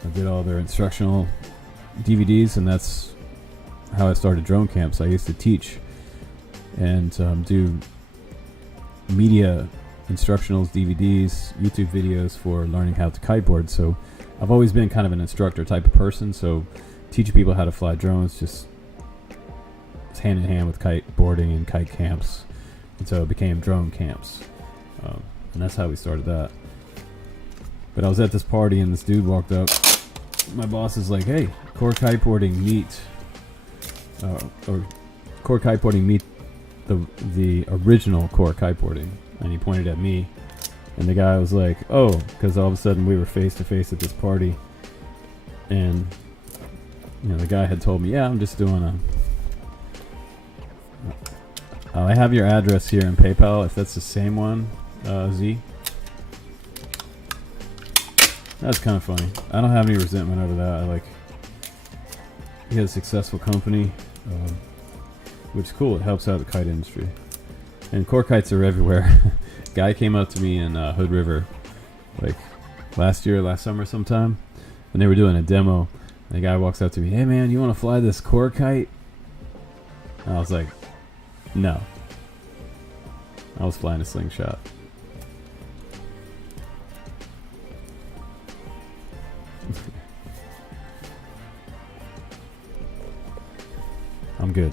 I did all their instructional DVDs, and that's how I started drone camps. I used to teach and do media instructionals, DVDs, YouTube videos for learning how to kiteboard. So I've always been kind of an instructor type of person. So teaching people how to fly drones just hand in hand with kiteboarding and kite camps. And so it became drone camps. And that's how we started that. But I was at this party and this dude walked up. My boss is like, "Hey, Core Kiteboarding meet Core Kiteboarding meet the original Core Kiteboarding." And he pointed at me. And the guy was like, "Oh," because all of a sudden we were face to face at this party. And the guy had told me, yeah, I'm just doing a. I have your address here in PayPal. If that's the same one, Z. That's kind of funny. I don't have any resentment over that. He has a successful company, which is cool. It helps out the kite industry. And core kites are everywhere. Guy came up to me in Hood River, last summer sometime, and they were doing a demo. And the guy walks up to me, hey man, you want to fly this core kite? And I was like, no. I was flying a slingshot. I'm good.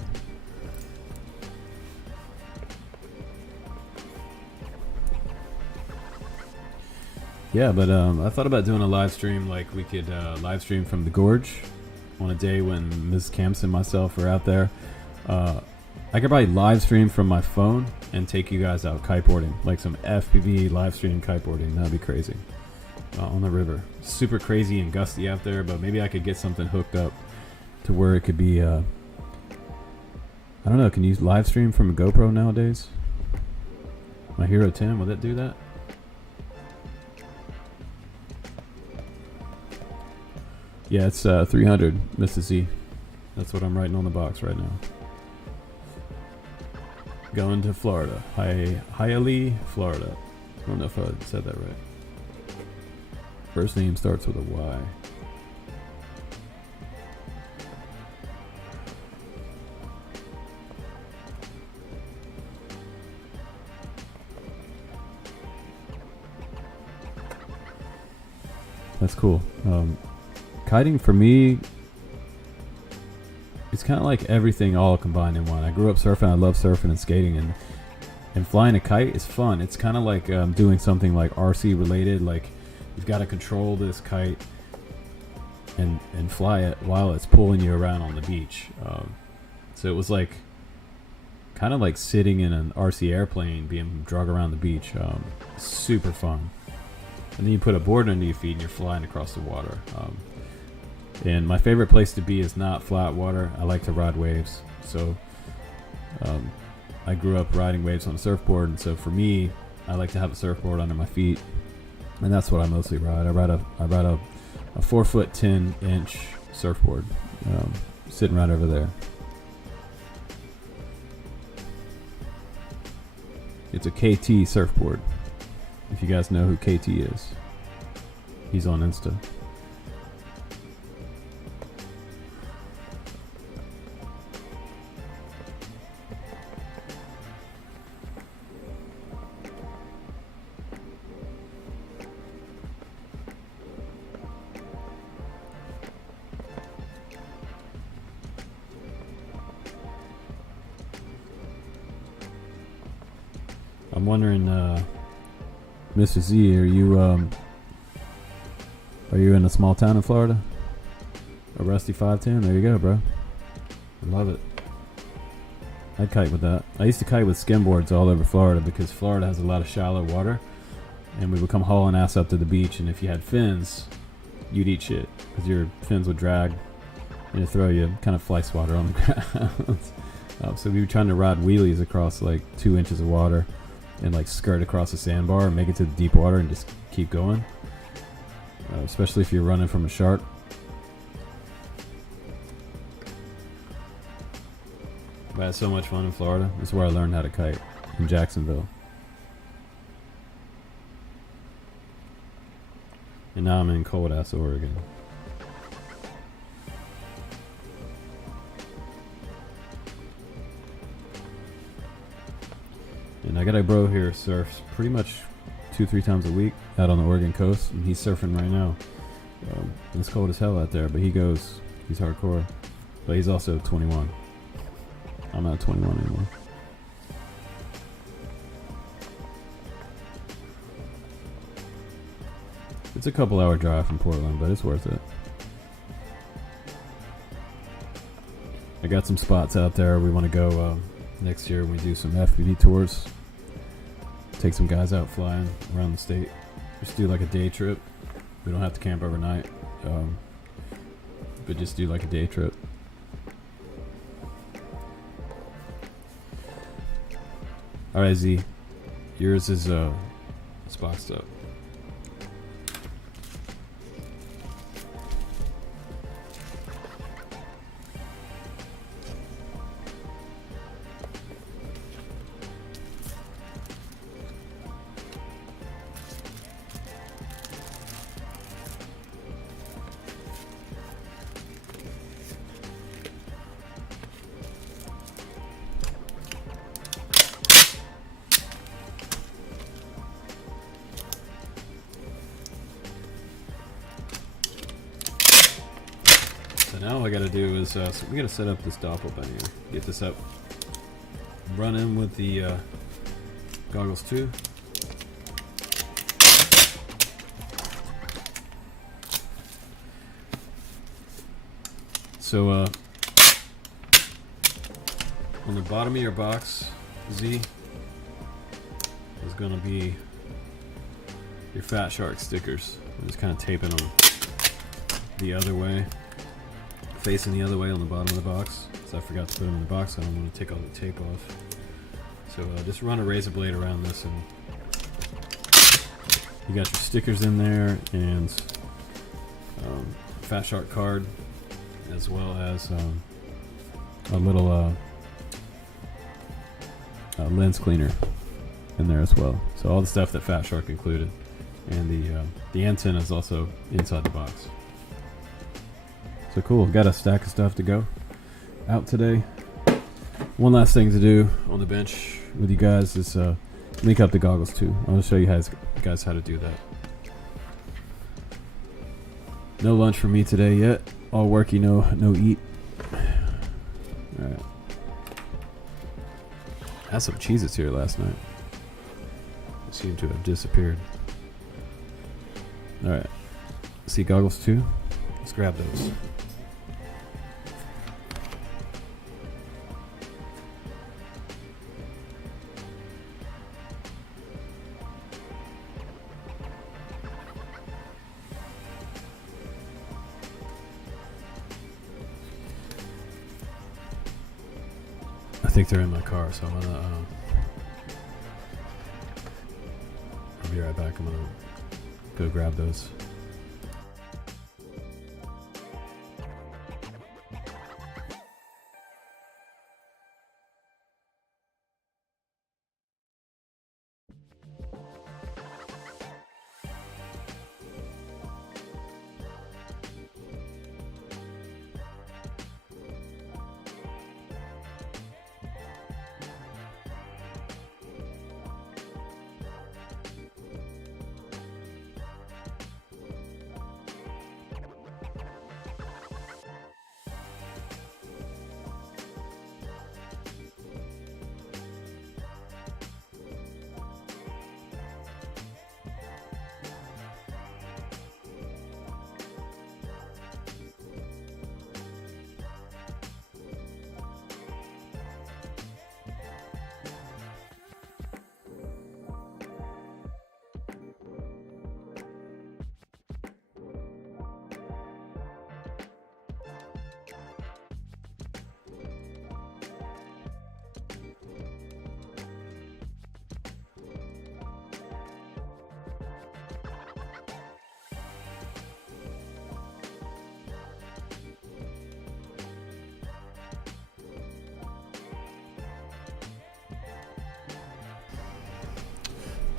Yeah, but I thought about doing a live stream. We could live stream from the gorge on a day when Ms. Camps and myself are out there. I could probably live stream from my phone and take you guys out kiteboarding, some FPV live stream kiteboarding. That'd be crazy. On the river. Super crazy and gusty out there, but maybe I could get something hooked up to where it could be, I don't know, can you live stream from a GoPro nowadays? My Hero 10, will that do that? Yeah, it's 300, Mr. Z. That's what I'm writing on the box right now. Going to Florida. Hialeah, Florida. I don't know if I said that right. First name starts with a Y. That's cool. Kiting for me, it's kind of like everything all combined in one. I grew up surfing. I love surfing and skating, and flying a kite is fun. It's kind of like doing something like RC related. You've got to control this kite and fly it while it's pulling you around on the beach. So it was kind of like sitting in an RC airplane being dragged around the beach. Super fun. And then you put a board under your feet and you're flying across the water. And my favorite place to be is not flat water. I like to ride waves. So I grew up riding waves on a surfboard, and so for me, I like to have a surfboard under my feet, and that's what I mostly ride. I ride a 4-foot 10-inch surfboard, sitting right over there. It's a KT surfboard. If you guys know who KT is, he's on Insta. I'm wondering, Mr. Z, are you in a small town in Florida? A Rusty 510? There you go, bro. I love it. I'd kite with that. I used to kite with skimboards all over Florida because Florida has a lot of shallow water, and we would come hauling ass up to the beach, and if you had fins, you'd eat shit because your fins would drag and it'd throw you kind of fly swatter on the ground. So we were trying to ride wheelies across 2 inches of water and skirt across a sandbar and make it to the deep water and just keep going. Especially if you're running from a shark. But I had so much fun in Florida. That's where I learned how to kite, in Jacksonville. And now I'm in cold ass Oregon. And I got a bro here surfs pretty much 2-3 times a week out on the Oregon coast, and he's surfing right now. It's cold as hell out there, but he's hardcore. But he's also 21. I'm not 21 anymore. It's a couple hour drive from Portland, but it's worth it. I got some spots out there we want to go next year. We do some FPV tours. Take some guys out flying around the state. Just do a day trip. We don't have to camp overnight. but just do like a day trip. Alright, Z. Yours is it's boxed up. So now all I gotta do is, so we gotta set up this doppelganger. Get this up, run in with the Goggles 2. So on the bottom of your box, Z, is gonna be your Fat Shark stickers. I'm just kind of taping them the other way. Facing the other way on the bottom of the box, so I forgot to put them in the box. I don't want to take all the tape off. So just run a razor blade around this, and you got your stickers in there, and Fat Shark card, as well as a little lens cleaner in there as well. So all the stuff that Fat Shark included, and the antenna is also inside the box. So cool, got a stack of stuff to go out today. One last thing to do on the bench with you guys is link up the Goggles 2. I want to show you guys how to do that. No lunch for me today yet. All worky, no eat. Alright. Had some Cheez-Its here last night. They seem to have disappeared. Alright. See Goggles 2? Let's grab those. I think they're in my car, so I'm gonna I'll be right back. I'm gonna go grab those.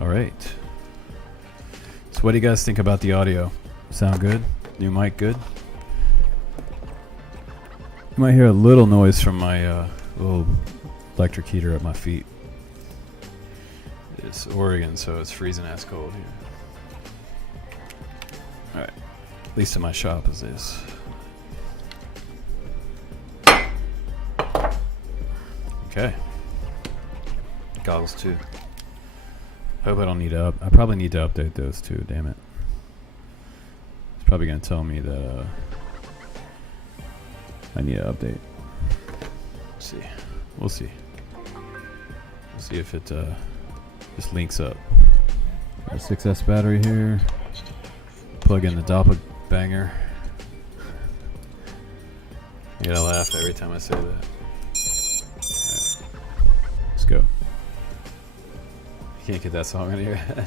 All right. So what do you guys think about the audio? Sound good? New mic good? You might hear a little noise from my little electric heater at my feet. It's Oregon, so it's freezing ass cold here. All right. At least in my shop is this. Okay. Goggles 2. Hope I don't need to I probably need to update those too, damn it. It's probably gonna tell me that I need to update. Let's see. We'll see. We'll see if it just links up. Got a 6S battery here. Plug in the doppelganger. You gotta laugh every time I say that. Alright. Let's go. You can't get that song out of your head.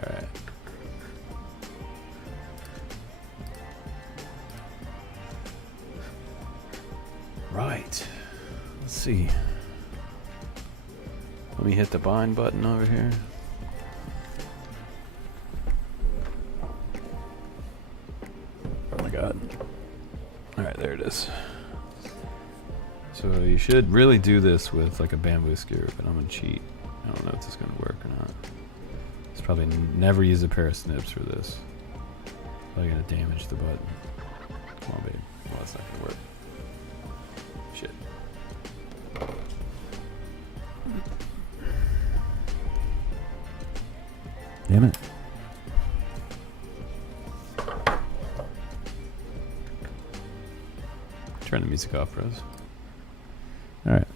Alright. Right. Let's see. Let me hit the bind button over here. Oh my god. Alright, there it is. So you should really do this with like a bamboo skewer, but I'm gonna cheat. I don't know if this is gonna work or not. It's probably never use a pair of snips for this. Probably gonna damage the button. Come on, babe. Well, that's not gonna work. Shit. Damn it. Turn the music off, bros. Alright.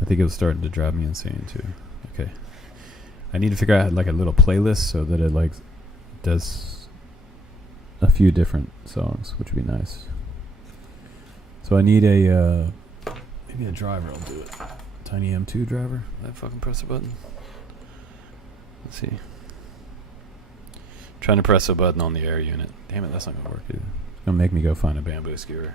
I think it was starting to drive me insane too. Okay. I need to figure out like a little playlist so that it like does a few different songs, which would be nice. So I need a maybe a driver will do it. Tiny M2 driver. Will that fucking press a button? Let's see. Trying to press a button on the air unit. Damn it, that's not gonna work either. It's gonna make me go find a bamboo skewer.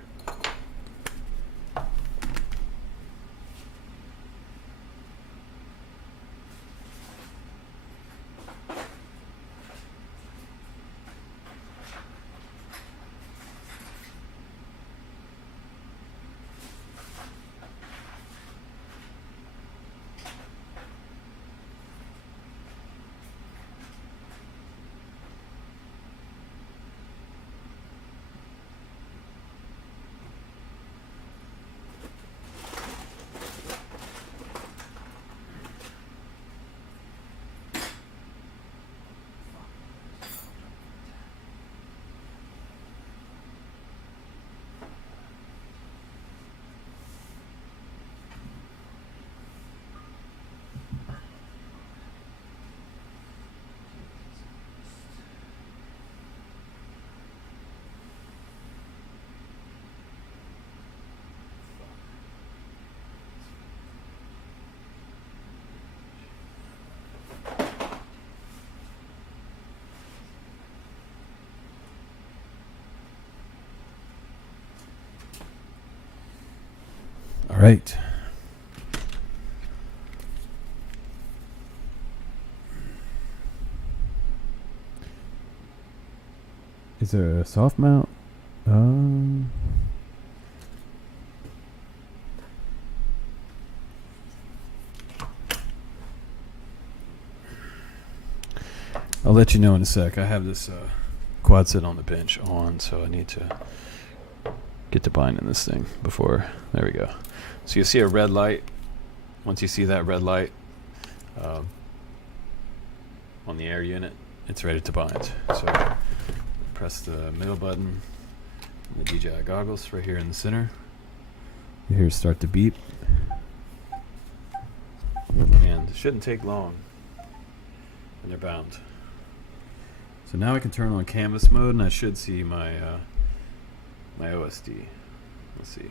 All right. Is there a soft mount? I'll let you know in a sec. I have this quad sit on the bench on, so I need to get to binding this thing before. There we go. So you see a red light. Once you see that red light on the air unit, it's ready to bind. So press the middle button, the DJI goggles right here in the center. You hear it start to beep. And it shouldn't take long. And they're bound. So now I can turn on canvas mode and I should see my my OSD. Let's see.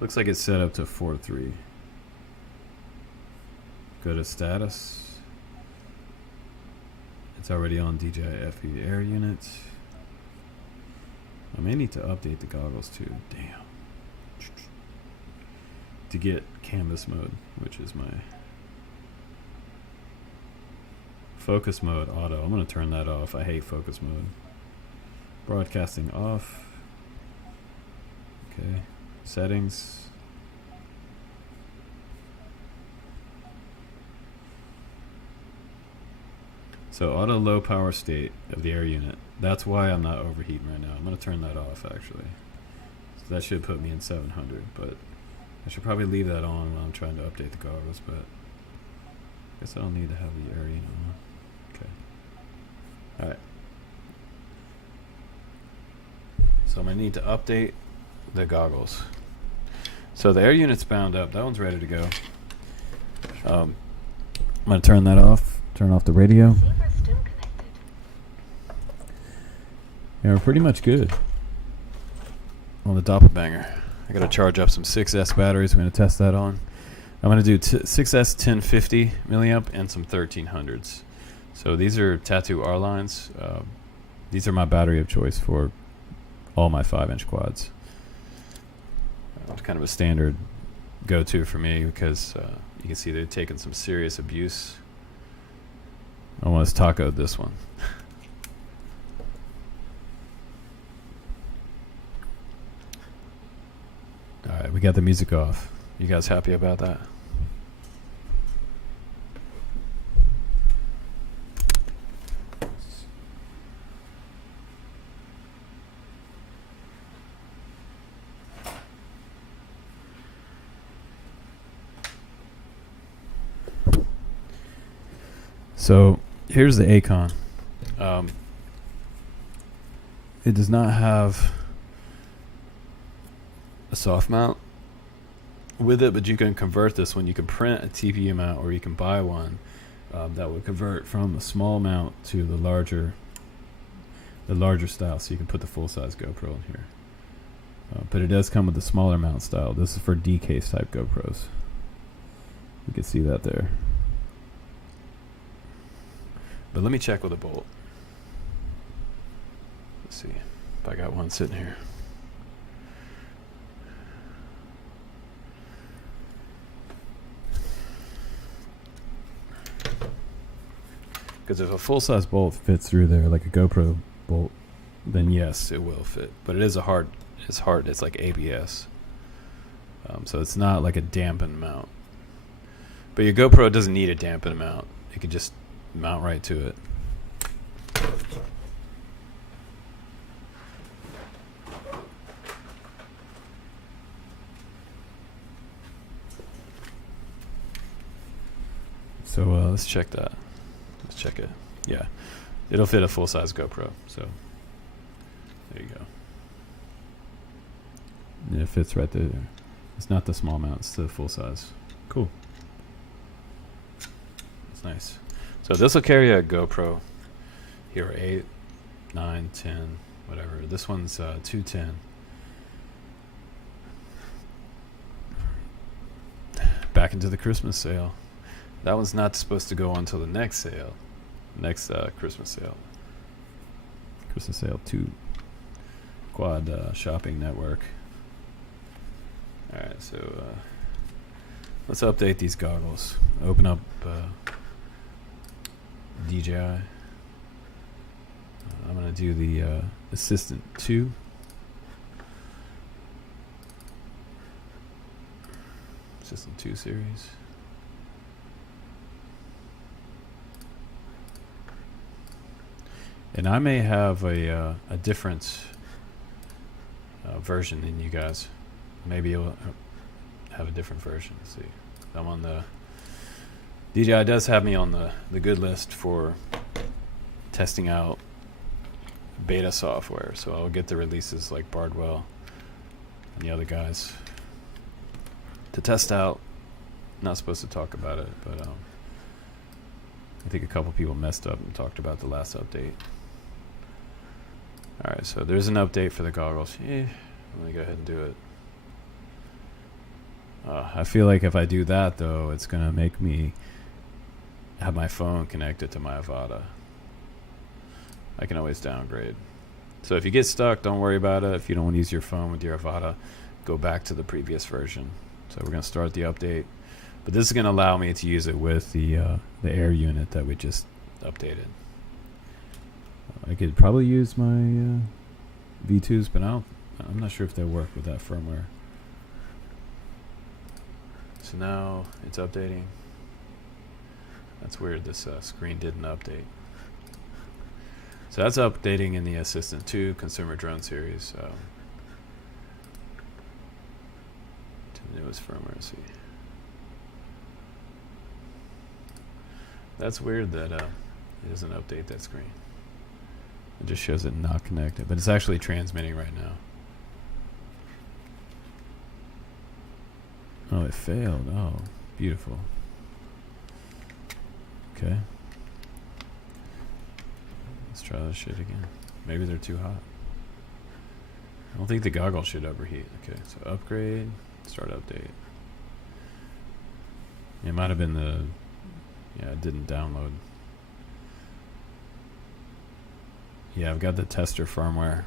Looks like it's set up to 4.3. Go to status. It's already on DJI FPV air unit. I may need to update the goggles too. Damn. To get canvas mode, which is my focus mode auto. I'm going to turn that off. I hate focus mode. Broadcasting off. Okay. Settings. So auto low power state of the air unit. That's why I'm not overheating right now. I'm going to turn that off actually. So that should put me in 700, but I should probably leave that on when I'm trying to update the goggles, but I guess I don't need to have the air unit on. Okay. Alright. So I'm going to need to update the goggles. So the air unit's bound up. That one's ready to go. I'm going to turn that off. Turn off the radio. Receiver still connected. Yeah, we're pretty much good on the Doppelbanger. I got to charge up some 6S batteries. We're going to test that on. I'm going to do 6S 1050 milliamp and some 1300s. So these are Tattoo R lines. These are my battery of choice for all my 5-inch quads. It's kind of a standard go-to for me because you can see they're taking some serious abuse. I almost tacoed this one. All right, we got the music off. You guys happy about that? So here's the Acon. It does not have a soft mount with it, but you can convert this one. You can print a TPU mount, or you can buy one that would convert from a small mount to the larger style. So you can put the full size GoPro in here. But it does come with the smaller mount style. This is for D-case type GoPros. You can see that there. But let me check with a bolt. Let's see if I got one sitting here. Because if a full-size bolt fits through there like a GoPro bolt, then yes, it will fit. But it is it's like ABS. So it's not like a dampened mount. But your GoPro doesn't need a dampened mount. You can just mount right to it. So let's check that. Let's check it. Yeah, it'll fit a full-size GoPro. So there you go. And it fits right there. It's not the small mount, it's the full size. Cool. That's nice. So this will carry a GoPro. Here are 8, 9, 10, whatever. This one's 210. Back into the Christmas sale. That one's not supposed to go on until the next sale. Next Christmas sale. Christmas sale 2. Quad shopping network. Alright, so let's update these goggles. Open up DJI. I'm going to do the Assistant 2. Assistant 2 series. And I may have a different version than you guys. Maybe you'll have a different version. Let's see. I'm on the DJI does have me on the good list for testing out beta software, so I'll get the releases like Bardwell and the other guys to test out. Not supposed to talk about it, but I think a couple people messed up and talked about the last update. Alright, so there's an update for the goggles. Let me go ahead and do it. I feel like if I do that, though, it's going to make me have my phone connected to my Avata. I can always downgrade. So if you get stuck, don't worry about it. If you don't want to use your phone with your Avata, go back to the previous version. So we're going to start the update. But this is going to allow me to use it with the air unit that we just updated. I could probably use my V2s, but I'm not sure if they work with that firmware. So now it's updating. That's weird, this screen didn't update. So that's updating in the Assistant 2 Consumer Drone Series to the newest firmware. Let's see. That's weird that it doesn't update that screen. It just shows it not connected, but it's actually transmitting right now. Oh, it failed. Oh, beautiful. Okay. Let's try this shit again. Maybe they're too hot. I don't think the goggle should overheat. Okay, so upgrade, start update. It might have been the, yeah, it didn't download. Yeah, I've got the tester firmware.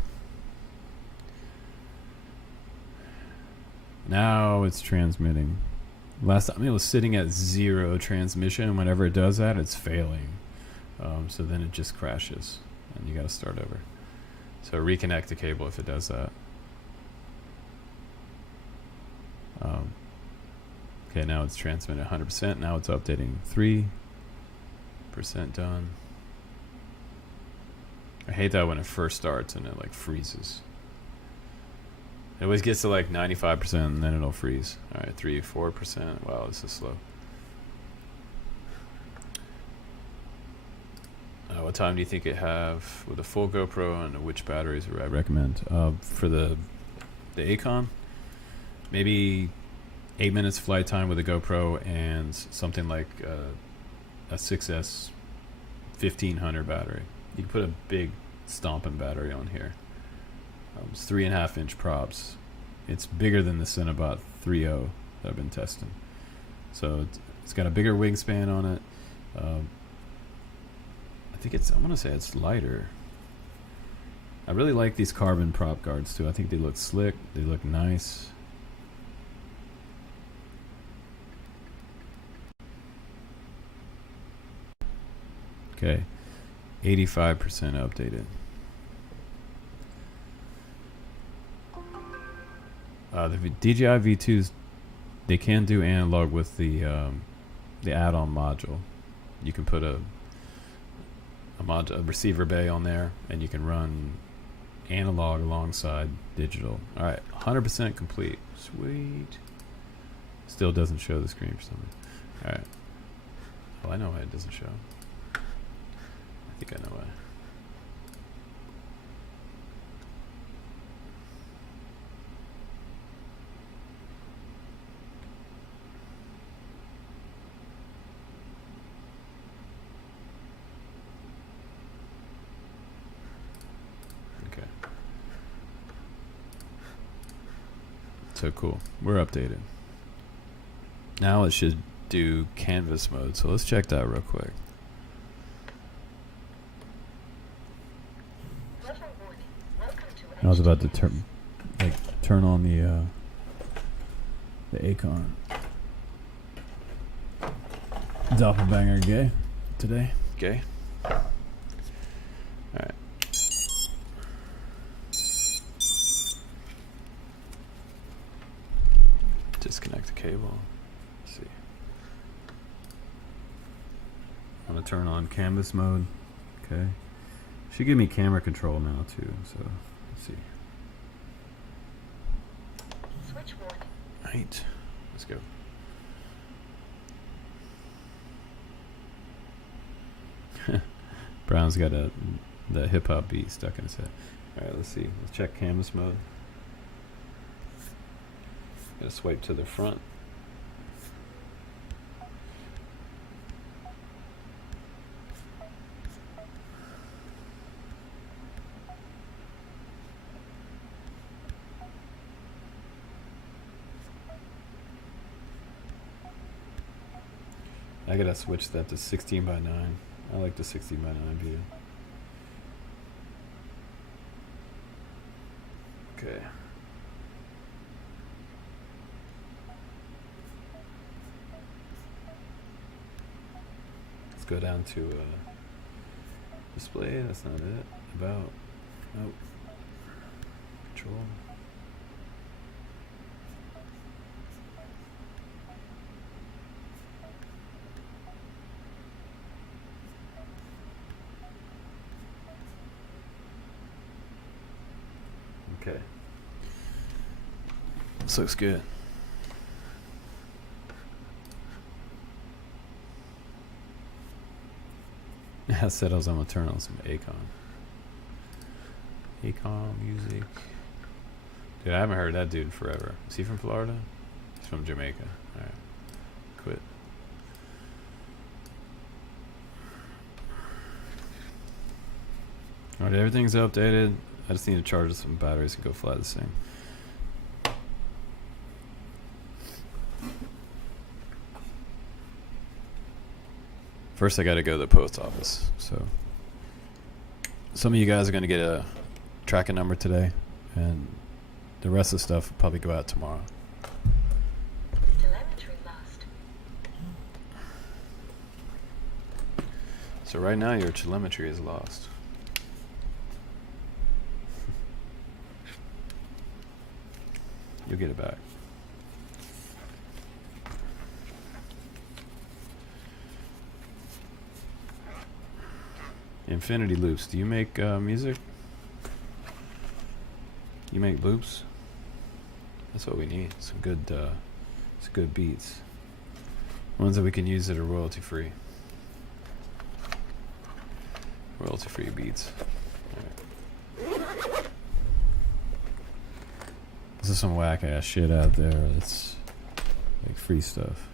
Now it's transmitting. Last time it was sitting at 0 transmission. Whenever it does that, it's failing. So then it just crashes and you got to start over. So reconnect the cable if it does that. Okay, now it's transmitted 100%. Now it's updating 3% done. I hate that when it first starts and it like freezes. It always gets to like 95% and then it'll freeze. All right, 4%. Wow, this is slow. What time do you think it have with a full GoPro, and which batteries would I recommend? For the Acon, maybe 8 minutes flight time with a GoPro and something like a 6S 1500 battery. You can put a big stomping battery on here. It's 3.5-inch props. It's bigger than the Cinnabot 3.0 that I've been testing. So it's got a bigger wingspan on it. I want to say it's lighter. I really like these carbon prop guards too. I think they look slick. They look nice. Okay, 85% updated. The DJI V2s, they can do analog with the add-on module. You can put a receiver bay on there, and you can run analog alongside digital. All right, 100% complete. Sweet. Still doesn't show the screen for some reason. All right. Well, I know why it doesn't show. I think I know why. So cool. We're updated. Now it should do canvas mode. So let's check that real quick. I was about to turn on the Acon. Doppelbanger gay today. Gay. Alright. Disconnect the cable. Let's see. I'm gonna turn on canvas mode. Okay. Should give me camera control now too. So let's see. Switch warning. Right. Let's go. Brown's got the hip hop beat stuck in his head. All right. Let's see. Let's check canvas mode. Gonna swipe to the front. I gotta switch that to 16:9. I like the 16:9 view. Okay. Let's go down to display. That's not it. About. Nope. Control. Okay. This looks good. I said I was gonna turn on some Acon music. Dude, I haven't heard that dude in forever. Is he from Florida? He's from Jamaica. Alright. Quit. Alright, everything's updated. I just need to charge some batteries and go fly this thing. First I gotta go to the post office. So some of you guys are gonna get a tracking number today, and the rest of the stuff will probably go out tomorrow. Telemetry lost. So right now your telemetry is lost. You'll get it back. Infinity loops. Do you make music? You make loops? That's what we need. Some good beats. Ones that we can use that are royalty free. Royalty free beats. Alright. This is some whack ass shit out there. It's like free stuff.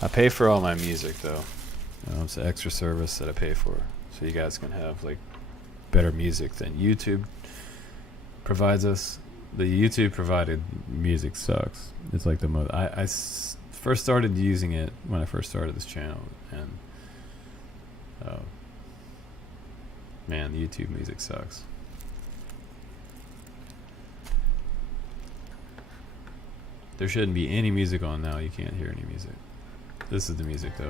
I pay for all my music though. It's an extra service that I pay for, so you guys can have like better music than YouTube provides us. The YouTube provided music sucks. It's like the most. First started using it when I first started this channel, and man, the YouTube music sucks. There shouldn't be any music on now. You can't hear any music. This is the music though.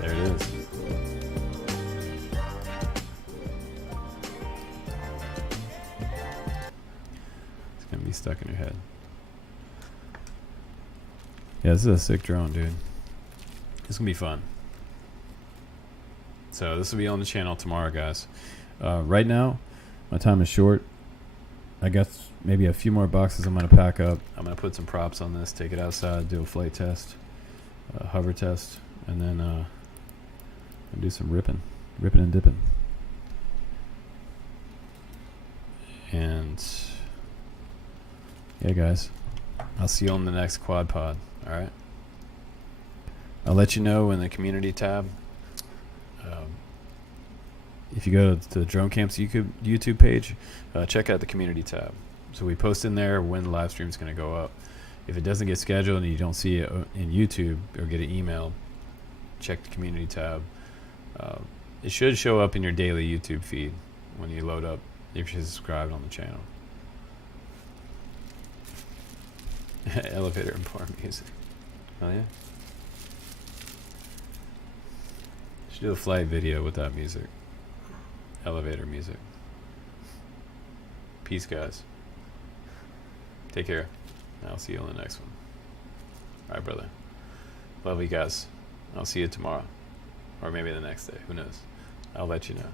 There it is. It's gonna be stuck in your head. Yeah, this is a sick drone, dude. It's gonna be fun. So this will be on the channel tomorrow, guys. Right now, my time is short. I got maybe a few more boxes I'm gonna pack up. I'm gonna put some props on this, take it outside, do a flight test, hover test, and then do some ripping and dipping. And yeah, guys, I'll see you on the next quad pod. All right. I'll let you know in the community tab. If you go to the Drone Camps YouTube page, check out the community tab. So we post in there when the live stream is going to go up. If it doesn't get scheduled and you don't see it in YouTube or get an email, check the community tab. It should show up in your daily YouTube feed when you load up if you're subscribed on the channel. Elevator and porn music. Oh yeah. Should do a flight video with that music. Elevator music. Peace, guys. Take care. I'll see you on the next one. Alright, brother. Love you guys. I'll see you tomorrow. Or maybe the next day. Who knows? I'll let you know.